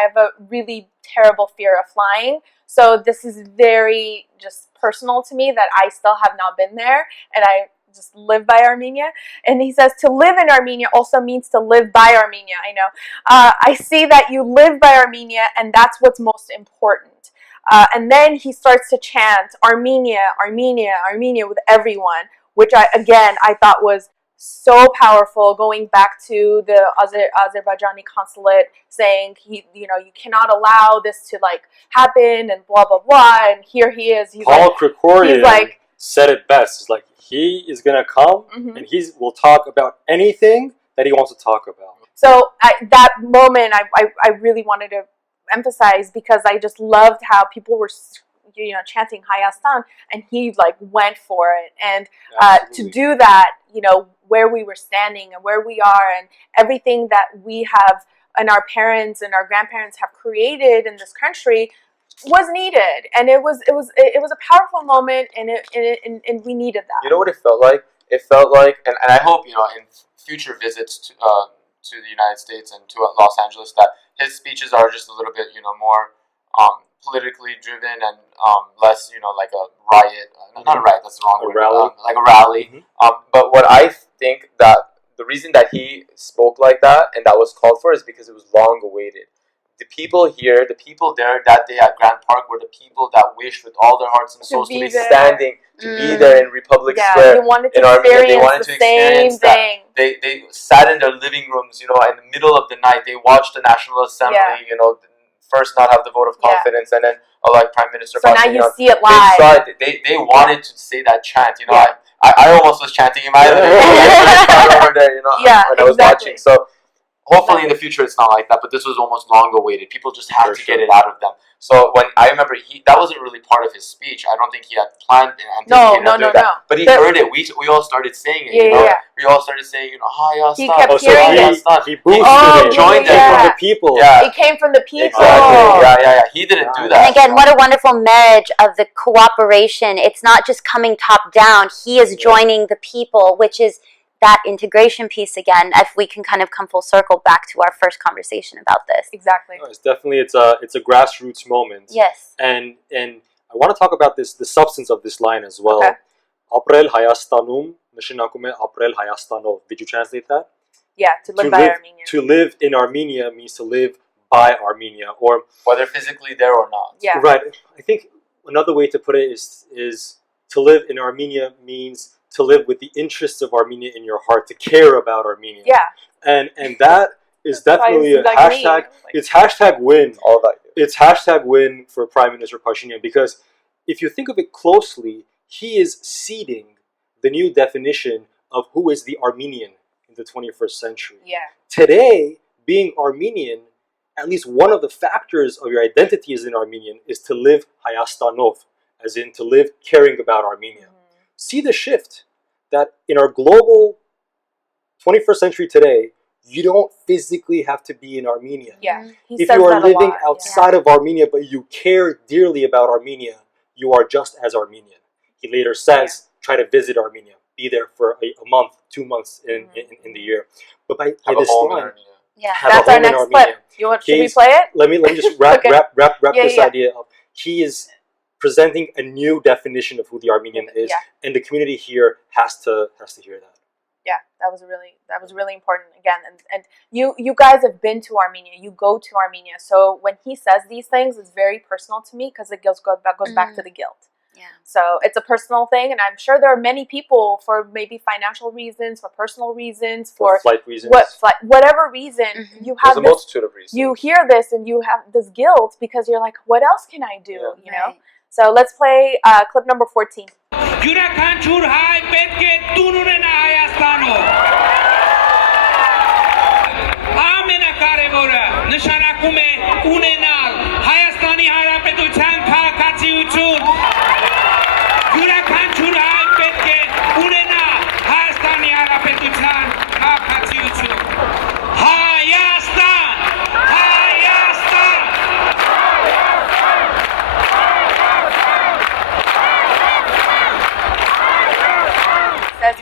have a really terrible fear of flying. So this is very just personal to me that I still have not been there, and I just live by Armenia. And he says to live in Armenia also means to live by Armenia. I know. I see that you live by Armenia, and that's what's most important. And then he starts to chant Armenia, Armenia, Armenia with everyone, which I thought was so powerful, going back to the Azerbaijani consulate saying you cannot allow this to happen and blah blah blah. And here he is. He's Paul Krikorian like said it best. It's like he is gonna come and he will talk about anything that he wants to talk about. So that moment, I really wanted to emphasize, because I just loved how people were chanting Hayastan, and he went for it. And to do that, where we were standing and where we are and everything that we have and our parents and our grandparents have created in this country was needed, and it was a powerful moment, and we needed that. You know what it felt like? It felt like, and I hope in future visits to the United States and to Los Angeles that his speeches are just a little bit more politically driven and less, like a riot. Not a riot. That's the wrong word. Rally. Like a rally. But what I think that the reason that he spoke like that and that was called for is because it was long awaited. The people here, the people there that day at Grand Park were the people that wished with all their hearts and souls to be standing, to be there in Republic Square. You wanted to in Armenia. They wanted experience to the same experience that. thing. They sat in their living rooms, in the middle of the night. They watched the National Assembly, first not have the vote of confidence, and then like Prime Minister So Pashinyan. now you see it live. They wanted to say that chant. I almost was chanting in my over there. When I was watching. So hopefully in the future it's not like that. But this was almost long awaited. People just had to get it out of them. So when I remember, that wasn't really part of his speech. I don't think he had planned and anticipated that. But he heard it. We all started saying it. We all started saying, He kept hearing it. He boosted it. He joined it from it. the people. It came from the people. Exactly. Yeah. He didn't do that. And again, what a wonderful marriage of the cooperation. It's not just coming top down. He is joining the people, which is that integration piece again. If we can kind of come full circle back to our first conversation about this. Exactly. No, it's definitely it's a grassroots moment. Yes. And I want to talk about the substance of this line as well. Aprel Hayastanum Nishinakume Aprel Hayastanov. Did you translate that? Yeah, to live by Armenia. To live in Armenia means to live by Armenia, or whether physically there or not. Yeah. Right. I think another way to put it is to live in Armenia means to live with the interests of Armenia in your heart, to care about Armenia. Yeah. And that is definitely a hashtag. It's hashtag win. All that. It's hashtag win for Prime Minister Pashinyan, because if you think of it closely, he is seeding the new definition of who is the Armenian in the 21st century. Yeah. Today, being Armenian, at least one of the factors of your identity as an Armenian is to live Hayastanov, as in to live caring about Armenia. See the shift that in our global 21st century today, you don't physically have to be in Armenia. Yeah. If you are living outside of Armenia, but you care dearly about Armenia, you are just as Armenian. He later says, try to visit Armenia. Be there for a month, 2 months in the year. But by this line, that's our next clip. Should we play it? Let me just wrap this idea up. He is presenting a new definition of who the Armenian is, and the community here has to hear that. Yeah, that was really important again. And you guys have been to Armenia. You go to Armenia. So when he says these things, it's very personal to me because it goes back to the guilt. Yeah. So it's a personal thing, and I'm sure there are many people, for maybe financial reasons, for personal reasons, for flight reasons, whatever reason, you have a multitude of reasons. You hear this and you have this guilt because you're like, what else can I do? You know. So let's play clip number 14.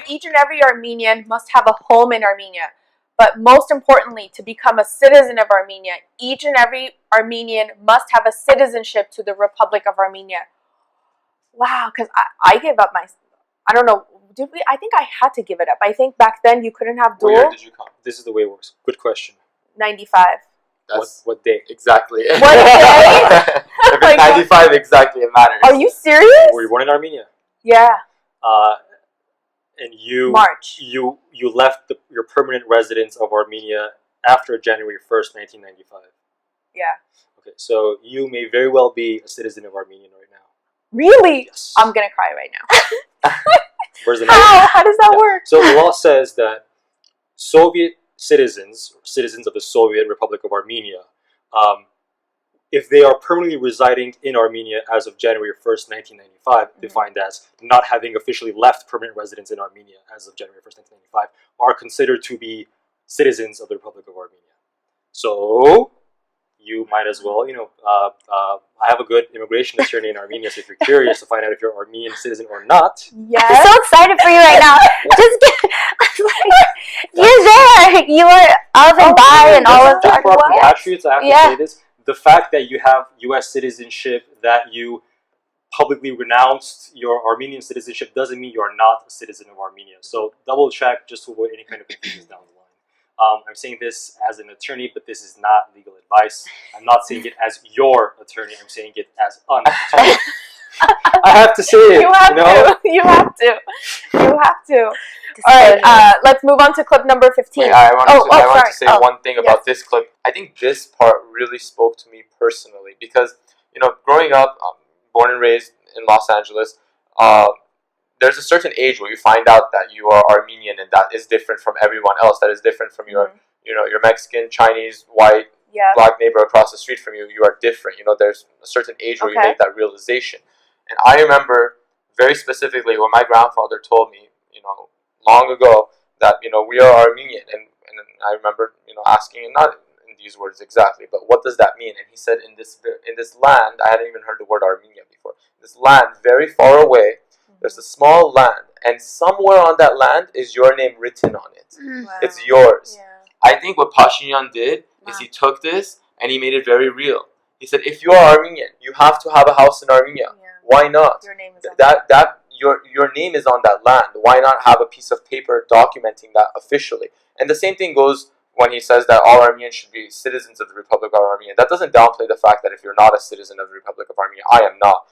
Each and every Armenian must have a home in Armenia. But most importantly, to become a citizen of Armenia, each and every Armenian must have a citizenship to the Republic of Armenia. Wow, because I gave up I don't know, did we? I think I had to give it up. I think back then you couldn't have dual. What year did you come? This is the way it works. Good question. 95. What day? Exactly. What day? If it's 95 exactly, it matters. Are you serious? Were you born in Armenia? Yeah. And you March. You left your permanent residence of Armenia after January 1st, 1995. Yeah. Okay, so you may very well be a citizen of Armenia right now. Really? Yes. I'm gonna cry right now. Where's the How does that work? So the law says that Soviet citizens of the Soviet Republic of Armenia, if they are permanently residing in Armenia as of January 1st, 1995, defined as not having officially left permanent residence in Armenia as of January 1st, 1995, are considered to be citizens of the Republic of Armenia. So you might as well, I have a good immigration attorney in Armenia, so if you're curious to find out if you're an Armenian citizen or not. Yes. I'm so excited for you right now. You're there. You are of and by and all of the property attributes, I have to say this. the fact that you have U.S. citizenship, that you publicly renounced your Armenian citizenship, doesn't mean you are not a citizen of Armenia. So double check just to avoid any kind of confusion down the line. I'm saying this as an attorney, but this is not legal advice. I'm not saying it as your attorney. I'm saying it as an attorney. I have to say it. You have to. You have to. You have to. All right. Let's move on to clip number 15. Wait, I want to say Oh, one thing about this clip. I think this part really spoke to me personally because, growing up, born and raised in Los Angeles, there's a certain age where you find out that you are Armenian and that is different from everyone else. That is different from your Mexican, Chinese, white, black neighbor across the street from you. You are different. There's a certain age where you make that realization. And I remember very specifically when my grandfather told me, long ago that, we are Armenian. And I remember, asking him, not in these words exactly, but what does that mean? And he said, in this land, I hadn't even heard the word Armenia before. This land very far away, there's a small land, and somewhere on that land is your name written on it. Wow. It's yours. Yeah. I think what Pashinyan did is he took this and he made it very real. He said, if you are Armenian, you have to have a house in Armenia. Yeah. Why not? Your name is on Your name is on that land. Why not have a piece of paper documenting that officially? And the same thing goes when he says that all Armenians should be citizens of the Republic of Armenia. That doesn't downplay the fact that if you're not a citizen of the Republic of Armenia, I am not.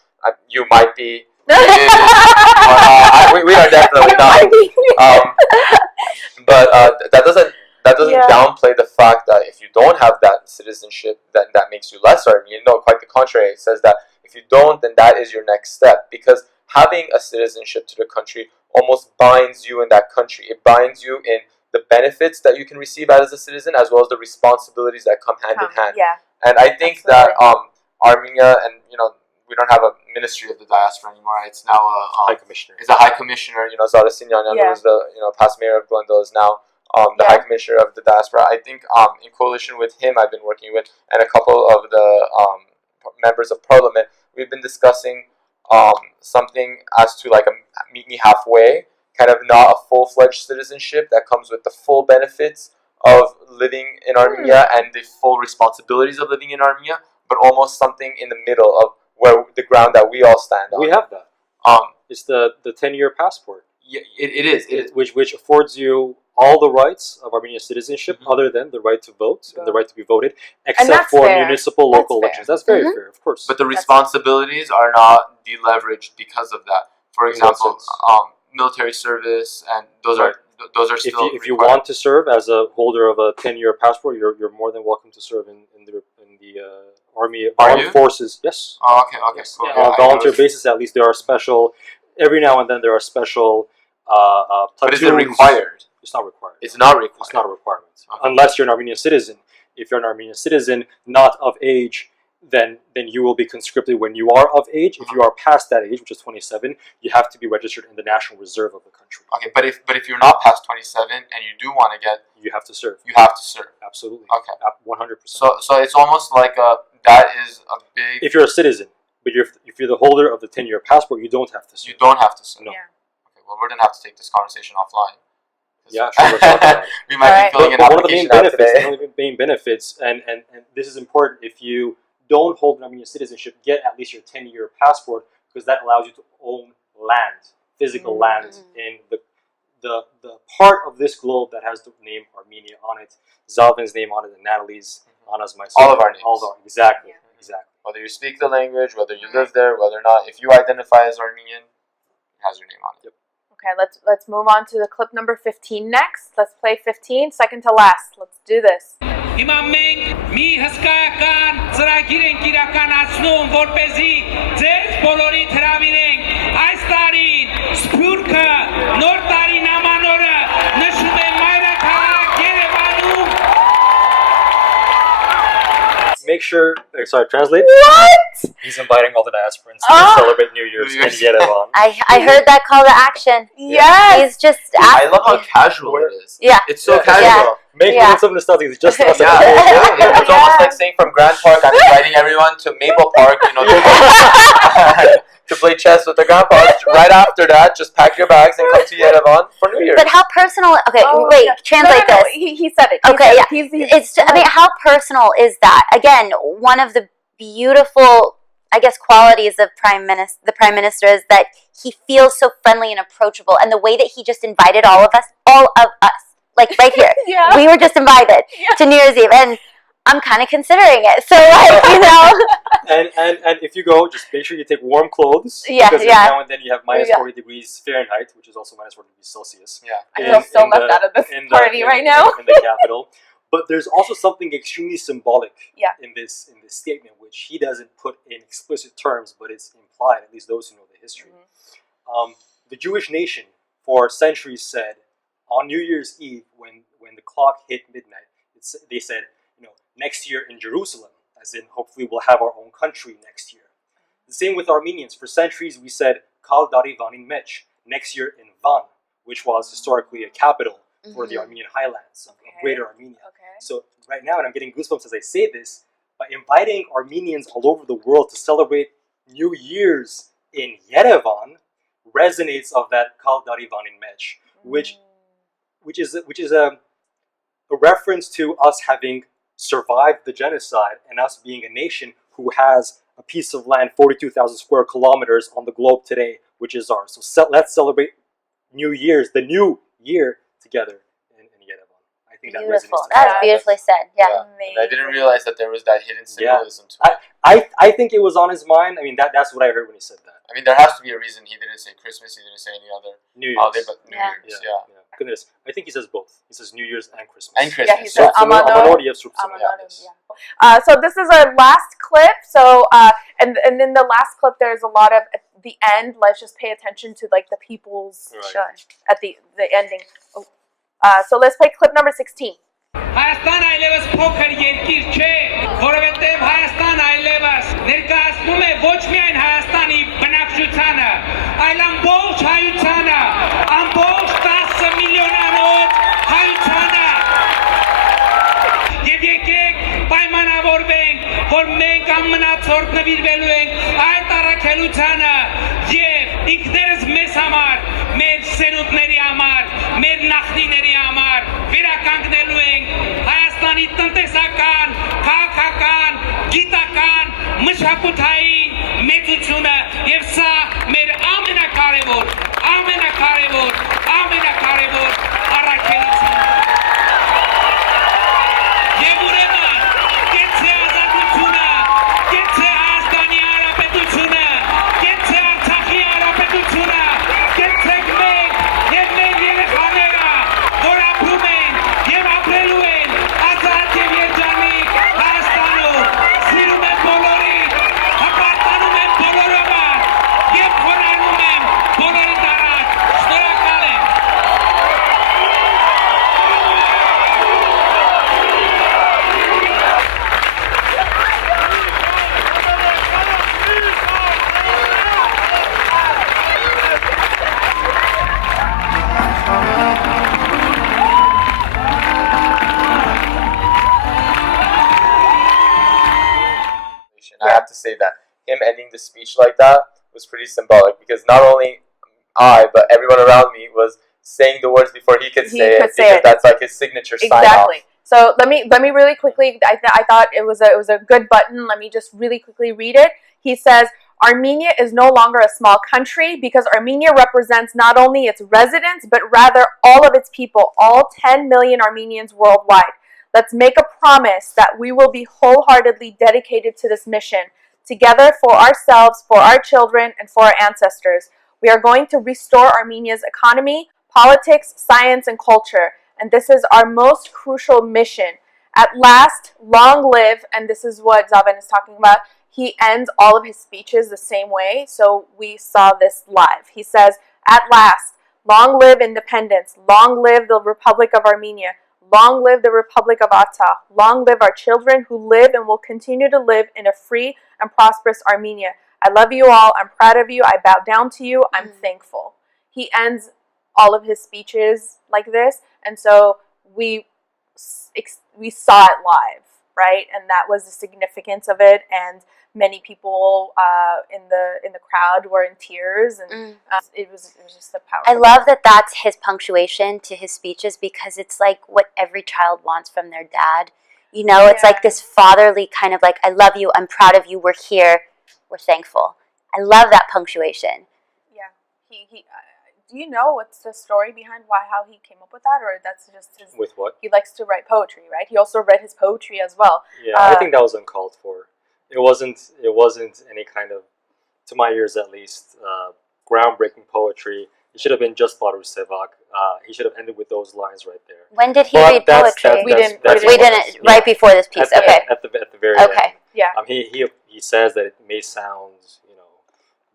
You might be. We are definitely not. But that doesn't downplay the fact that if you don't have that citizenship, then that makes you less Armenian. No, quite the contrary. It says that if you don't, then that is your next step. Because having a citizenship to the country almost binds you in that country. It binds you in the benefits that you can receive as a citizen, as well as the responsibilities that come hand in hand. Yeah. And I think that Armenia, and we don't have a Ministry of the Diaspora anymore. It's now a High Commissioner. It's a High Commissioner. Kazarian, who was the past mayor of Glendale, is now the High Commissioner of the Diaspora. I think in coalition with him, I've been working with, and a couple of the members of Parliament, we've been discussing something as to like a meet me halfway, kind of not a full-fledged citizenship that comes with the full benefits of living in Armenia and the full responsibilities of living in Armenia, but almost something in the middle of where the ground that we all stand on. We have that. It's the 10-year passport. Yeah, it is. Which affords you all the rights of Armenian citizenship, other than the right to vote and the right to be voted, except for municipal local elections. That's very fair, of course. But the responsibilities are not deleveraged because of that. For example, military service, and those are still. If you want to serve as a holder of a 10-year passport, you're more than welcome to serve in the armed forces. Yes. Oh, okay, yes. Cool. On a volunteer basis, at least there are special. Every now and then there are special. Platoons. But is it required? It's not required. It's not required. It's not a requirement, unless you're an Armenian citizen. If you're an Armenian citizen, not of age, then you will be conscripted when you are of age. If you are past that age, which is 27, you have to be registered in the National Reserve of the country. Okay, but if you're not past 27 and you do want to get, you have to serve. You have to serve. Absolutely. Okay. 100%. So it's almost like that is a big. If you're a citizen, but if you're the holder of the 10-year passport, you don't have to serve. You don't have to serve. No. Yeah. Okay. Well, we're gonna have to take this conversation offline. Yeah, sure. We'll talk about it. We might be filling an application one of the main benefits, and this is important. If you don't hold an Armenian citizenship, get at least your 10-year passport, because that allows you to own land, physical land in the part of this globe that has the name Armenia on it, Zaven's name on it, and Natalie's, Anna's, myself. All of our names. Exactly. Whether you speak the language, whether you live there, whether or not, if you identify as Armenian, it has your name on it. Yep. Okay, let's move on to the clip number 15 next. Let's play 15, second to last. Let's do this. Հիմա մենք մի հսկայական ծրագիր ենք իրականացնում, որպեսզի ձեր բոլորիդ հրավիրենք այս տարին Սփյուռքը նոր տարի նամանորը նշում է մայրաքաղաք Երևանում. Make sure. Sorry, translate. What? He's inviting all the diasporans to celebrate New Year's in Yerevan. I heard that call to action. Yes. He's just I love how casual it is. Yeah. It's so casual. Making it something nostalgic. It's just us. It's almost like saying from Grand Park, I'm inviting everyone to Maple Park, to play chess with their grandpas. Right after that, just pack your bags and come to Yerevan for New Year's. But how personal? Okay, wait. Yeah. Translate No. this. He said it. Okay, yeah. He's I mean, how personal is that? Again, one of the beautiful, I guess, qualities of the Prime Minister is that he feels so friendly and approachable, and the way that he just invited all of us, like right here. Yeah. We were just invited to New Year's Eve, and I'm kind of considering it. So, like, you know. And if you go, just make sure you take warm clothes. Yeah, because yeah. now and then you have minus 40 degrees Fahrenheit, which is also minus 40 degrees Celsius. Yeah. I feel so left out of this party right now. In the capital. But there's also something extremely symbolic in this statement, which he doesn't put in explicit terms, but it's implied, at least those who know the history. The Jewish nation for centuries said, on New Year's Eve, when the clock hit midnight, they said, next year in Jerusalem, as in hopefully we'll have our own country next year. The same with Armenians. For centuries we said, Kal Dari Vanin Mech, next year in Van, which was historically a capital for the Armenian highlands of Greater Armenia. So right now, and I'm getting goosebumps as I say this, by inviting Armenians all over the world to celebrate New Year's in Yerevan resonates of that Kal Dari Vanin Mech, which is a reference to us having survived the genocide and us being a nation who has a piece of land 42,000 square kilometers on the globe today, which is ours. So let's celebrate New Year's, the new year, together in Yerevan. I think that Beautiful. resonates. That's beautifully said. Yeah. And I didn't realize that there was that hidden symbolism to it. I think it was on his mind. I mean, that's what I heard when he said that. I mean, there has to be a reason he didn't say Christmas, he didn't say any other New Year's. holiday, but New Year's, yeah. Goodness, I think he says both. He says New Year's and Christmas. And Christmas. Yeah, he says So this is our last clip. So and in the last clip, there's a lot of at the end. Let's just pay attention to like the people's at the ending. So let's play clip number 16. Հայաստան այլևս փոքր երկիր չէ, որովհետև Հայաստան այլևս ներկայացնում է ոչ միայն Հայաստանի բնակչությանը, այլ ամբողջ հայությանը, ամբողջ 10 միլիոնանոց հայությանը։ Եվ եկեք պայմանավորվենք, որ մենք ամենացորդ նվիրվելու ենք այդ առաքելությանը եւ ինքներս մեզ համար, մեր սերունդների համար, մեր նախնիների համար վերականգնելու ենք Հայաստանի տնտեսական, քաղաքական, գիտական, մշակութային մեծությունը եւ սա մեր ամենակարևոր առաքելությունն է։ Եվ ուրեմն, կեցե ազատությունը, կեցե Հայաստանի Հանրապետությունը, կեցե Արցախի Հանրապետությունը, կեցեք մենք եւ մեր երեխաները, որ ապրում են եւ ապրելու են ազատ եւ երջանիկ Հայաստանում, սիրում են բոլորին, հպարտանում են բոլորովը եւ խոնարհվում են բոլորի դարած։ Շնորհակալ եմ։ I have to say that him ending the speech like that was pretty symbolic because not only I, but everyone around me was saying the words before he could say it because that's like his signature sign off. So let me really quickly. I thought it was a good button. Let me just really quickly read it. He says, Armenia is no longer a small country because Armenia represents not only its residents but rather all of its people, all 10 million Armenians worldwide. Let's make a promise that we will be wholeheartedly dedicated to this mission, together for ourselves, for our children, and for our ancestors. We are going to restore Armenia's economy, politics, science, and culture, and this is our most crucial mission. At last, long live, and this is what Zaven is talking about, he ends all of his speeches the same way, so we saw this live. He says, at last, long live independence, long live the Republic of Armenia, long live the Republic of Ata, long live our children who live and will continue to live in a free and prosperous Armenia. I love you all, I'm proud of you, I bow down to you, I'm thankful. He ends all of his speeches like this, and so we saw it live. right? And that was the significance of it. And many people in the crowd were in tears, and it was just a powerful. I love that that's his punctuation to his speeches, because it's like what every child wants from their dad. You know, it's like this fatherly kind of like, I love you, I'm proud of you, we're here, we're thankful. I love that punctuation. Yeah, he do you know what's the story behind how he came up with that, or that's just his? With what? He likes to write poetry, right? He also read his poetry as well. Yeah, I think that was uncalled for. It wasn't any kind of, to my ears at least, groundbreaking poetry. It should have been just Baruch Sevak. He should have ended with those lines right there. When did he read poetry? We didn't. Right before this piece. At Okay. At the very end. Yeah. He says that it may sound,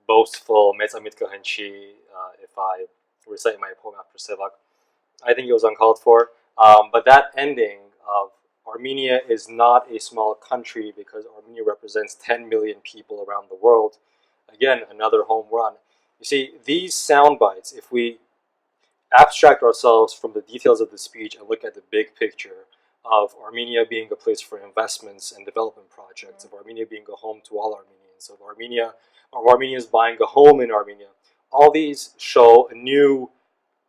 boastful, if I recite my poem after Sevak. I think it was uncalled for. But that ending of Armenia is not a small country, because Armenia represents 10 million people around the world. Again, another home run. You see, these sound bites, if we abstract ourselves from the details of the speech and look at the big picture of Armenia being a place for investments and development projects, of Armenia being a home to all Armenians, of Armenians buying a home in Armenia, all these show a new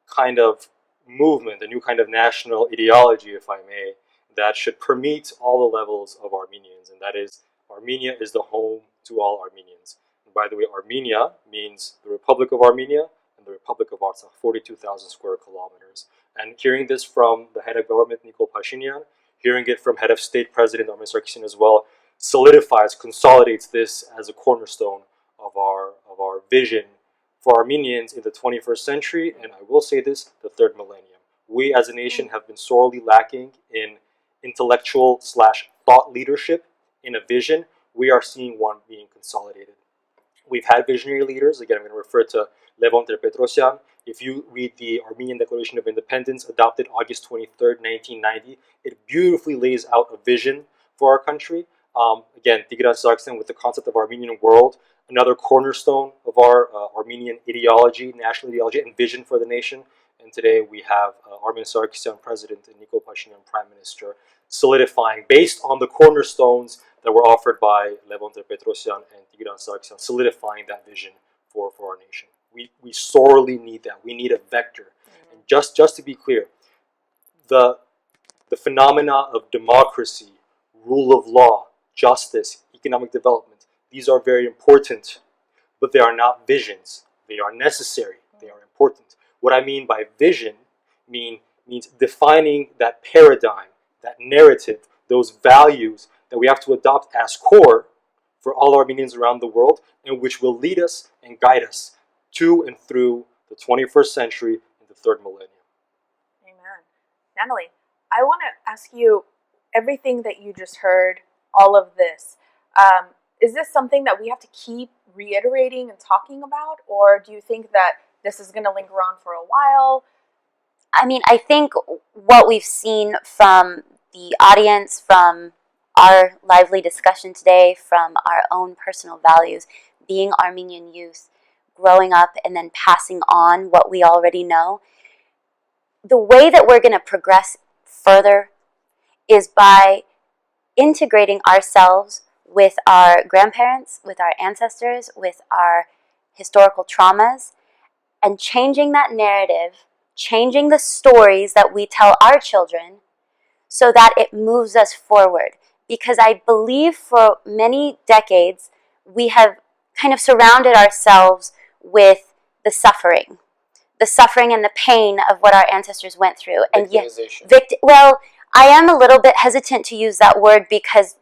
kind of movement, a new kind of national ideology, if I may, that should permeate all the levels of Armenians, and that is, Armenia is the home to all Armenians. And by the way, Armenia means the Republic of Armenia and the Republic of Artsakh, 42,000 square kilometers. And hearing this from the head of government, Nikol Pashinyan, hearing it from head of state, President Armenian Sarkisian as well, solidifies, consolidates this as a cornerstone of our vision for Armenians in the 21st century, and I will say this, the third millennium. We as a nation have been sorely lacking in intellectual/thought leadership, in a vision. We are seeing one being consolidated. We've had visionary leaders. Again, I'm going to refer to Levon Ter-Petrosyan. If you read the Armenian Declaration of Independence, adopted August 23rd, 1990, it beautifully lays out a vision for our country. Again, Khzrtian with the concept of Armenian world, another cornerstone of our Armenian ideology, national ideology, and vision for the nation. And today we have Armenian Sarkisian President and Nikol Pashinyan Prime Minister, solidifying, based on the cornerstones that were offered by Levon Ter-Petrosyan and Tigran Sarkisian, solidifying that vision for our nation. We sorely need that. We need a vector. And just to be clear, the phenomena of democracy, rule of law, justice, economic development, these are very important, but they are not visions. They are necessary. They are important. What I mean by vision means defining that paradigm, that narrative, those values that we have to adopt as core for all Armenians around the world, and which will lead us and guide us to and through the 21st century and the third millennium. Amen. Natalie, I want to ask you, everything that you just heard, all of this, is this something that we have to keep reiterating and talking about, or do you think that this is going to linger on for a while? I mean, I think what we've seen from the audience, from our lively discussion today, from our own personal values, being Armenian youth, growing up and then passing on what we already know, the way that we're going to progress further is by integrating ourselves with our grandparents, with our ancestors, with our historical traumas, and changing that narrative, changing the stories that we tell our children so that it moves us forward. Because I believe for many decades, we have kind of surrounded ourselves with the suffering and the pain of what our ancestors went through. And yet, well, I am a little bit hesitant to use that word because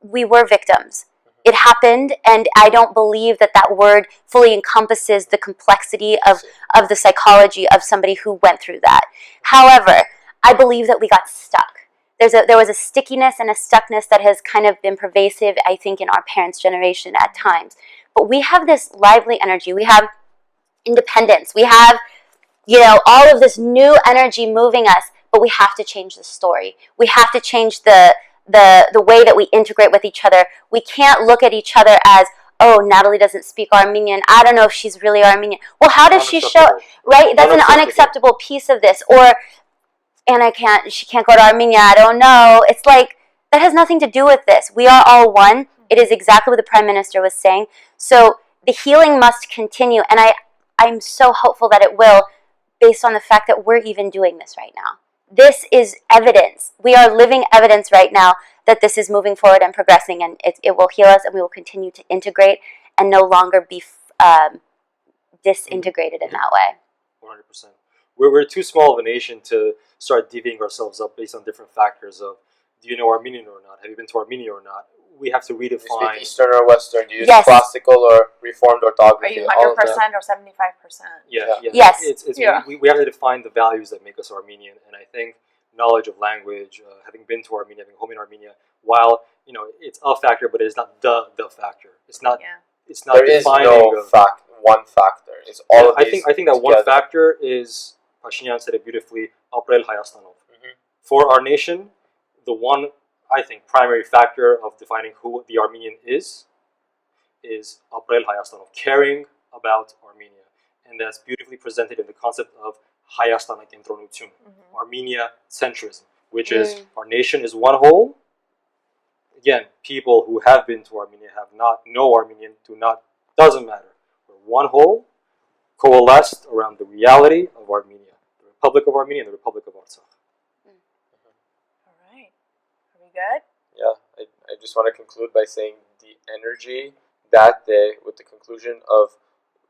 we were victims. It happened, and I don't believe that that word fully encompasses the complexity of the psychology of somebody who went through that. However, I believe that we got stuck. There was a stickiness and a stuckness that has kind of been pervasive, I think, in our parents' generation at times. But we have this lively energy. We have independence. We have, all of this new energy moving us, but we have to change the story. We have to change the way that we integrate with each other. We can't look at each other as, oh, Natalie doesn't speak Armenian. I don't know if she's really Armenian. Well, how does she show, right? That's an unacceptable piece of this. Or, and she can't go to Armenia. I don't know. It's like, that has nothing to do with this. We are all one. It is exactly what the Prime Minister was saying. So the healing must continue, and I'm so hopeful that it will, based on the fact that we're even doing this right now. This is evidence. We are living evidence right now that this is moving forward and progressing, and it will heal us, and we will continue to integrate and no longer be disintegrated in that way. 100%. We're too small of a nation to start divvying ourselves up based on different factors of, do you know Armenian or not? Have you been to Armenia or not? We have to Do you redefine. speak Eastern or Western? Do you use Yes. classical or reformed Are orthography? you All of 100% that. or 75%? Yeah. Yes. It's Yeah. we have to define the values that make us Armenian, and I think knowledge of language, having been to Armenia, having home in Armenia, while it's a factor, but it's not the factor. It's not. Yeah. It's not There is defining. no one factor. It's all of I these think that one together. factor is, Pashinyan said it beautifully, Aprel Hayastanov. Mhm. For our nation, the one, I think, primary factor of defining who the Armenian is Aprel Hayastanov, caring about Armenia. And that's beautifully presented in the concept of Hayastana Kentronutun, Armenia centrism, which is our nation is one whole. Again, people who have been to Armenia have not know Armenian, doesn't matter. We're one whole, coalesced around the reality of Armenia, the Republic of Armenia and the Republic of Artsakh. All right. Are we good? Yeah, I just want to conclude by saying the energy that day with the conclusion of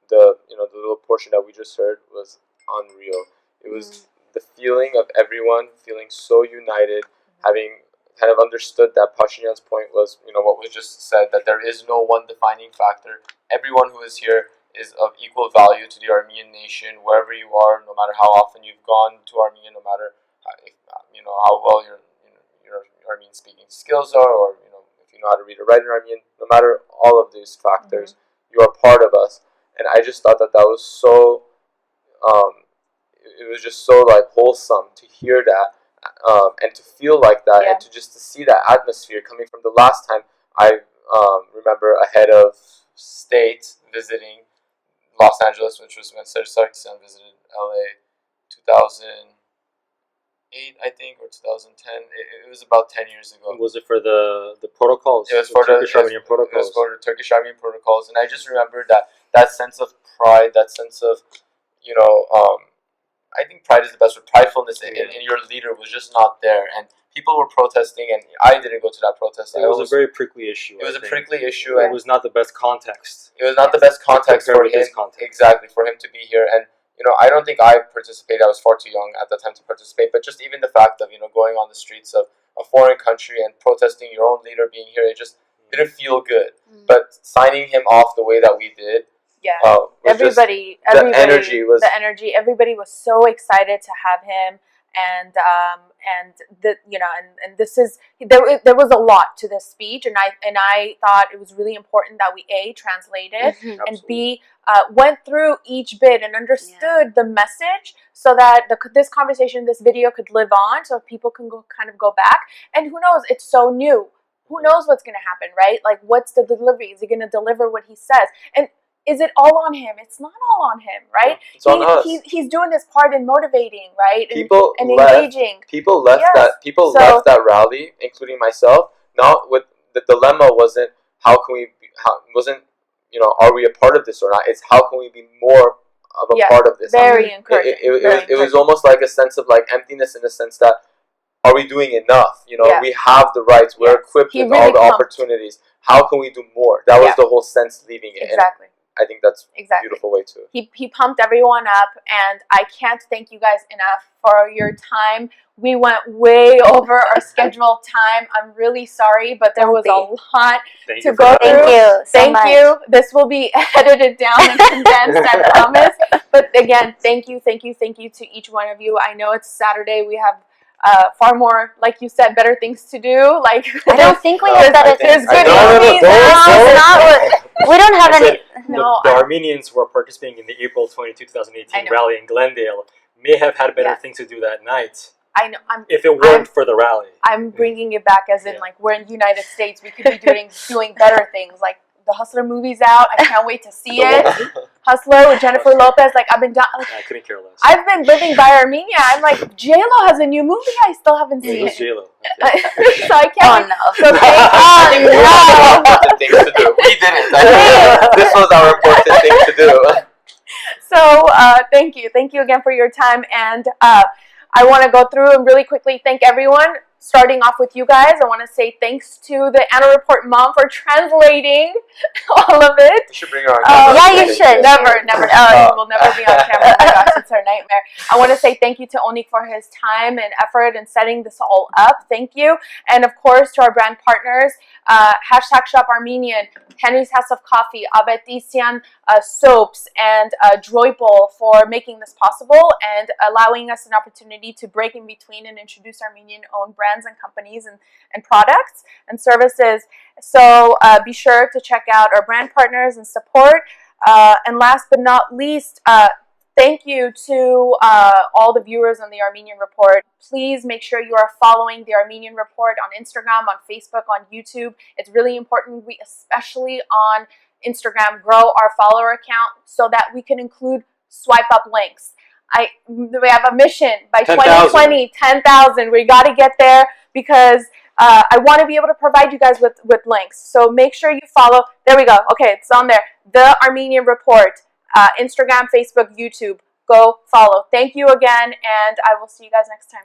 the the little portion that we just heard was unreal. It was the feeling of everyone feeling so united, having kind of understood that Pashinyan's point was, what was just said, that there is no one defining factor. Everyone who is here is of equal value to the Armenian nation, wherever you are, no matter how often you've gone to Armenia, no matter how well your Armenian speaking skills are, or if you know how to read or write in Armenian. No matter all of these factors, you are part of us. And I just thought that was so. It was just so wholesome to hear that. And to feel like that, and to see that atmosphere coming from the last time I remember a head of state visiting Los Angeles, which was when Charkchyan visited LA 2008, I think, or 2010. It was about 10 years ago. Was it for the protocols? It was for the Turkish Armenian protocols. It was for the Turkish Armenian protocols, and I just remember that sense of pride, that sense of I think pride is the best word. Pridefulness in your leader was just not there, and people were protesting, and I didn't go to that protest. It was a very prickly issue. It was a prickly issue. It was not the best context. It was not the best context for him. Exactly, for him to be here, and I don't think I participated. I was far too young at the time to participate. But just even the fact of going on the streets of a foreign country and protesting your own leader being here, it just didn't feel good. But signing him off the way that we did. Yeah, the energy was everybody was so excited to have him, and this is there was a lot to this speech, and I thought it was really important that we translated and B went through each bit and understood the message, so that this conversation, this video could live on, so people can go back, and who knows, it's so new. Who knows what's going to happen, right? Like, what's the delivery? Is he going to deliver what he says? And is it all on him? It's not all on him, right? It's on us. He's doing his part in motivating, right? And engaging. People left left that rally, including myself. Not with the dilemma wasn't are we a part of this or not? It's how can we be more of a part of this? Very encouraging. It was almost like a sense of emptiness, in the sense that, are we doing enough? We have the rights. We're equipped with all the opportunities. How can we do more? That was the whole sense leaving it. Exactly. And I think that's a beautiful way to. He pumped everyone up, and I can't thank you guys enough for your time. We went way over our scheduled time. I'm really sorry, but there was a lot to go through. Thank you. Thank you. This will be edited down and condensed, I promise. But again, thank you to each one of you. I know it's Saturday. We have far more, like you said, better things to do. I don't think we have better things to do. We don't have any. The Armenians who are participating in the April 22, 2018 rally in Glendale may have had better things to do that night. I know. If it weren't for the rally. I'm bringing it back as in we're in the United States. We could be doing better things. Like, the Hustler movie's out. I can't wait to see it. Hustler with Jennifer Lopez. Like I've been done. Like, I couldn't care less. I've been living by Armenia. I'm like, J-Lo has a new movie. I still haven't seen Who's it. J-Lo? So I Oh can't. no. So thank you. Important things to do. We didn't. This was our important thing to do. So thank you. Thank you again for your time. And I want to go through and really quickly thank everyone. Starting off with you guys, I want to say thanks to the Anna Report mom for translating all of it. You should bring her on camera. Yeah, you should. Never. We'll never be on camera. Oh my gosh, it's her nightmare. I want to say thank you to Onik for his time and effort in setting this all up. Thank you. And of course, to our brand partners, #ShopArmenian, Henry's House of Coffee, Abetisian Soaps, and Droipol for making this possible and allowing us an opportunity to break in between and introduce Armenian-owned brands and companies and products and services. So be sure to check out our brand partners and support. And last but not least, thank you to all the viewers on the Armenian Report. Please make sure you are following the Armenian Report on Instagram, on Facebook, on YouTube. It's really important, we especially on Instagram, grow our follower account so that we can include swipe up links. We have a mission by 2020, 10,000. We got to get there because I want to be able to provide you guys with links. So make sure you follow. There we go. Okay, it's on there. The Armenian Report, Instagram, Facebook, YouTube. Go follow. Thank you again, and I will see you guys next time.